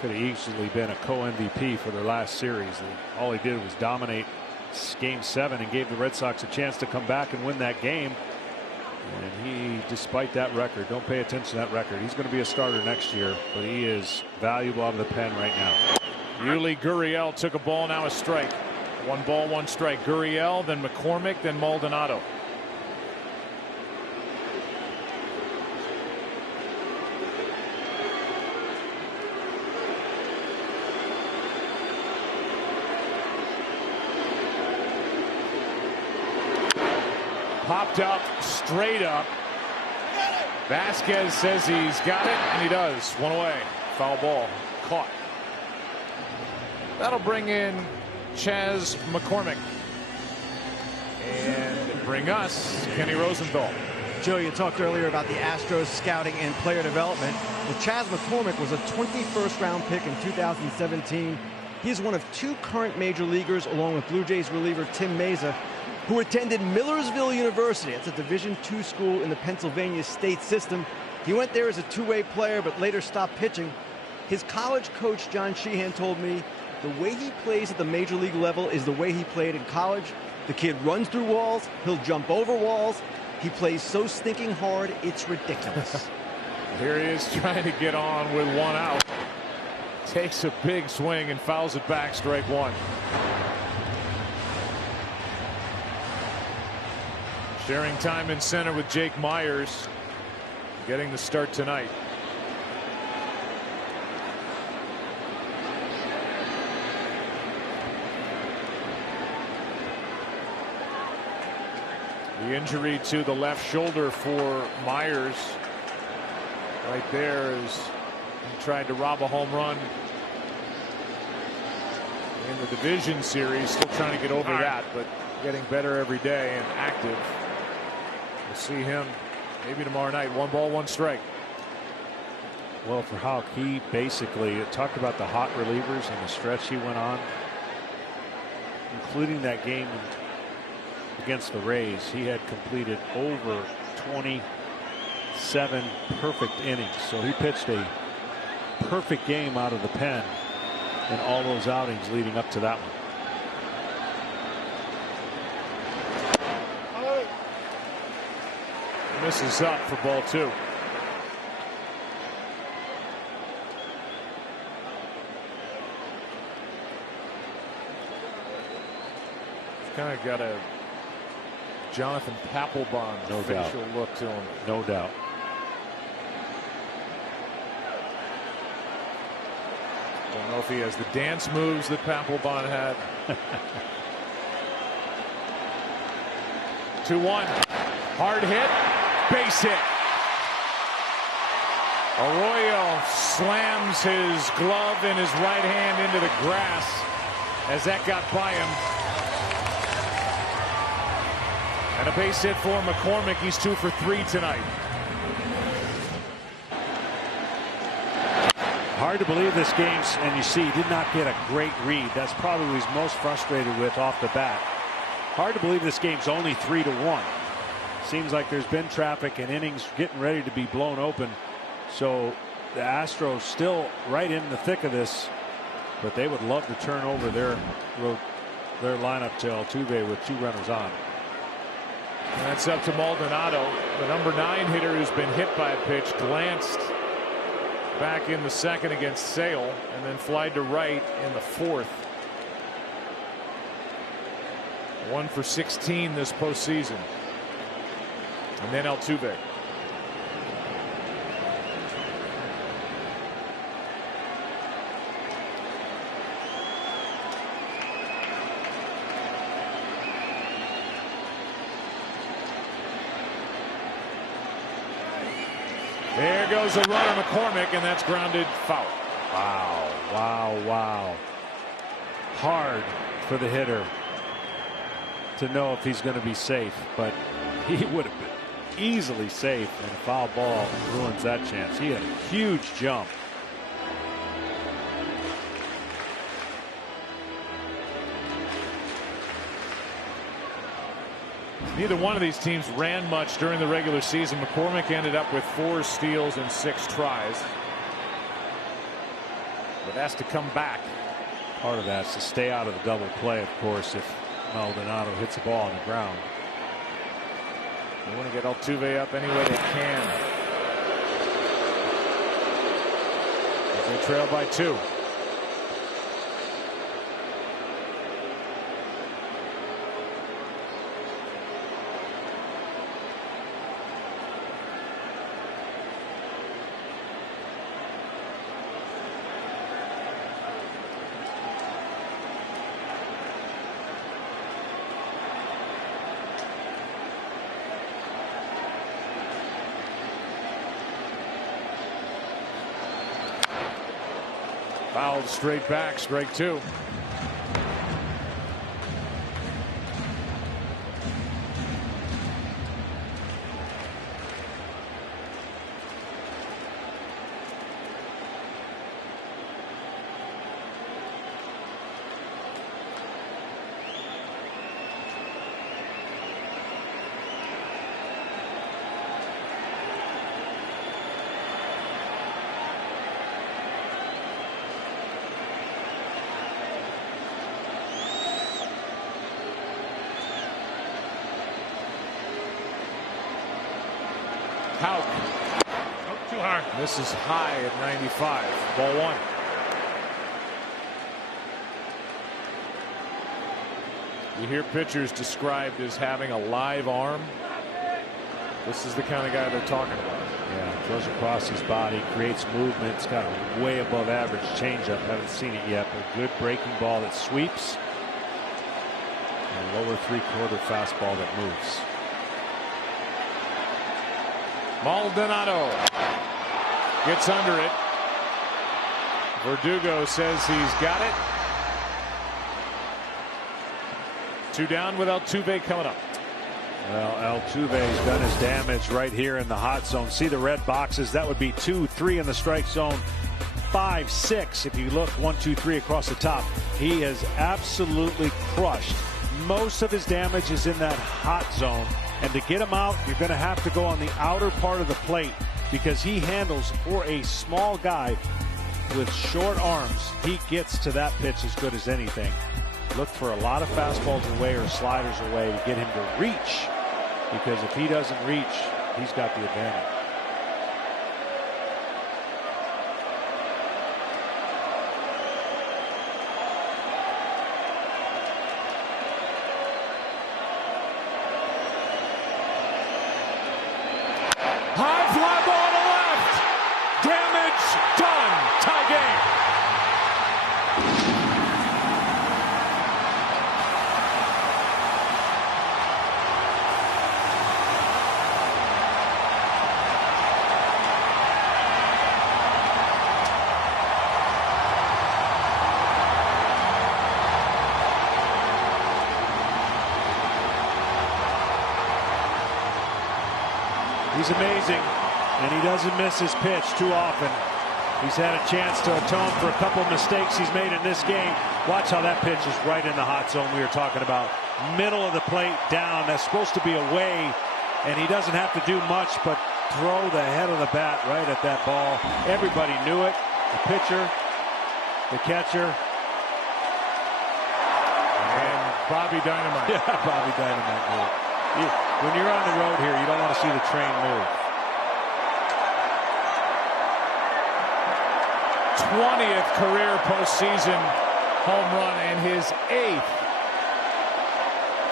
Could have easily been a co-MVP for their last series. All he did was dominate Game 7 and gave the Red Sox a chance to come back and win that game. And he, despite that record, don't pay attention to that record. He's going to be a starter next year, but he is valuable out of the pen right now. Yuli Gurriel took a ball, now a strike. 1 ball, 1 strike. Gurriel, then McCormick, then Maldonado. Popped up, straight up. Vasquez says he's got it, and he does. 1 away. Foul ball. Caught. That'll bring in Chas McCormick. And bring us Kenny Rosenthal. Joe, you talked earlier about the Astros scouting and player development. Well, Chas McCormick was a 21st round pick in 2017. He's one of 2 current major leaguers, along with Blue Jays reliever Tim Meza, who attended Millersville University. It's a Division II school in the Pennsylvania state system. He went there as a two-way player, but later stopped pitching. His college coach, John Sheehan, told me the way he plays at the major league level is the way he played in college. The kid runs through walls. He'll jump over walls. He plays so stinking hard, it's ridiculous. Here he is trying to get on with one out. Takes a big swing and fouls it back, strike one. Sharing time in center with Jake Myers, getting the start tonight. The injury to the left shoulder for Myers right there as he tried to rob a home run in the division series. Still trying to get over that, but getting better every day and active. We'll see him maybe tomorrow night. 1 ball, 1 strike. Well, for Houck, he basically talked about the hot relievers and the stretch he went on, including that game against the Rays. He had completed over 27 perfect innings. So he pitched a perfect game out of the pen in all those outings leading up to that one. Misses up for ball 2. Kind of got a Jonathan Papelbon facial look to him. No doubt. Don't know if he has the dance moves that Papelbon had. 2-1. Hard hit. Base hit. Arroyo slams his glove in his right hand into the grass as that got by him. And a base hit for McCormick. He's 2 for 3 tonight. Hard to believe this game, and you see he did not get a great read. That's probably what he's most frustrated with off the bat. Hard to believe this game's only 3-1. Seems like there's been traffic and innings getting ready to be blown open. So the Astros still right in the thick of this, but they would love to turn over their lineup to Altuve with 2 runners on. And that's up to Maldonado, the number 9 hitter who's been hit by a pitch, glanced back in the second against Sale and then flied to right in the 4th. 1 for 16 this postseason. And then Altuve. There goes a runner, McCormick, and that's grounded foul. Wow, wow, wow. Hard for the hitter to know if he's going to be safe, but he would have been easily safe, and a foul ball ruins that chance. He had a huge jump. Neither one of these teams ran much during the regular season. McCormick ended up with 4 steals and 6 tries, but has to come back. Part of that's to stay out of the double play, of course, if Maldonado hits the ball on the ground. They want to get Altuve up any way they can. They trail by 2. Fouled straight back, strike 2. Hauk. Oh, too hard. Misses high at 95. Ball one. You hear pitchers described as having a live arm. This is the kind of guy they're talking about. Yeah, throws across his body, creates movement. It's got a way above average changeup. Haven't seen it yet, but good breaking ball that sweeps. And a lower three-quarter fastball that moves. Maldonado gets under it. Verdugo says he's got it. 2 down with Altuve coming up. Well, Altuve's done his damage right here in the hot zone. See the red boxes? That would be 2, 3 in the strike zone. 5, 6 if you look 1, 2, 3 across the top. He has absolutely crushed. Most of his damage is in that hot zone. And to get him out, you're going to have to go on the outer part of the plate because he handles, for a small guy with short arms, he gets to that pitch as good as anything. Look for a lot of fastballs away or sliders away to get him to reach, because if he doesn't reach, he's got the advantage. High fly ball to left. Damage done. Tie game. He's amazing, and he doesn't miss his pitch too often. He's had a chance to atone for a couple mistakes he's made in this game. Watch how that pitch is right in the hot zone we were talking about. Middle of the plate down. That's supposed to be away, and he doesn't have to do much but throw the head of the bat right at that ball. Everybody knew it. The pitcher, the catcher, and Bobby Dynamite. Yeah, Bobby Dynamite knew it. When you're on the road here, you don't want to see the train move. 20th career postseason home run and his 8th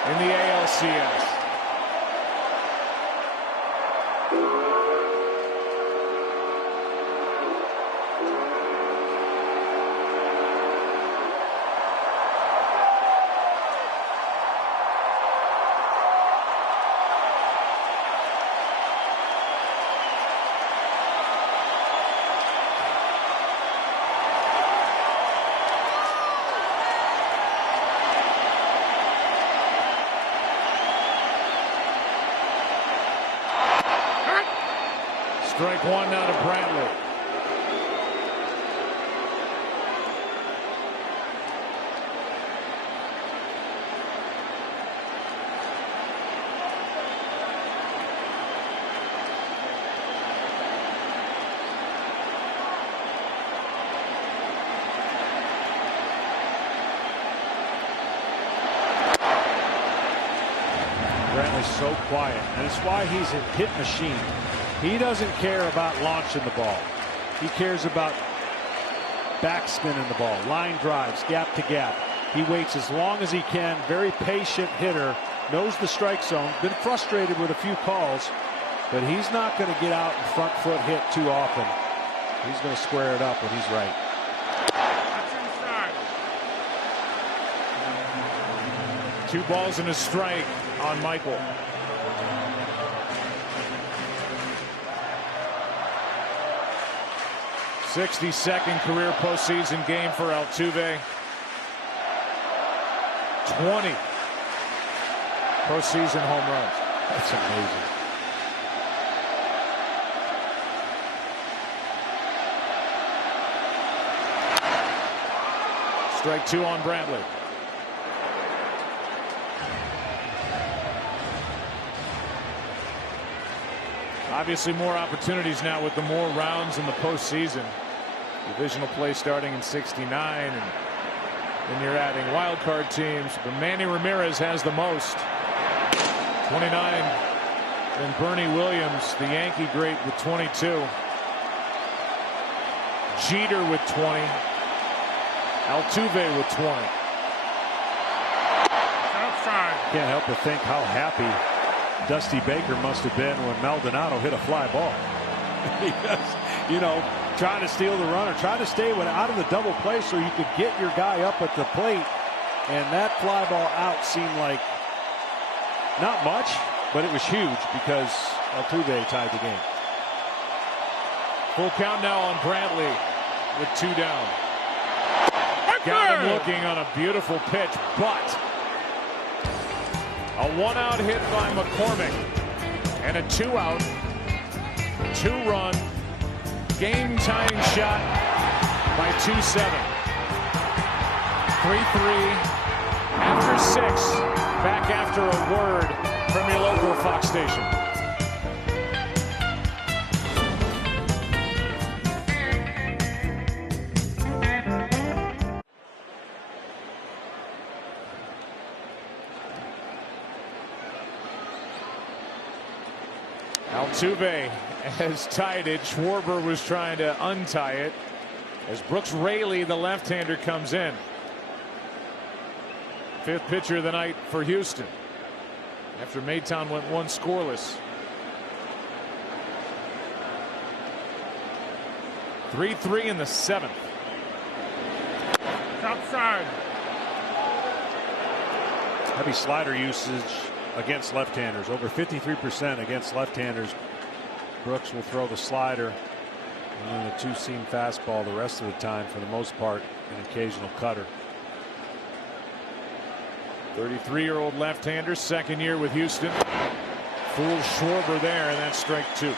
in the ALCS. Strike one now to Brantley. Brantley's so quiet, and it's why he's a hit machine. He doesn't care about launching the ball. He cares about backspinning the ball, line drives, gap to gap. He waits as long as he can. Very patient hitter, knows the strike zone. Been frustrated with a few calls, but he's not going to get out and front foot hit too often. He's going to square it up when he's right. That's inside. 2 balls and a strike on Michael. 62nd career postseason game for Altuve. 20 postseason home runs. That's amazing. Strike 2 on Brantley. Obviously more opportunities now with the more rounds in the postseason. Divisional play starting in 69, and then you're adding wild card teams. But Manny Ramirez has the most. 29 And Bernie Williams, the Yankee great, with 22. Jeter with 20. Altuve with 20. Outside. Can't help but think how happy Dusty Baker must have been when Maldonado hit a fly ball. Because, you know, trying to steal the runner, trying to stay out of the double play so you could get your guy up at the plate. And that fly ball out seemed like not much, but it was huge because Altuve tied the game. Full count now on Brantley with 2 down. Got him looking on a beautiful pitch, but a 1-out hit by McCormick and a 2-out, 2-run game-tying shot by 2-7. 3-3 after 6. Back after a word from your local Fox station. Altuve has tied it. Schwarber was trying to untie it as Brooks Raley, the left-hander, comes in. 5th pitcher of the night for Houston after Maytown went 1 scoreless. 3-3 in the 7th. Outside. Heavy slider usage against left-handers, over 53% against left-handers. Brooks will throw the slider and then the 2-seam fastball the rest of the time, for the most part, an occasional cutter. 33-year-old left-hander, 2nd year with Houston. Fools Schwarber there, and that's strike 2. With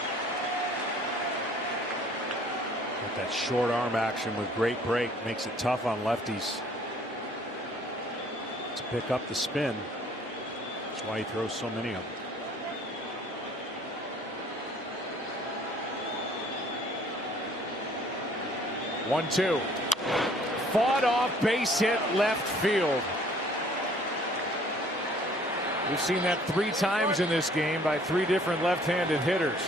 that short arm action with great break, makes it tough on lefties to pick up the spin. That's why he throws so many of them. One-two. Fought off, base hit, left field. We've seen that 3 times in this game by 3 different left-handed hitters.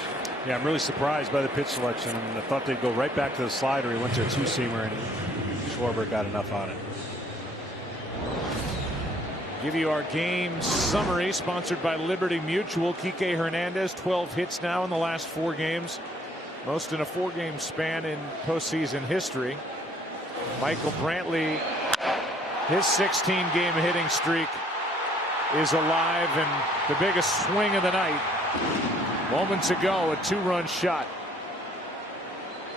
Yeah, I'm really surprised by the pitch selection. I thought they'd go right back to the slider. He went to a 2-seamer, and Schwarber got enough on it. Give you our game summary, sponsored by Liberty Mutual. Kike Hernandez, 12 hits now in the last 4 games, most in a 4-game span in postseason history. Michael Brantley, his 16-game hitting streak is alive, and the biggest swing of the night moments ago, a 2-run shot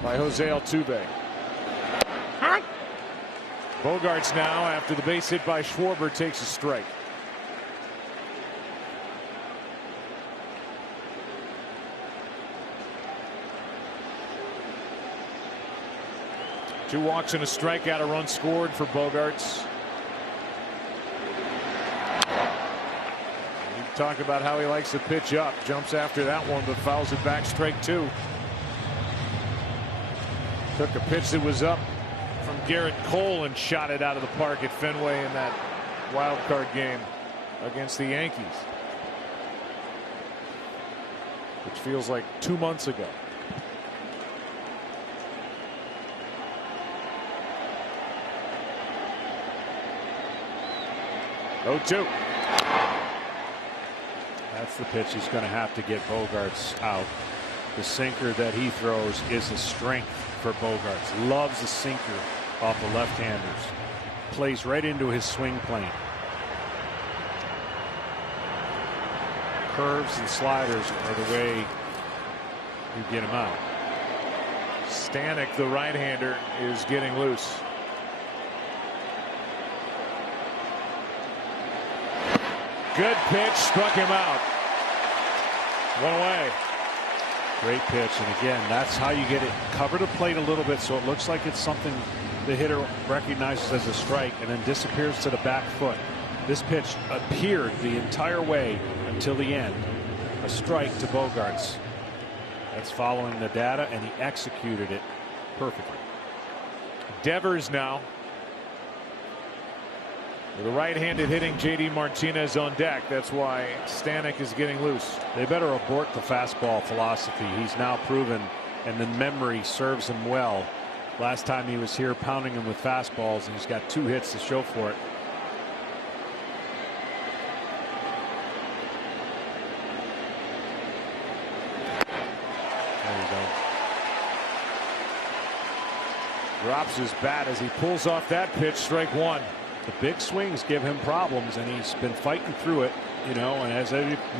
by Jose Altuve. Bogarts now, after the base hit by Schwarber, takes a strike. Two walks and a strikeout, a run scored for Bogarts. You talk about how he likes to pitch up. Jumps after that one, but fouls it back, strike 2. Took a pitch that was up from Garrett Cole and shot it out of the park at Fenway in that wild card game against the Yankees, which feels like 2 months ago. Oh, 2. That's the pitch he's going to have to get Bogarts out. The sinker that he throws is a strength for Bogarts. Loves the sinker off the left-handers. Plays right into his swing plane. Curves and sliders are the way you get him out. Stanek, the right-hander, is getting loose. Good pitch, struck him out. 1 away. Great pitch, and again, that's how you get it. Cover the plate a little bit so it looks like it's something the hitter recognizes as a strike and then disappears to the back foot. This pitch appeared the entire way until the end. A strike to Bogarts. That's following the data, and he executed it perfectly. Devers now. With a right-handed hitting J.D. Martinez on deck. That's why Stanek is getting loose. They better abort the fastball philosophy. He's now proven, and the memory serves him well. Last time he was here pounding him with fastballs, and he's got 2 hits to show for it. There you go. Drops his bat as he pulls off that pitch. Strike 1. The big swings give him problems, and he's been fighting through it, you know, and as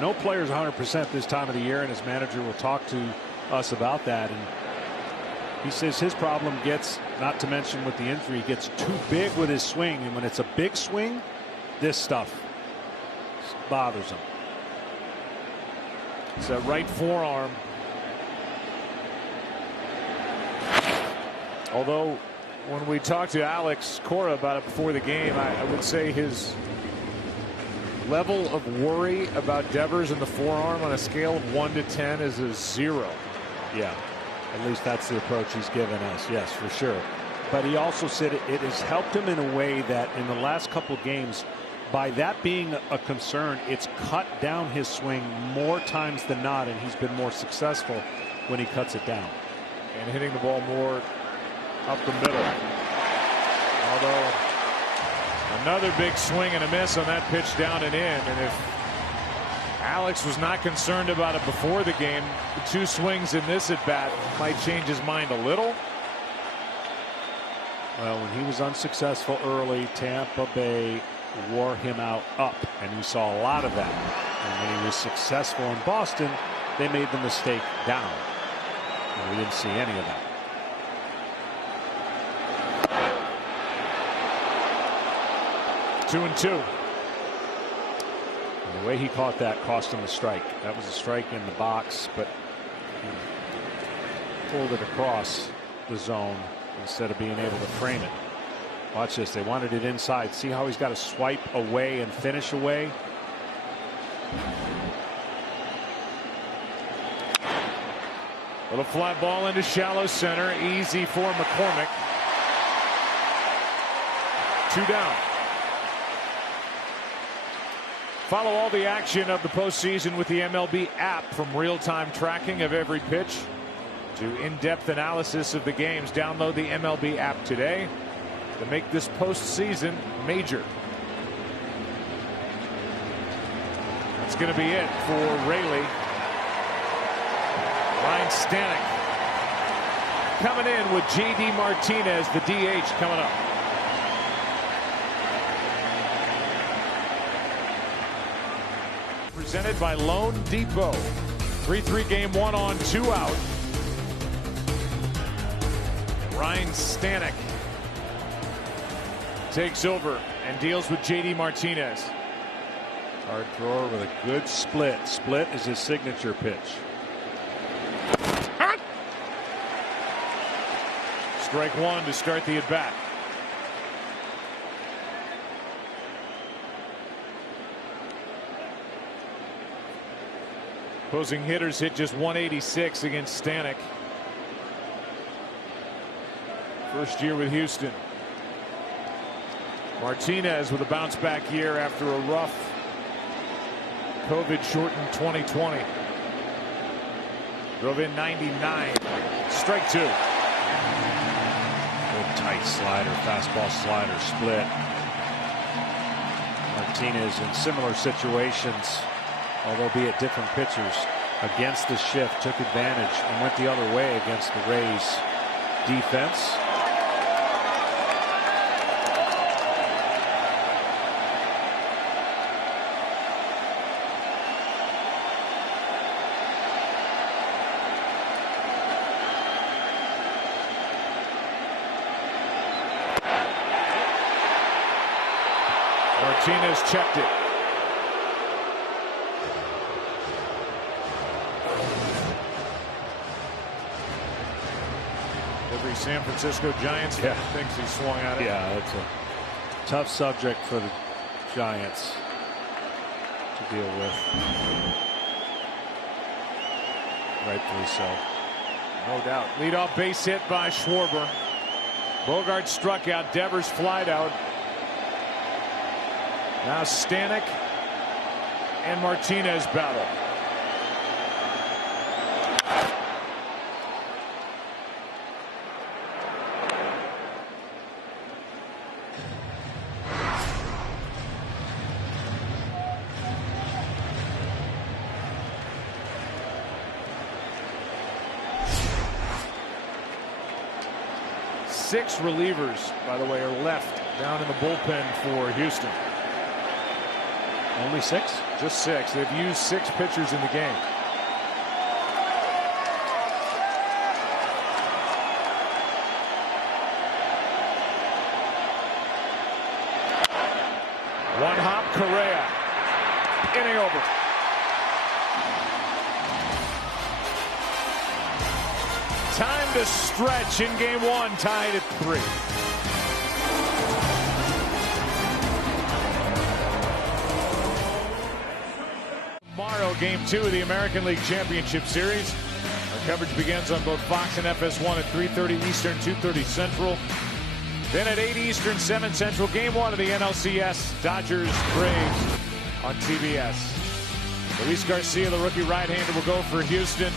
no player's 100% this time of the year, and his manager will talk to us about that. And he says his problem gets, not to mention with the injury, he gets too big with his swing, and when it's a big swing, this stuff bothers him. It's that right forearm. Although when we talked to Alex Cora about it before the game, I would say his level of worry about Devers and the forearm on a scale of 1 to 10 is a 0. Yeah, at least that's the approach he's given us. Yes, for sure. But he also said it has helped him in a way that in the last couple of games, by that being a concern, it's cut down his swing more times than not, and he's been more successful when he cuts it down. And hitting the ball more up the middle. Although another big swing and a miss on that pitch down and in. And if Alex was not concerned about it before the game, the 2 swings in this at bat might change his mind a little. Well, when he was unsuccessful early, Tampa Bay wore him out up, and we saw a lot of that. And when he was successful in Boston, they made the mistake down. And we didn't see any of that. Two and two. And the way he caught that cost him a strike. That was a strike in the box, but he pulled it across the zone instead of being able to frame it. Watch this. They wanted it inside. See how he's got to swipe away and finish away. Little fly ball into shallow center. Easy for McCormick. 2 down. Follow all the action of the postseason with the MLB app, from real-time tracking of every pitch to in-depth analysis of the games. Download the MLB app today to make this postseason major. That's going to be it for Rayleigh. Ryan Stanek coming in with J.D. Martinez, the DH, coming up. Presented by Loan Depot. 3-3 game 1 on, 2 out. Ryan Stanek takes over and deals with J.D. Martinez. Hard thrower with a good split. Split is his signature pitch. Strike 1 to start the at-bat. Opposing hitters hit just 186 against Stanek. First year with Houston. Martinez with a bounce back year after a rough COVID shortened 2020. Drove in 99. Strike 2. Good tight slider, fastball slider split. Martinez in similar situations, although be it different pitchers, against the shift, took advantage and went the other way against the Rays defense. Martinez checked it. Every San Francisco Giants fan thinks he swung at it. Yeah, it's a tough subject for the Giants to deal with. Rightfully so. No doubt. Leadoff base hit by Schwarber. Bogart struck out. Devers flied out. Now Stanek and Martinez battle. Six relievers, by the way, are left down in the bullpen for Houston. Only six? Just six. They've used six pitchers in the game. One hop, Correa. Inning over. Time to stretch in game one, tied at 3. Tomorrow, game 2 of the American League Championship Series. Our coverage begins on both Fox and FS1 at 3:30 Eastern, 2:30 Central. Then at 8 Eastern, 7 Central, game 1 of the NLCS, Dodgers Braves on TBS. Luis Garcia, the rookie right-hander, will go for Houston,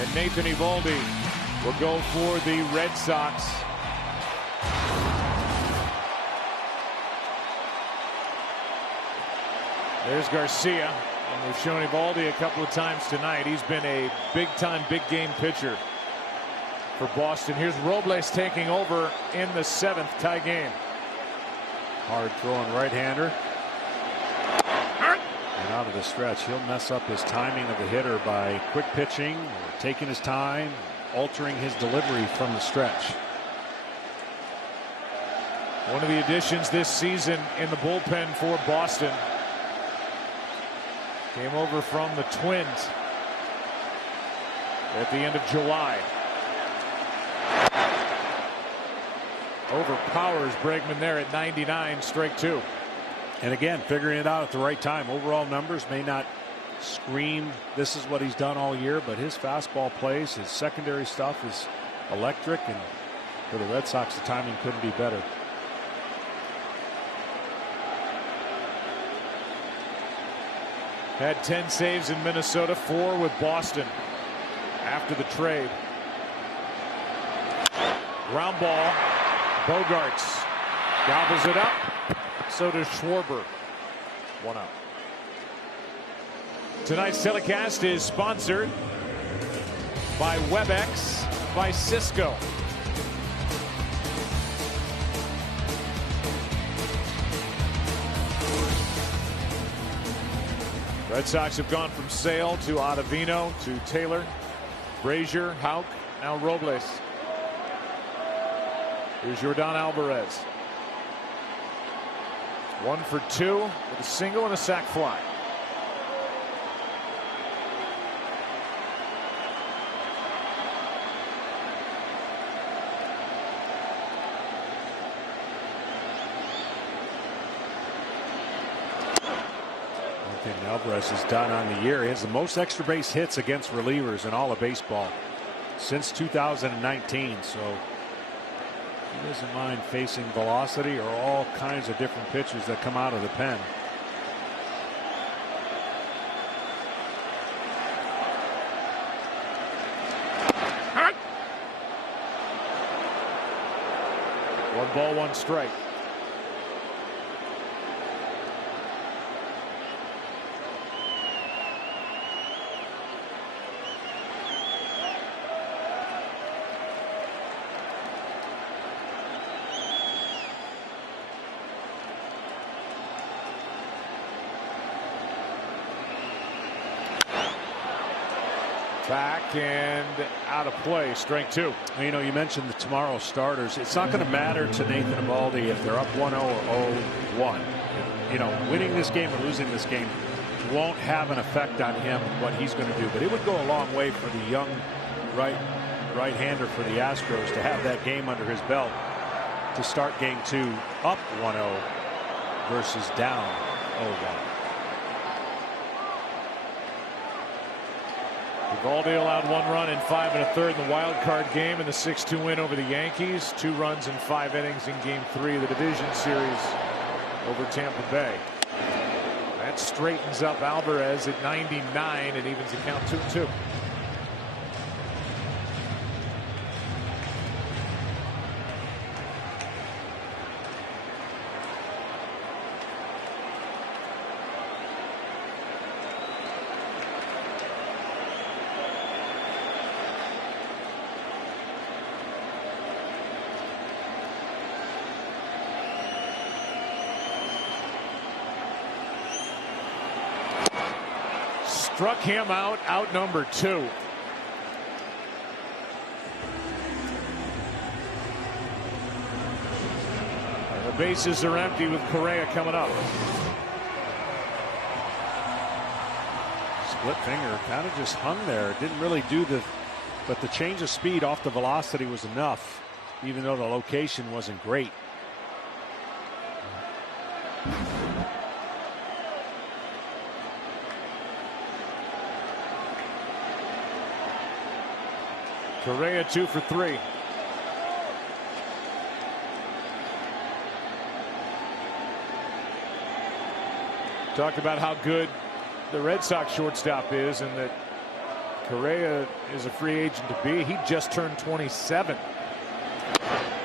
and Nathan Eovaldi will go for the Red Sox. There's Garcia, and we've shown Eovaldi a couple of times tonight. He's been a big-time, big-game pitcher for Boston. Here's Robles taking over in the 7th, tie game. Hard throwing right-hander. And out of the stretch, he'll mess up his timing of the hitter by quick pitching or taking his time, altering his delivery from the stretch. One of the additions this season in the bullpen for Boston came over from the Twins at the end of July. Overpowers Bregman there at 99, strike 2. And again, figuring it out at the right time. Overall numbers may not scream this is what he's done all year, but his fastball plays, his secondary stuff is electric, and for the Red Sox, the timing couldn't be better. Had 10 saves in Minnesota, 4 with Boston after the trade. Ground ball. Bogarts gobbles it up. So does Schwarber. 1 out. Tonight's telecast is sponsored by WebEx by Cisco. Red Sox have gone from Sale to Ottavino to Taylor, Brazier, Houck, now Robles. Here's Yordan Alvarez. 1 for 2 with a single and a sac fly. Alvarez has done on the year. He has the most extra base hits against relievers in all of baseball since 2019. So he doesn't mind facing velocity or all kinds of different pitches that come out of the pen. One ball, one strike. Back and out of play, strike 2. You know, you mentioned the tomorrow starters. It's not going to matter to Nathan Eovaldi if they're up 1-0 or 0-1. You know, winning this game or losing this game won't have an effect on him, what he's going to do. But it would go a long way for the young right-hander for the Astros to have that game under his belt to start game 2 up 1-0 versus down 0-1. Eovaldi allowed 1 run in 5 1/3 in the wild card game in the 6-2 win over the Yankees. 2 runs in 5 innings in game 3 of the division series over Tampa Bay. That straightens up Alvarez at 99 and evens the count 2-2. Struck him out number 2. The bases are empty with Correa coming up. Split finger kind of just hung there. Didn't really do but the change of speed off the velocity was enough, even though the location wasn't great. Correa 2 for 3. Talked about how good the Red Sox shortstop is and that Correa is a free agent to be. He just turned 27.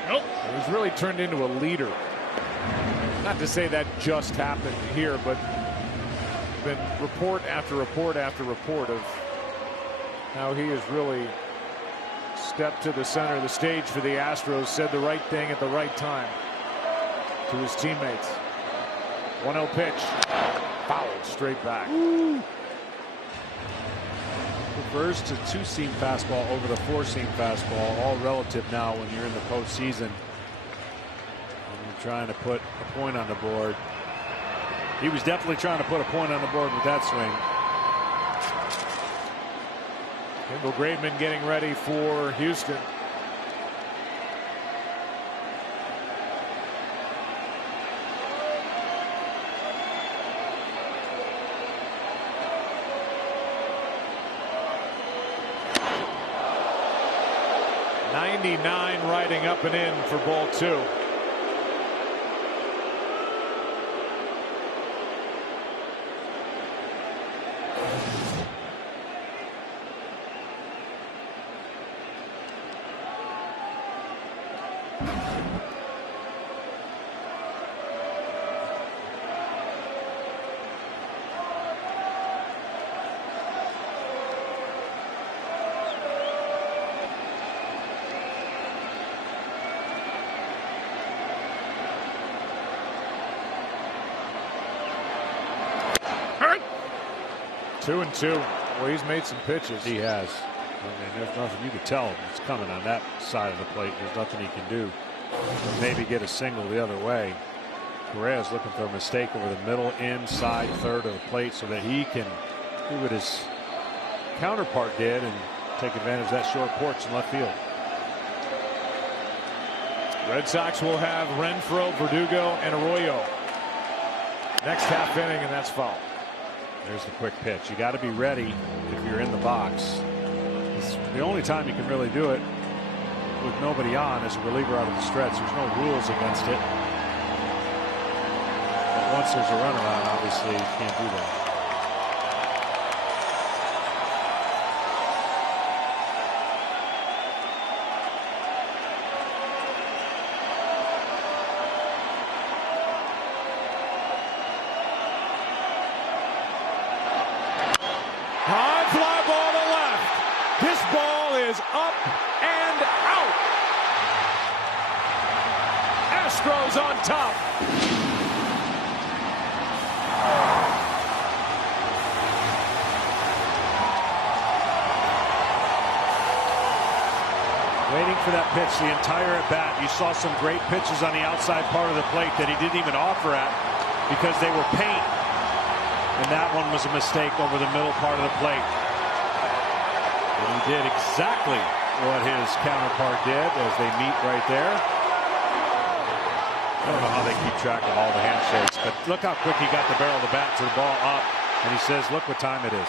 Nope. He's really turned into a leader. Not to say that just happened here, but been report after report after report of how he has really stepped to the center of the stage for the Astros, said the right thing at the right time to his teammates. 1-0 pitch. Fouled straight back. Refers to 2-seam fastball over the 4-seam fastball, all relative now when you're in the postseason. And you're trying to put a point on the board. He was definitely trying to put a point on the board with that swing. Kendall Graveman getting ready for Houston. '99 riding up and in for ball 2. Two and 2. Well, he's made some pitches. He has. I mean, there's nothing you can tell it's coming on that side of the plate. There's nothing he can do. Maybe get a single the other way. Correa's looking for a mistake over the middle, inside third of the plate so that he can do what his counterpart did and take advantage of that short porch in left field. Red Sox will have Renfroe, Verdugo, and Arroyo next half inning, and that's foul. There's the quick pitch. You got to be ready if you're in the box. It's the only time you can really do it with nobody on as a reliever out of the stretch. There's no rules against it. But once there's a runaround, obviously you can't do that. Astros on top. Waiting for that pitch the entire at bat. You saw some great pitches on the outside part of the plate that he didn't even offer at because they were paint. And that one was a mistake over the middle part of the plate. And he did exactly what his counterpart did as they meet right there. I don't know how they keep track of all the handshakes, but look how quick he got the barrel of the bat to the ball up. And he says, look what time it is.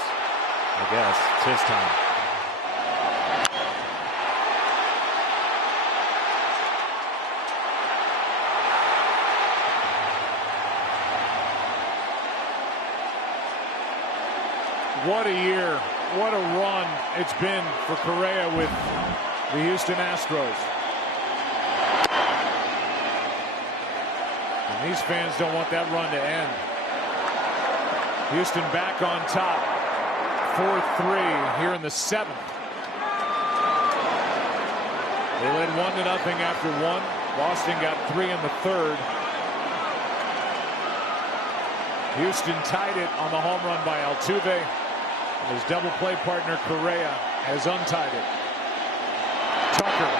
I guess it's his time. What a year. What a run it's been for Correa with the Houston Astros. And these fans don't want that run to end. Houston back on top. 4-3 here in the 7th. They led 1-0 after 1. Boston got 3 in the 3rd. Houston tied it on the home run by Altuve. His double play partner Correa has untied it. Tucker.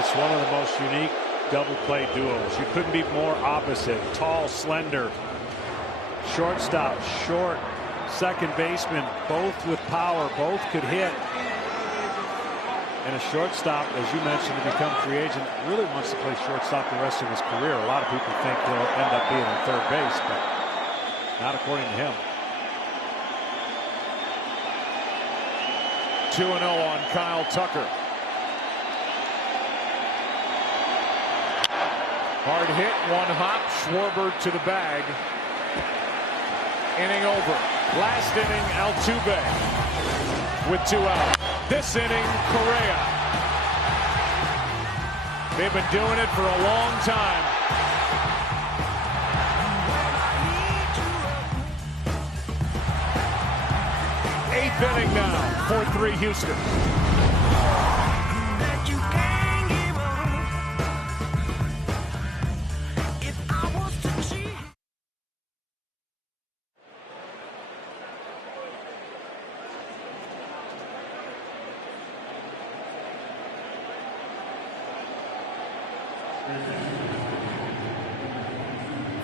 It's one of the most unique double play duos. You couldn't be more opposite. Tall, slender, shortstop, short, second baseman, both with power, both could hit. And a shortstop, as you mentioned, to become free agent, really wants to play shortstop the rest of his career. A lot of people think he'll end up being in third base, but not according to him. 2-0 on Kyle Tucker. Hard hit, 1 hop. Schwarber to the bag. Inning over. Last inning, Altuve with 2 out. This inning, Correa. They've been doing it for a long time. Eighth inning now, 4-3 Houston.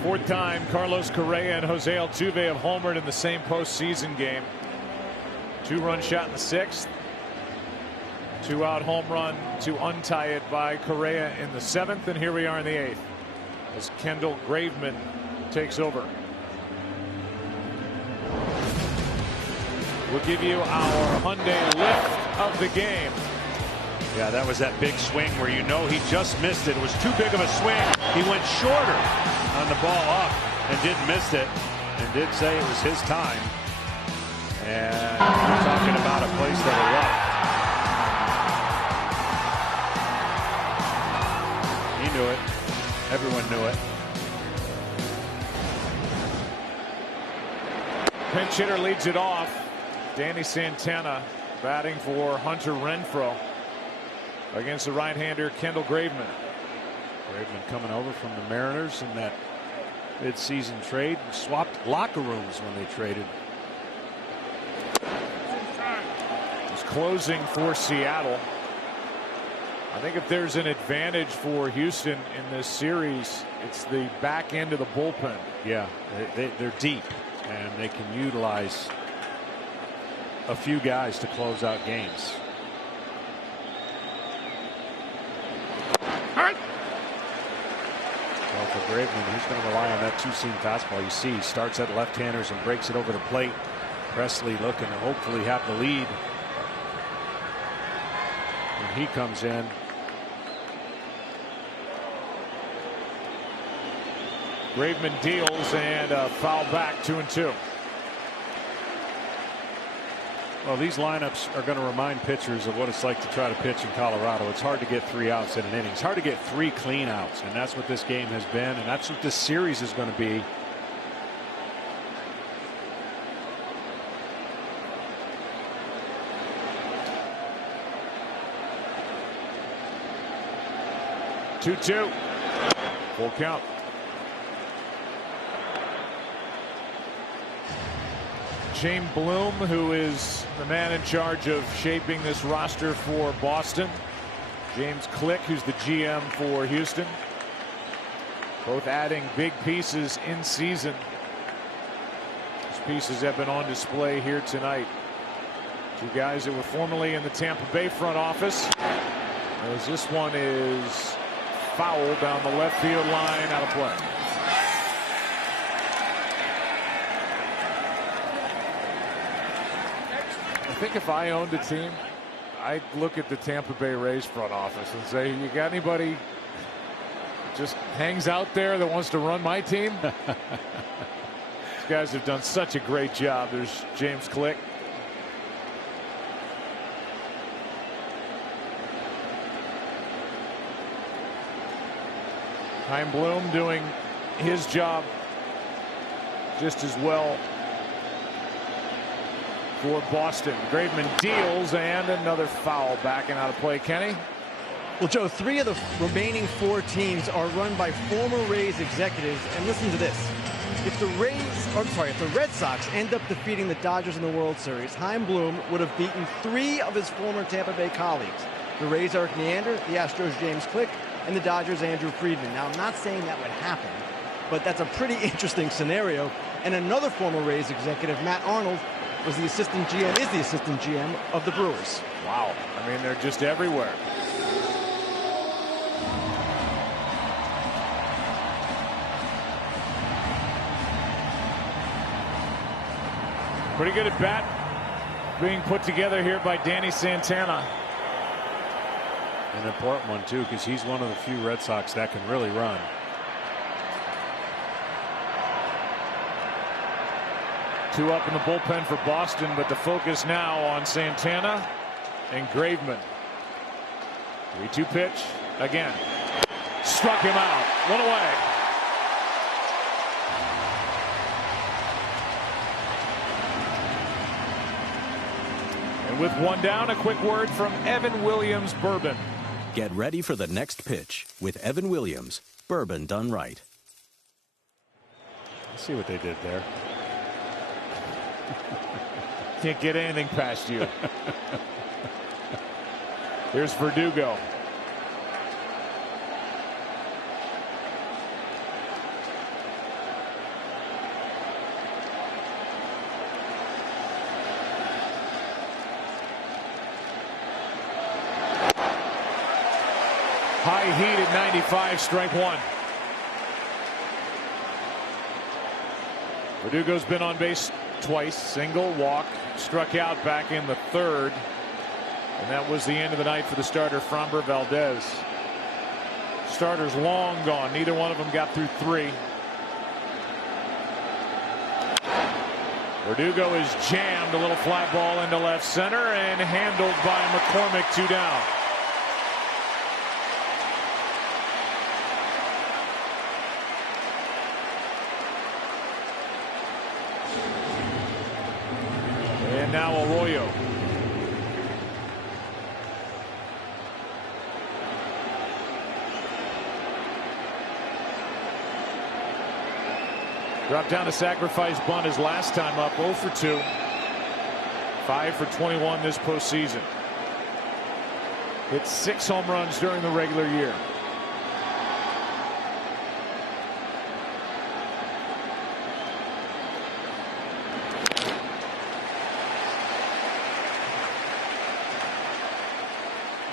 Fourth time Carlos Correa and Jose Altuve have homered in the same postseason game. 2-run shot in the 6th. 2-out home run to untie it by Correa in the 7th. And here we are in the 8th as Kendall Graveman takes over. We'll give you our Hyundai lift of the game. Yeah, that was that big swing where you know he just missed it. It was too big of a swing. He went shorter on the ball up and didn't miss it and did say it was his time. And we're talking about a place that erupted. He knew it. Everyone knew it. Pinch hitter leads it off. Danny Santana batting for Hunter Renfroe against the right-hander Kendall Graveman. Graveman coming over from the Mariners in that mid-season trade and swapped locker rooms when they traded. He's closing for Seattle. I think if there's an advantage for Houston in this series, it's the back end of the bullpen. Yeah, they're deep and they can utilize a few guys to close out games. Well, for Graveman, he's going to rely on that two-seam fastball. You see, he starts at left-handers and breaks it over the plate. Presley looking to hopefully have the lead. And he comes in. Graveman deals and foul back, 2-2. Well, these lineups are going to remind pitchers of what it's like to try to pitch in Colorado. It's hard to get 3 outs in an inning. It's hard to get 3 clean outs, and that's what this game has been, and that's what this series is going to be. Two-two. Full count. Shane Bloom, who is the man in charge of shaping this roster for Boston. James Click, who's the GM for Houston. Both adding big pieces in season. These pieces have been on display here tonight. 2 guys that were formerly in the Tampa Bay front office. As this one is foul down the left field line, out of play. I think if I owned a team, I'd look at the Tampa Bay Rays front office and say, you got anybody just hangs out there that wants to run my team? These guys have done such a great job. There's James Click. Chaim Bloom doing his job just as well for Boston. Graveman deals, and another foul backing out of play. Kenny? Well, Joe, 3 of the remaining 4 teams are run by former Rays executives, and listen to this. If the Red Sox end up defeating the Dodgers in the World Series, Chaim Bloom would have beaten 3 of his former Tampa Bay colleagues. The Rays' Eric Neander, the Astros' James Click, and the Dodgers' Andrew Friedman. Now, I'm not saying that would happen, but that's a pretty interesting scenario. And another former Rays executive, Matt Arnold, is the assistant GM of the Brewers. Wow. I mean, they're just everywhere. Pretty good at bat being put together here by Danny Santana. An important one, too, because he's one of the few Red Sox that can really run. Two up in the bullpen for Boston, but the focus now on Santana and Graveman. 3-2 pitch again. Struck him out. 1 away. And with 1 down, a quick word from Evan Williams Bourbon. Get ready for the next pitch with Evan Williams, bourbon done right. Let's see what they did there. Can't get anything past you. Here's Verdugo. High heat at 95, strike 1. Verdugo's been on base twice, single, walk, struck out back in the 3rd. And that was the end of the night for the starter, Framber Valdez. Starters long gone. Neither one of them got through 3. Verdugo is jammed, a little fly ball into left center and handled by McCormick. 2 down. And now Arroyo. Dropped down a sacrifice bunt his last time up, 0 for 2. 5 for 21 this postseason. Hit 6 home runs during the regular year.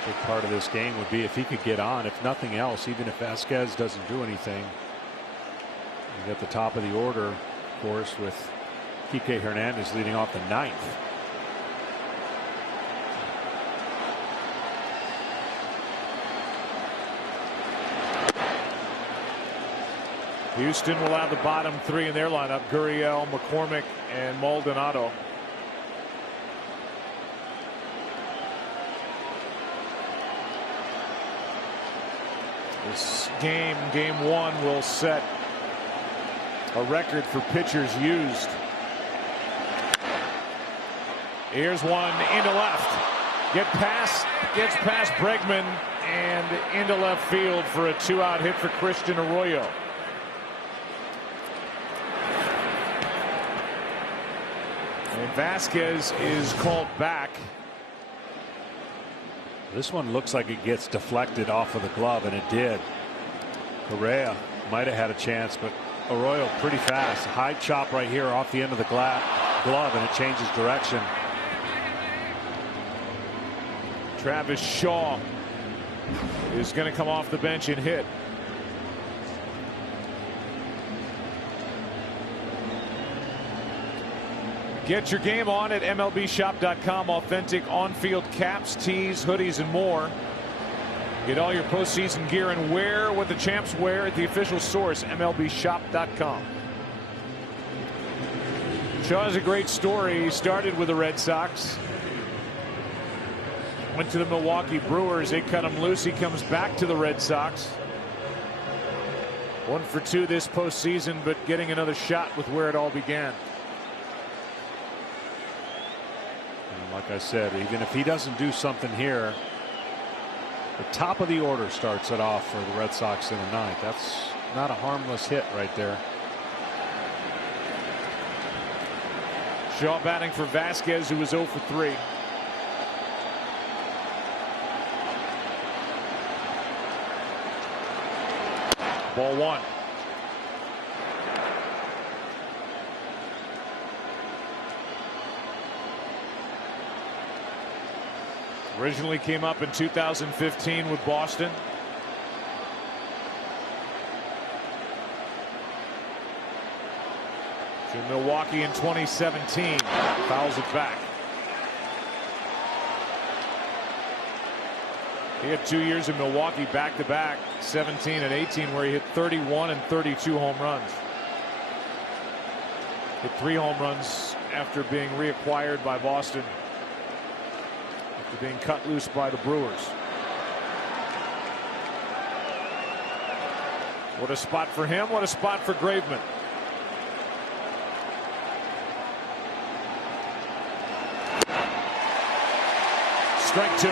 Big part of this game would be if he could get on, if nothing else, even if Vasquez doesn't do anything. You got the top of the order, of course, with Kike Hernandez leading off the 9th. Houston will have the bottom 3 in their lineup: Gurriel, McCormick, and Maldonado. This game, game 1, will set a record for pitchers used. Here's one into left. Gets past Bregman and into left field for a 2-out hit for Christian Arroyo. And Vasquez is called back. This one looks like it gets deflected off of the glove, and it did. Correa might have had a chance, but Arroyo pretty fast. High chop right here off the end of the glove, and it changes direction. Travis Shaw is going to come off the bench and hit. Get your game on at MLBshop.com. Authentic on-field caps, tees, hoodies, and more. Get all your postseason gear and wear what the champs wear at the official source, MLBshop.com. Shaw has a great story. He started with the Red Sox. Went to the Milwaukee Brewers. They cut him loose. He comes back to the Red Sox. 1 for 2 this postseason, but getting another shot with where it all began. And like I said, even if he doesn't do something here, the top of the order starts it off for the Red Sox in the 9th. That's not a harmless hit right there. Shaw batting for Vasquez, who was 0 for 3. Ball 1. Originally came up in 2015 with Boston. To Milwaukee in 2017. Fouls it back. He had 2 years in Milwaukee back-to-back, 17 and 18, where he hit 31 and 32 home runs. Hit 3 home runs after being reacquired by Boston, after being cut loose by the Brewers. What a spot for him. What a spot for Graveman. Strike 2.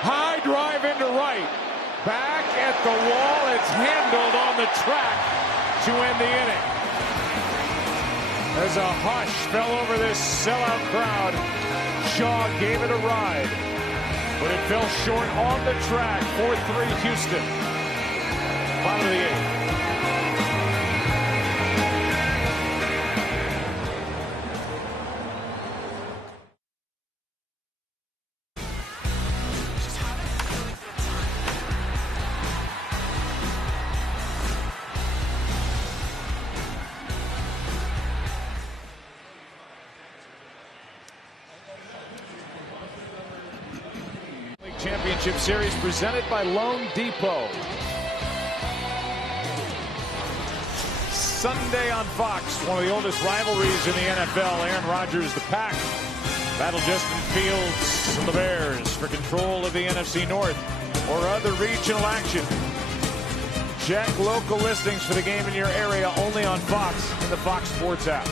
High drive into right. Back at the wall. It's handled on the track to end the inning. As a hush fell over this sellout crowd, Shaw gave it a ride, but it fell short on the track. 4-3 Houston. Bottom of the 8th. Championship Series presented by Loan Depot. Sunday on Fox, one of the oldest rivalries in the NFL. Aaron Rodgers, the Pack, battle Justin Fields and the Bears for control of the NFC North or other regional action. Check local listings for the game in your area only on Fox and the Fox Sports app.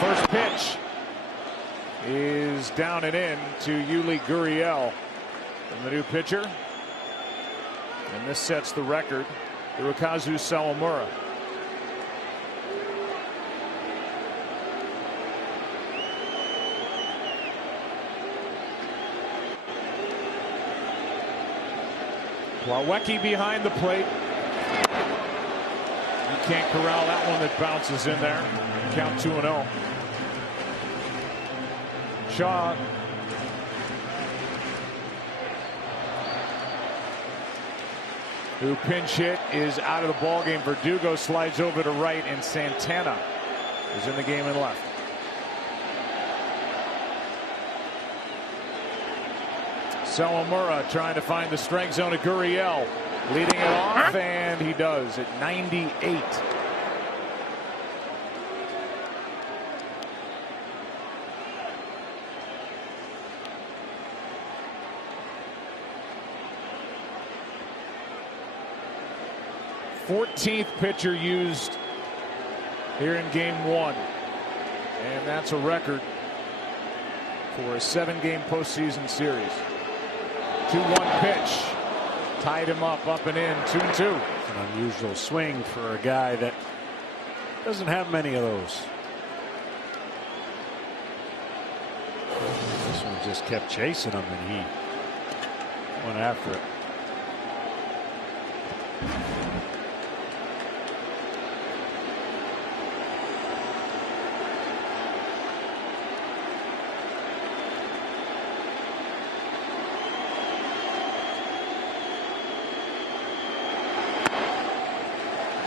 First pitch is down and in to Yuli Gurriel from the new pitcher. And this sets the record. Hirokazu Sawamura. Plawecki behind the plate. You can't corral that one that bounces in there. Count 2-0. Shaw who pinch hit is out of the ball game. Verdugo slides over to right, and Santana is in the game and left. Sawamura trying to find the strike zone of Gurriel, leading it off, and he does at 98. Fourteenth pitcher used here in game 1, and that's a record for a 7-game postseason series. 2-1 pitch tied him up and in. 2-2. An unusual swing for a guy that doesn't have many of those. This one just kept chasing him, and he went after it.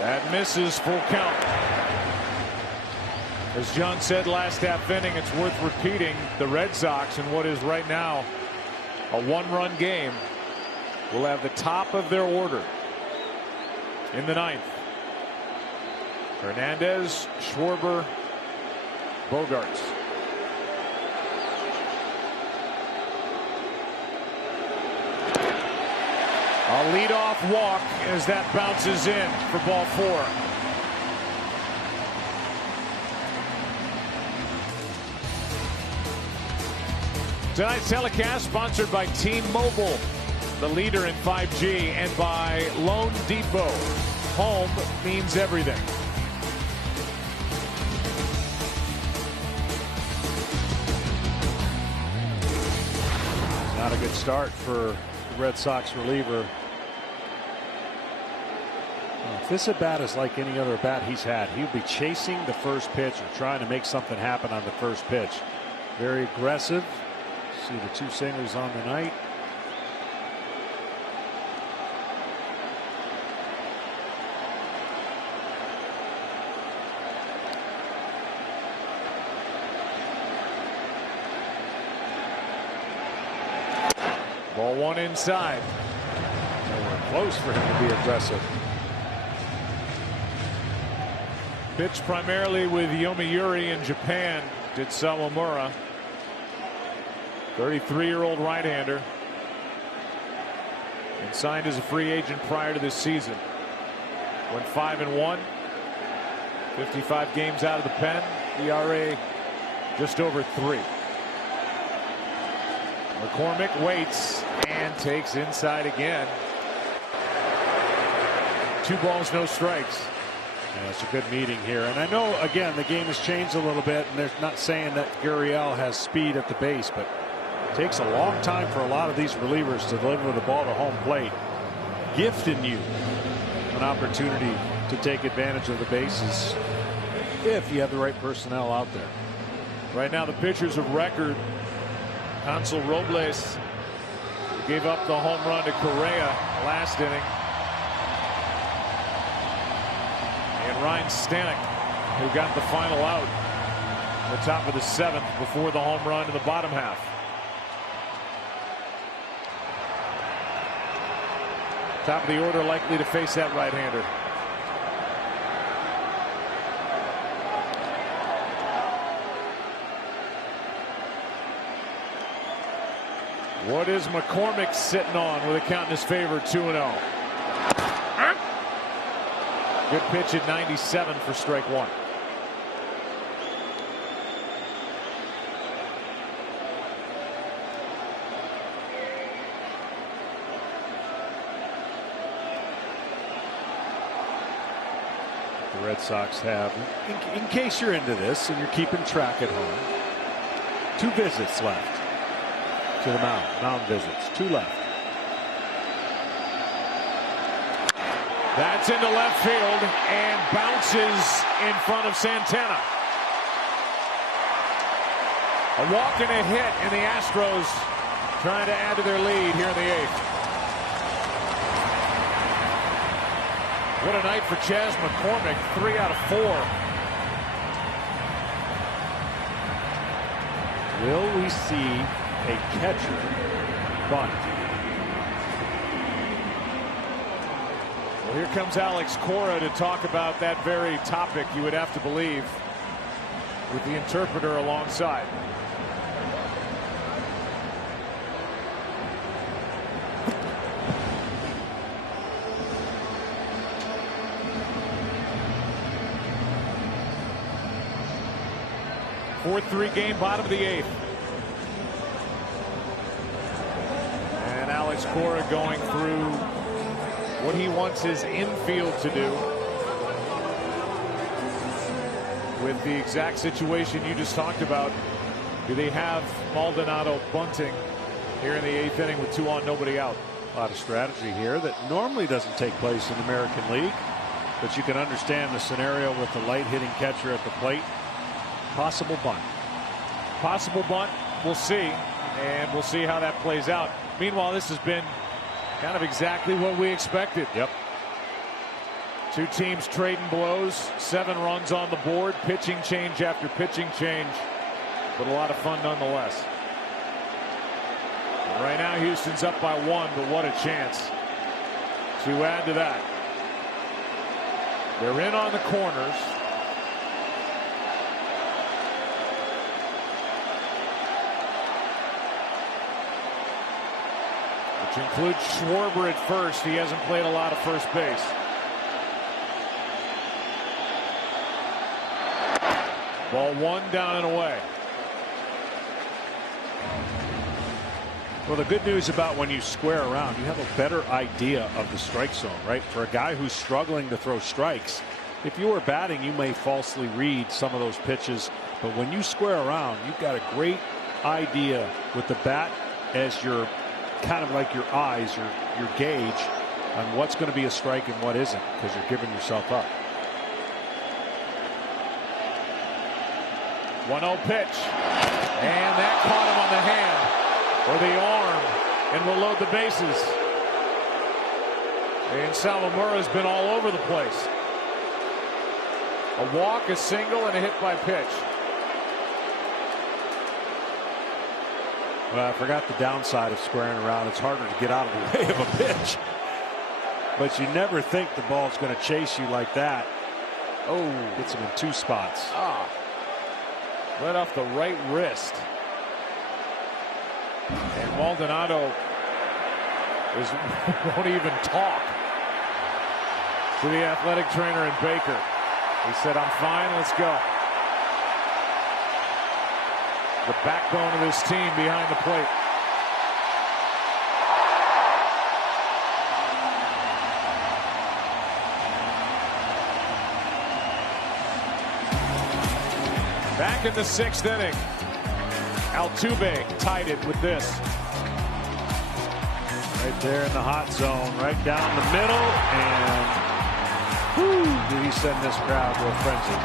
That misses, full count. As John said last half inning, it's worth repeating, the Red Sox in what is right now a one-run game will have the top of their order in the ninth. Hernandez, Schwarber, Bogarts. A leadoff walk as that bounces in for ball 4. Tonight's telecast sponsored by T-Mobile, the leader in 5G, and by Loan Depot. Home means everything. Not a good start for the Red Sox reliever. If this at bat is like any other bat he's had, he'll be chasing the first pitch or trying to make something happen on the first pitch. Very aggressive. See the 2 singles on the night. Ball 1 inside. Nowhere close for him to be aggressive. Pitched primarily with Yomiuri in Japan, did Sawamura. 33-year-old right-hander. And signed as a free agent prior to this season. Went 5-1. 55 games out of the pen. ERA just over 3. McCormick waits and takes inside again. 2 balls, no strikes. Yeah, it's a good meeting here. And I know, again, the game has changed a little bit, and they're not saying that Gurriel has speed at the base, but it takes a long time for a lot of these relievers to deliver the ball to home plate, gifting you an opportunity to take advantage of the bases if you have the right personnel out there. Right now, the pitchers of record, Hansel Robles gave up the home run to Correa last inning. And Ryan Stanek, who got the final out in the top of the 7th before the home run in the bottom half. Top of the order likely to face that right-hander. What is McCormick sitting on with a count in his favor, 2-0? Good pitch at 97 for strike 1. The Red Sox have, in case you're into this and you're keeping track at home, 2 visits left to the mound visits. 2 left. That's into left field and bounces in front of Santana. A walk and a hit, and the Astros trying to add to their lead here in the 8th. What a night for Chas McCormick, 3 out of 4. Will we see a catcher bunt? Well, here comes Alex Cora to talk about that very topic, you would have to believe, with the interpreter alongside. Fourth 3 game, bottom of the 8th. And Alex Cora going through what he wants his infield to do with the exact situation you just talked about. Do they have Maldonado bunting here in the 8th inning with 2 on, nobody out? A lot of strategy here that normally doesn't take place in the American League, but you can understand the scenario with the light hitting catcher at the plate. Possible bunt. Possible bunt. We'll see. And we'll see how that plays out. Meanwhile, this has been kind of exactly what we expected. Yep. Two teams trading blows, 7 runs on the board, pitching change after pitching change, but a lot of fun nonetheless. And right now Houston's up by 1, but what a chance to add to that. They're in on the corners. Which includes Schwarber at first. He hasn't played a lot of first base. Ball 1 down and away. Well, the good news about when you square around, you have a better idea of the strike zone, right? For a guy who's struggling to throw strikes, if you were batting, you may falsely read some of those pitches. But when you square around, you've got a great idea with the bat as your kind of like your eyes, your gauge on what's going to be a strike and what isn't, because you're giving yourself up. 1-0 pitch, and that caught him on the hand or the arm and will load the bases. And Sawamura's been all over the place. A walk, a single, and a hit by pitch. Well, I forgot the downside of squaring around. It's harder to get out of the way of a pitch. But you never think the ball's going to chase you like that. Oh, gets him in 2 spots. Right off the right wrist. And Maldonado won't even talk to the athletic trainer in Baker. He said, "I'm fine, let's go." The backbone of this team behind the plate. Back in the 6th inning. Altuve tied it with this. Right there in the hot zone, right down the middle, and whoo, did he send this crowd to a frenzy.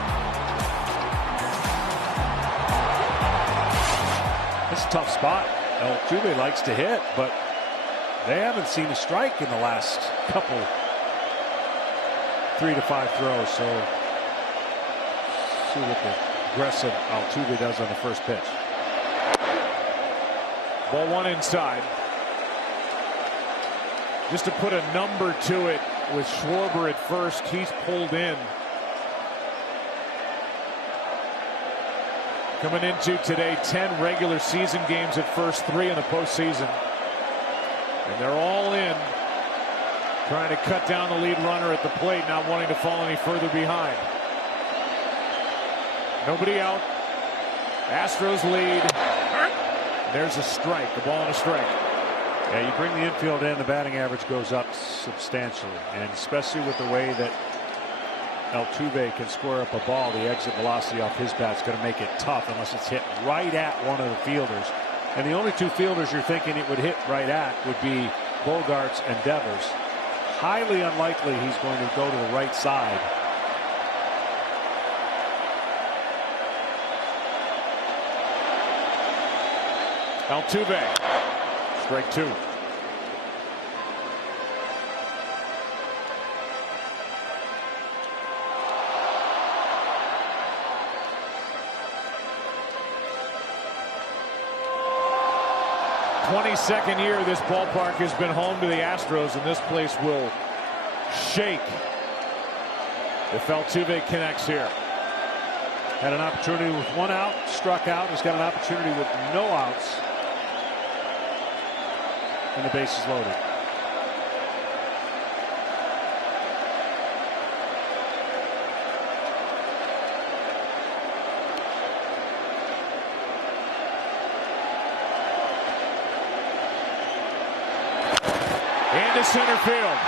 It's a tough spot. Altuve likes to hit, but they haven't seen a strike in the last couple 3 to 5 throws. So see what the aggressive Altuve does on the first pitch. Ball 1 inside. Just to put a number to it, with Schwarber at first, he's pulled in. Coming into today, 10 regular season games at first, 3 in the postseason. And they're all in, trying to cut down the lead runner at the plate, not wanting to fall any further behind. Nobody out. Astros lead. There's a strike, a ball and a strike. Yeah, you bring the infield in, the batting average goes up substantially, and especially with the way that Altuve can square up a ball, the exit velocity off his bat is going to make it tough unless it's hit right at one of the fielders. And the only 2 fielders you're thinking it would hit right at would be Bogarts and Devers. Highly unlikely he's going to go to the right side. Altuve, strike 2. "22nd year this ballpark has been home to the Astros, and this place will shake if Altuve connects here." Had an opportunity with 1 out, struck out. He's got an opportunity with no outs. And the base is loaded. Into center field.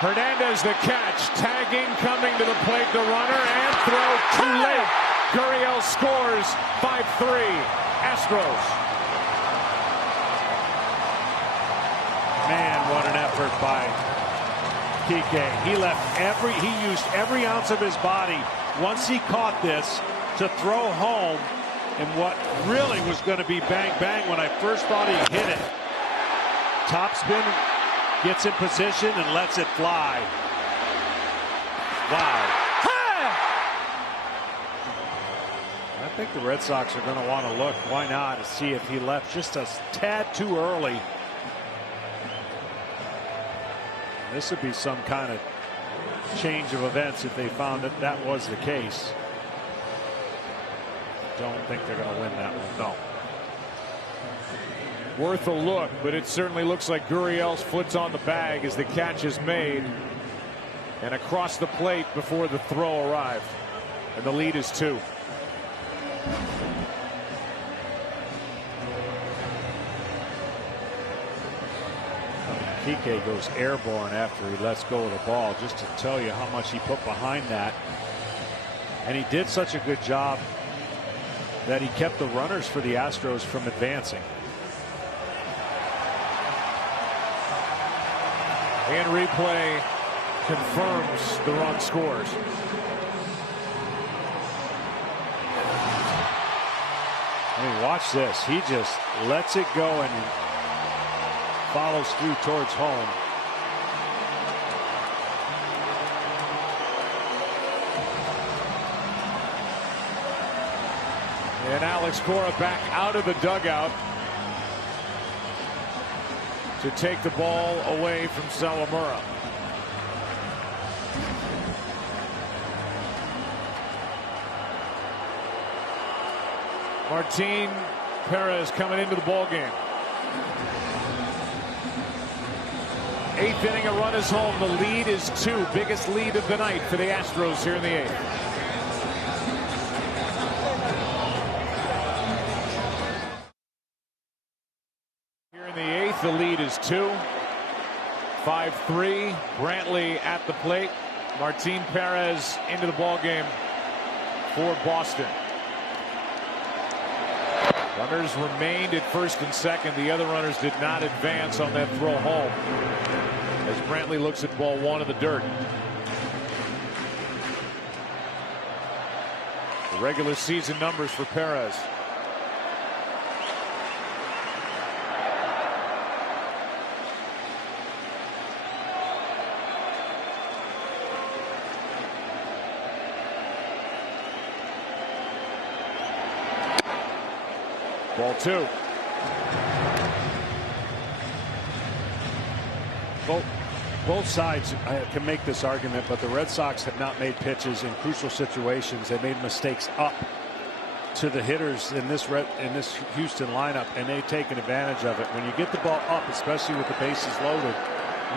Hernandez the catch, tagging, coming to the plate, the runner, and throw too late. Gurriel scores 5-3 Astros. Man, what an effort by Kike. He used every ounce of his body once he caught this to throw home in what really was going to be bang bang when I first thought he hit it. Top spin, gets in position and lets it fly. Wow. I think the Red Sox are going to want to look, why not, to see if he left just a tad too early. This would be some kind of change of events if they found that that was the case. Don't think they're going to win that one. No. Worth a look, but it certainly looks like Gurriel's foot's on the bag as the catch is made and across the plate before the throw arrived, and the lead is 2. Kike goes airborne after he lets go of the ball, just to tell you how much he put behind that. And he did such a good job that he kept the runners for the Astros from advancing. And replay confirms the run scores. I mean, watch this. He just lets it go and follows through towards home. And Alex Cora back out of the dugout to take the ball away from Sawamura. Martin Perez coming into the ball game. 8th inning, a run is home. The lead is 2. Biggest lead of the night for the Astros here in the 8th. Here in the 8th, the lead is 2. 5-3. Brantley at the plate. Martin Perez into the ball game for Boston. Runners remained at first and second. The other runners did not advance on that throw home as Brantley looks at ball 1 in the dirt. The regular season numbers for Perez. Ball 2. Both sides can make this argument, but the Red Sox have not made pitches in crucial situations. They made mistakes up to the hitters in this Houston lineup, and they've taken advantage of it. When you get the ball up, especially with the bases loaded,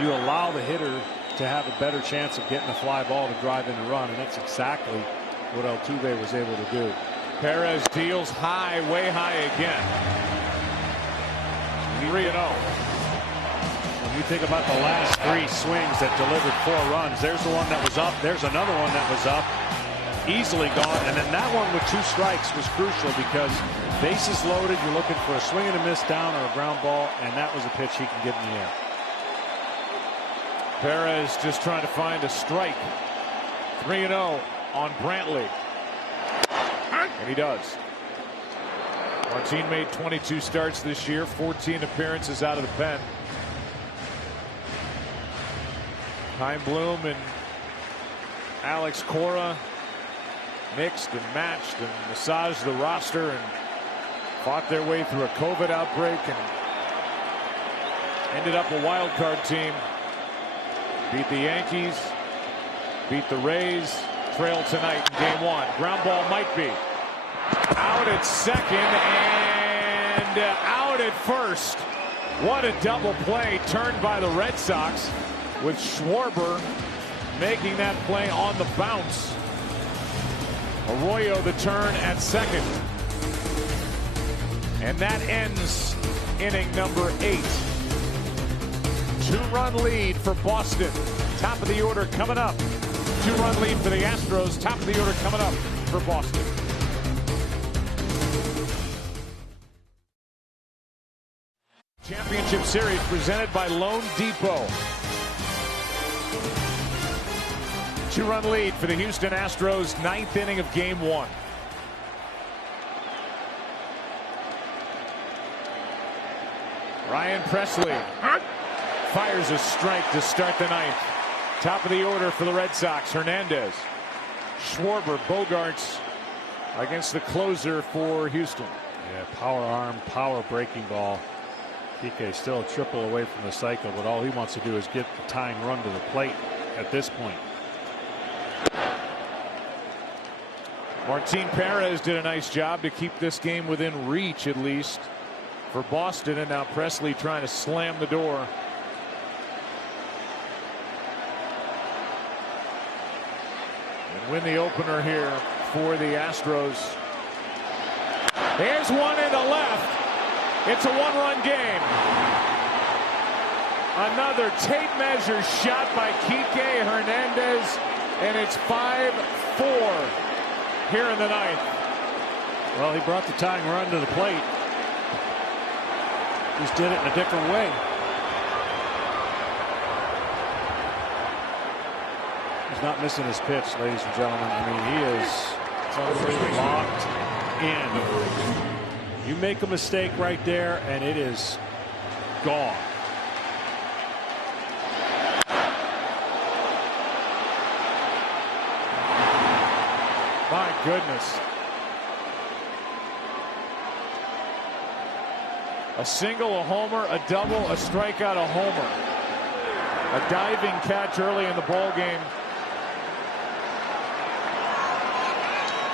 you allow the hitter to have a better chance of getting a fly ball to drive in the run, and that's exactly what Altuve was able to do. Perez deals high, way high again. 3-0. When you think about the last 3 swings that delivered 4 runs, there's the one that was up, there's another one that was up, easily gone, and then that one with 2 strikes was crucial because bases loaded, you're looking for a swing and a miss down or a ground ball, and that was a pitch he can get in the air. Perez just trying to find a strike. 3-0 on Brantley. And he does. Martin made 22 starts this year, 14 appearances out of the pen. Chaim Bloom and Alex Cora mixed and matched and massaged the roster and fought their way through a COVID outbreak and ended up a wild card team. Beat the Yankees, beat the Rays, trail tonight in game 1. Ground ball might be out at second and out at first. What a double play turned by the Red Sox, with Schwarber making that play on the bounce. Arroyo the turn at second. And that ends inning number 8. 2-run lead for Boston. Top of the order coming up. 2-run lead for the Astros. Top of the order coming up for Boston. Championship Series presented by Loan Depot. 2-run lead for the Houston Astros, 9th inning of game 1. Ryan Presley fires a strike to start the 9th. Top of the order for the Red Sox. Hernandez, Schwarber, Bogarts against the closer for Houston. Yeah, power arm, power breaking ball. PK still a triple away from the cycle, but all he wants to do is get the tying run to the plate at this point. Martin Perez did a nice job to keep this game within reach, at least for Boston, and now Presley trying to slam the door. And win the opener here for the Astros. There's one in the left. It's a one-run game. Another tape measure shot by Kike Hernandez, and it's 5-4 here in the ninth. Well, he brought the tying run to the plate. Just did it in a different way. He's not missing his pitch, ladies and gentlemen. I mean, he is locked in. You make a mistake right there, and it is gone. My goodness. A single, a homer, a double, a strikeout, a homer. A diving catch early in the ball game.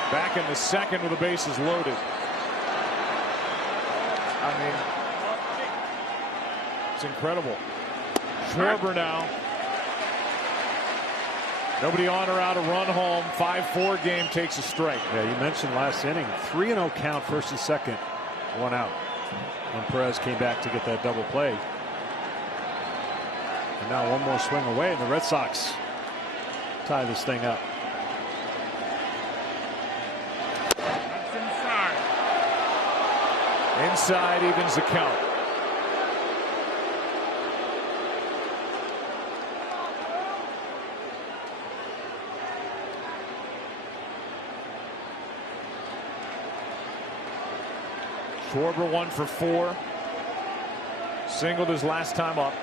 Back in the second with the bases loaded. I mean, it's incredible. Schwarber now. Nobody on or out, a run home. 5-4 game, takes a strike. Yeah, you mentioned last inning, 3-0 count, first and second, one out. When Perez came back to get that double play. And now one more swing away, and the Red Sox tie this thing up. Inside evens the count. Schwarber 1 for 4. Singled his last time up.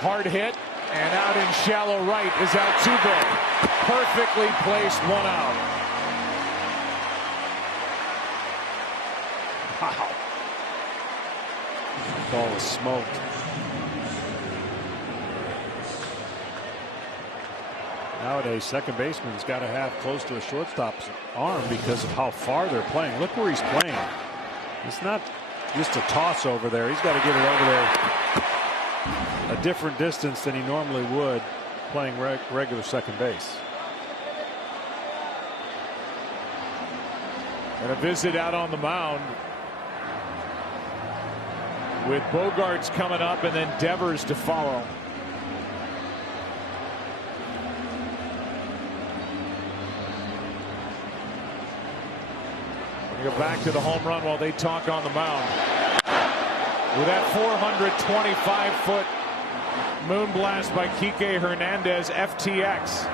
Hard hit, and out in shallow right is Altuve. Perfectly placed, one out. Wow. The ball was smoked. Nowadays, second baseman's got to have close to a shortstop's arm because of how far they're playing. Look where he's playing. It's not just a toss over there. He's got to get it over there a different distance than he normally would playing regular second base. And a visit out on the mound with Bogarts coming up and then Devers to follow. We go back to the home run while they talk on the mound. With that 425-foot moon blast by Kike Hernandez, FTX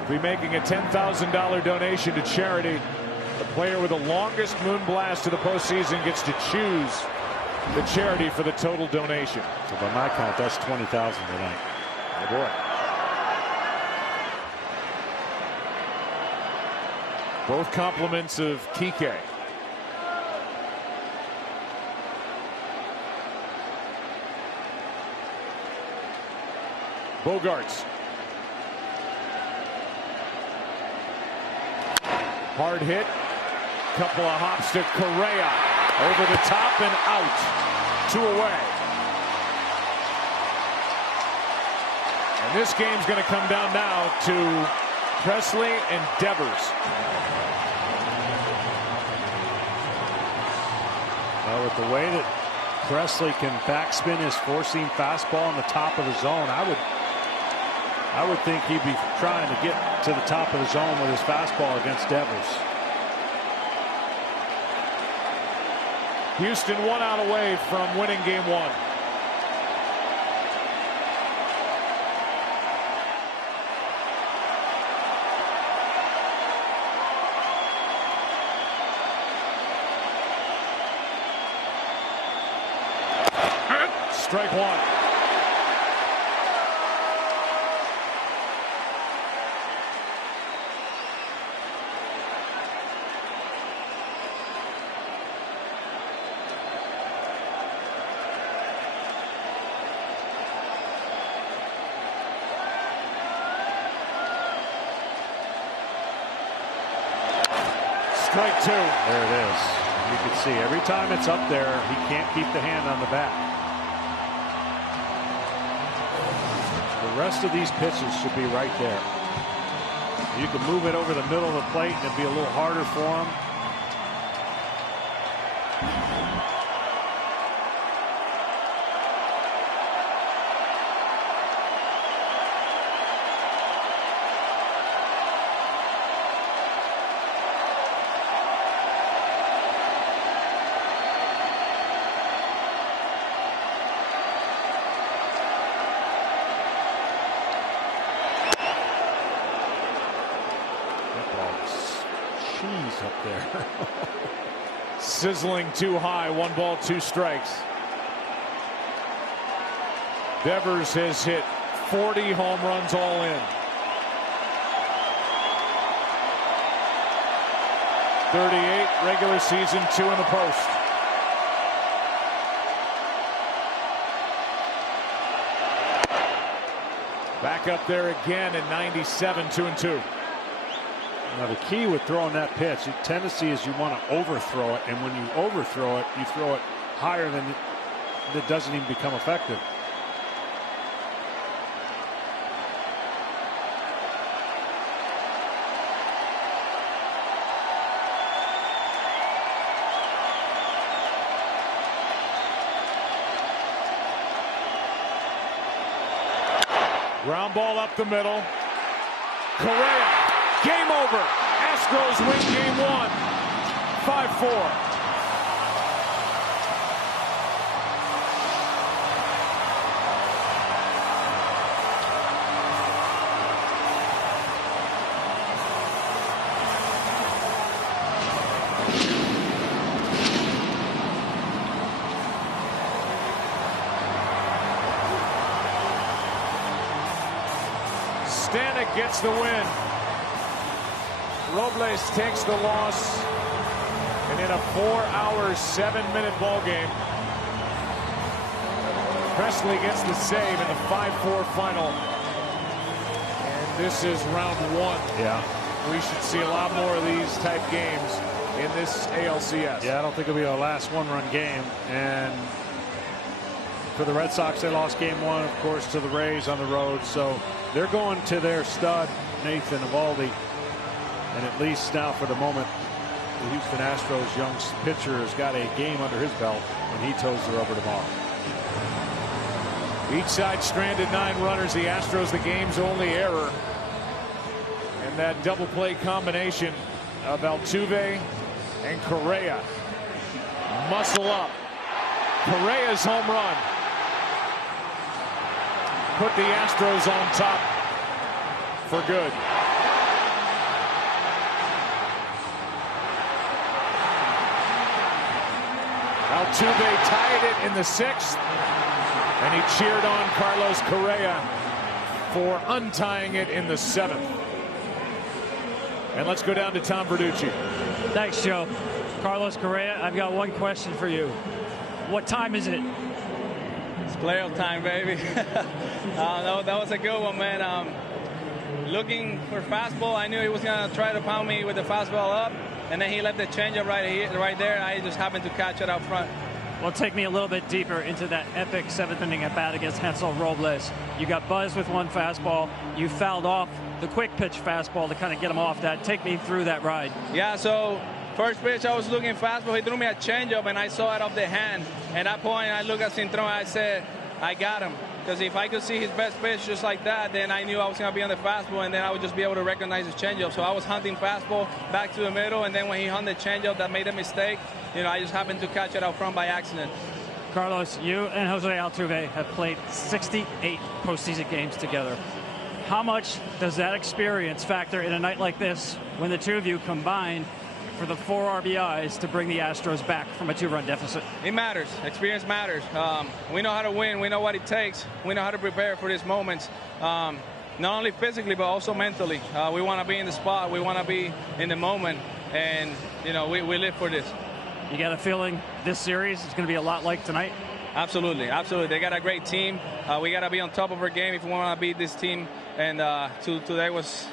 will be making a $10,000 donation to charity. The player with the longest moon blast to the postseason gets to choose the charity for the total donation. So by my count, that's $20,000 tonight. Oh boy. Both compliments of Kike. Bogarts. Hard hit. Couple of hops to Correa. Over the top and out. 2 away. And this game's going to come down now to Presley and Devers. Well, with the way that Presley can backspin his four-seam fastball on the top of the zone, I would think he'd be trying to get to the top of the zone with his fastball against Devers. Houston 1 out away from winning game 1. strike one. Strike two. There it is. You can see every time it's up there, he can't keep the hand on the bat. The rest of these pitches should be right there. You can move it over the middle of the plate and it'd be a little harder for him. Up there. Sizzling too high. 1 ball, 2 strikes. Devers has hit 40 home runs all in. 38 regular season, 2 in the post. Back up there again in 97, 2-2. Now the key with throwing that pitch, the tendency is you want to overthrow it, and when you overthrow it, you throw it higher than it doesn't even become effective. Ground ball up the middle. Correa. Game over. Astros win game 1. 5-4. Stanek gets the win. Robles takes the loss, and in a 4-hour, 7-minute ball game, Presley gets the save in the 5-4 final. And this is round 1. Yeah. We should see a lot more of these type games in this ALCS. Yeah, I don't think it'll be a last 1-run game. And for the Red Sox, they lost game 1, of course, to the Rays on the road. So they're going to their stud, Nathan Eovaldi. And at least now, for the moment, the Houston Astros young pitcher has got a game under his belt when he toes the rubber tomorrow. Each side stranded 9 runners. The Astros, the game's only error. And that double play combination of Altuve and Correa. Muscle up. Correa's home run put the Astros on top for good. Altuve tied it in the 6th, and he cheered on Carlos Correa for untying it in the 7th. And let's go down to Tom Verducci. Thanks, Joe. Carlos Correa, I've got one question for you. What time is it? It's playoff time, baby. No, that was a good one, man. Looking for fastball, I knew he was going to try to pound me with the fastball up, and then he left the changeup right there. I just happened to catch it out front. Well, take me a little bit deeper into that epic 7th inning at bat against Hansel Robles. You got buzzed with one fastball. You fouled off the quick pitch fastball to kind of get him off that. Take me through that ride. Yeah, so first pitch, I was looking fastball. He threw me a changeup, and I saw it off the hand. At that point, I looked at Cintron, I said, I got him. Because if I could see his best pitch just like that, then I knew I was going to be on the fastball, and then I would just be able to recognize his changeup. So I was hunting fastball back to the middle, and then when he hunted changeup that made a mistake, you know, I just happened to catch it out front by accident. Carlos, you and Jose Altuve have played 68 postseason games together. How much does that experience factor in a night like this when the two of you combine for the 4 RBIs to bring the Astros back from a 2-run deficit? It matters. Experience matters. We know how to win. We know what it takes. We know how to prepare for these moments. Not only physically, but also mentally. We want to be in the spot. We want to be in the moment. And, you know, we live for this. You got a feeling this series is going to be a lot like tonight? Absolutely, absolutely. They got a great team. We got to be on top of our game if we want to beat this team. And tonight was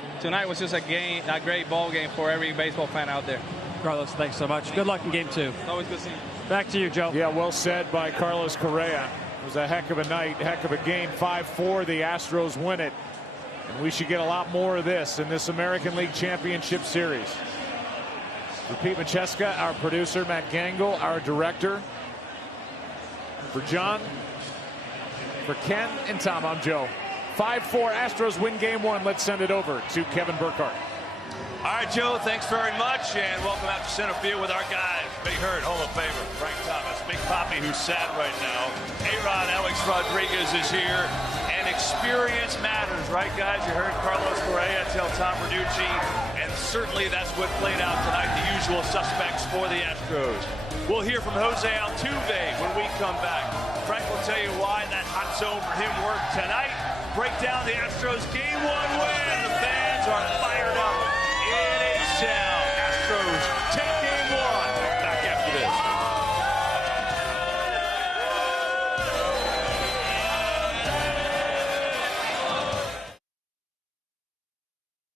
just a great ball game for every baseball fan out there. Carlos, thanks so much. Good luck in Game 2. Always good seeing you. Back to you, Joe. Yeah, well said by Carlos Correa. It was a heck of a night, heck of a game. 5-4, the Astros win it. And we should get a lot more of this in this American League Championship Series. For Pete Macheska, our producer, Matt Gangle, our director. For John, for Ken, and Tom, I'm Joe. 5-4, Astros win Game 1. Let's send it over to Kevin Burkhardt. All right, Joe, thanks very much, and welcome out to center field with our guys. Big Hurt, Hall of Famer, Frank Thomas, Big Papi, who's sad right now. A-Rod, Alex Rodriguez is here, and experience matters, right, guys? You heard Carlos Correa tell Tom Verducci, and certainly that's what played out tonight, the usual suspects for the Astros. We'll hear from Jose Altuve when we come back. Frank will tell you why that hot zone for him worked tonight. Break down the Astros Game 1 win. The fans are fired up.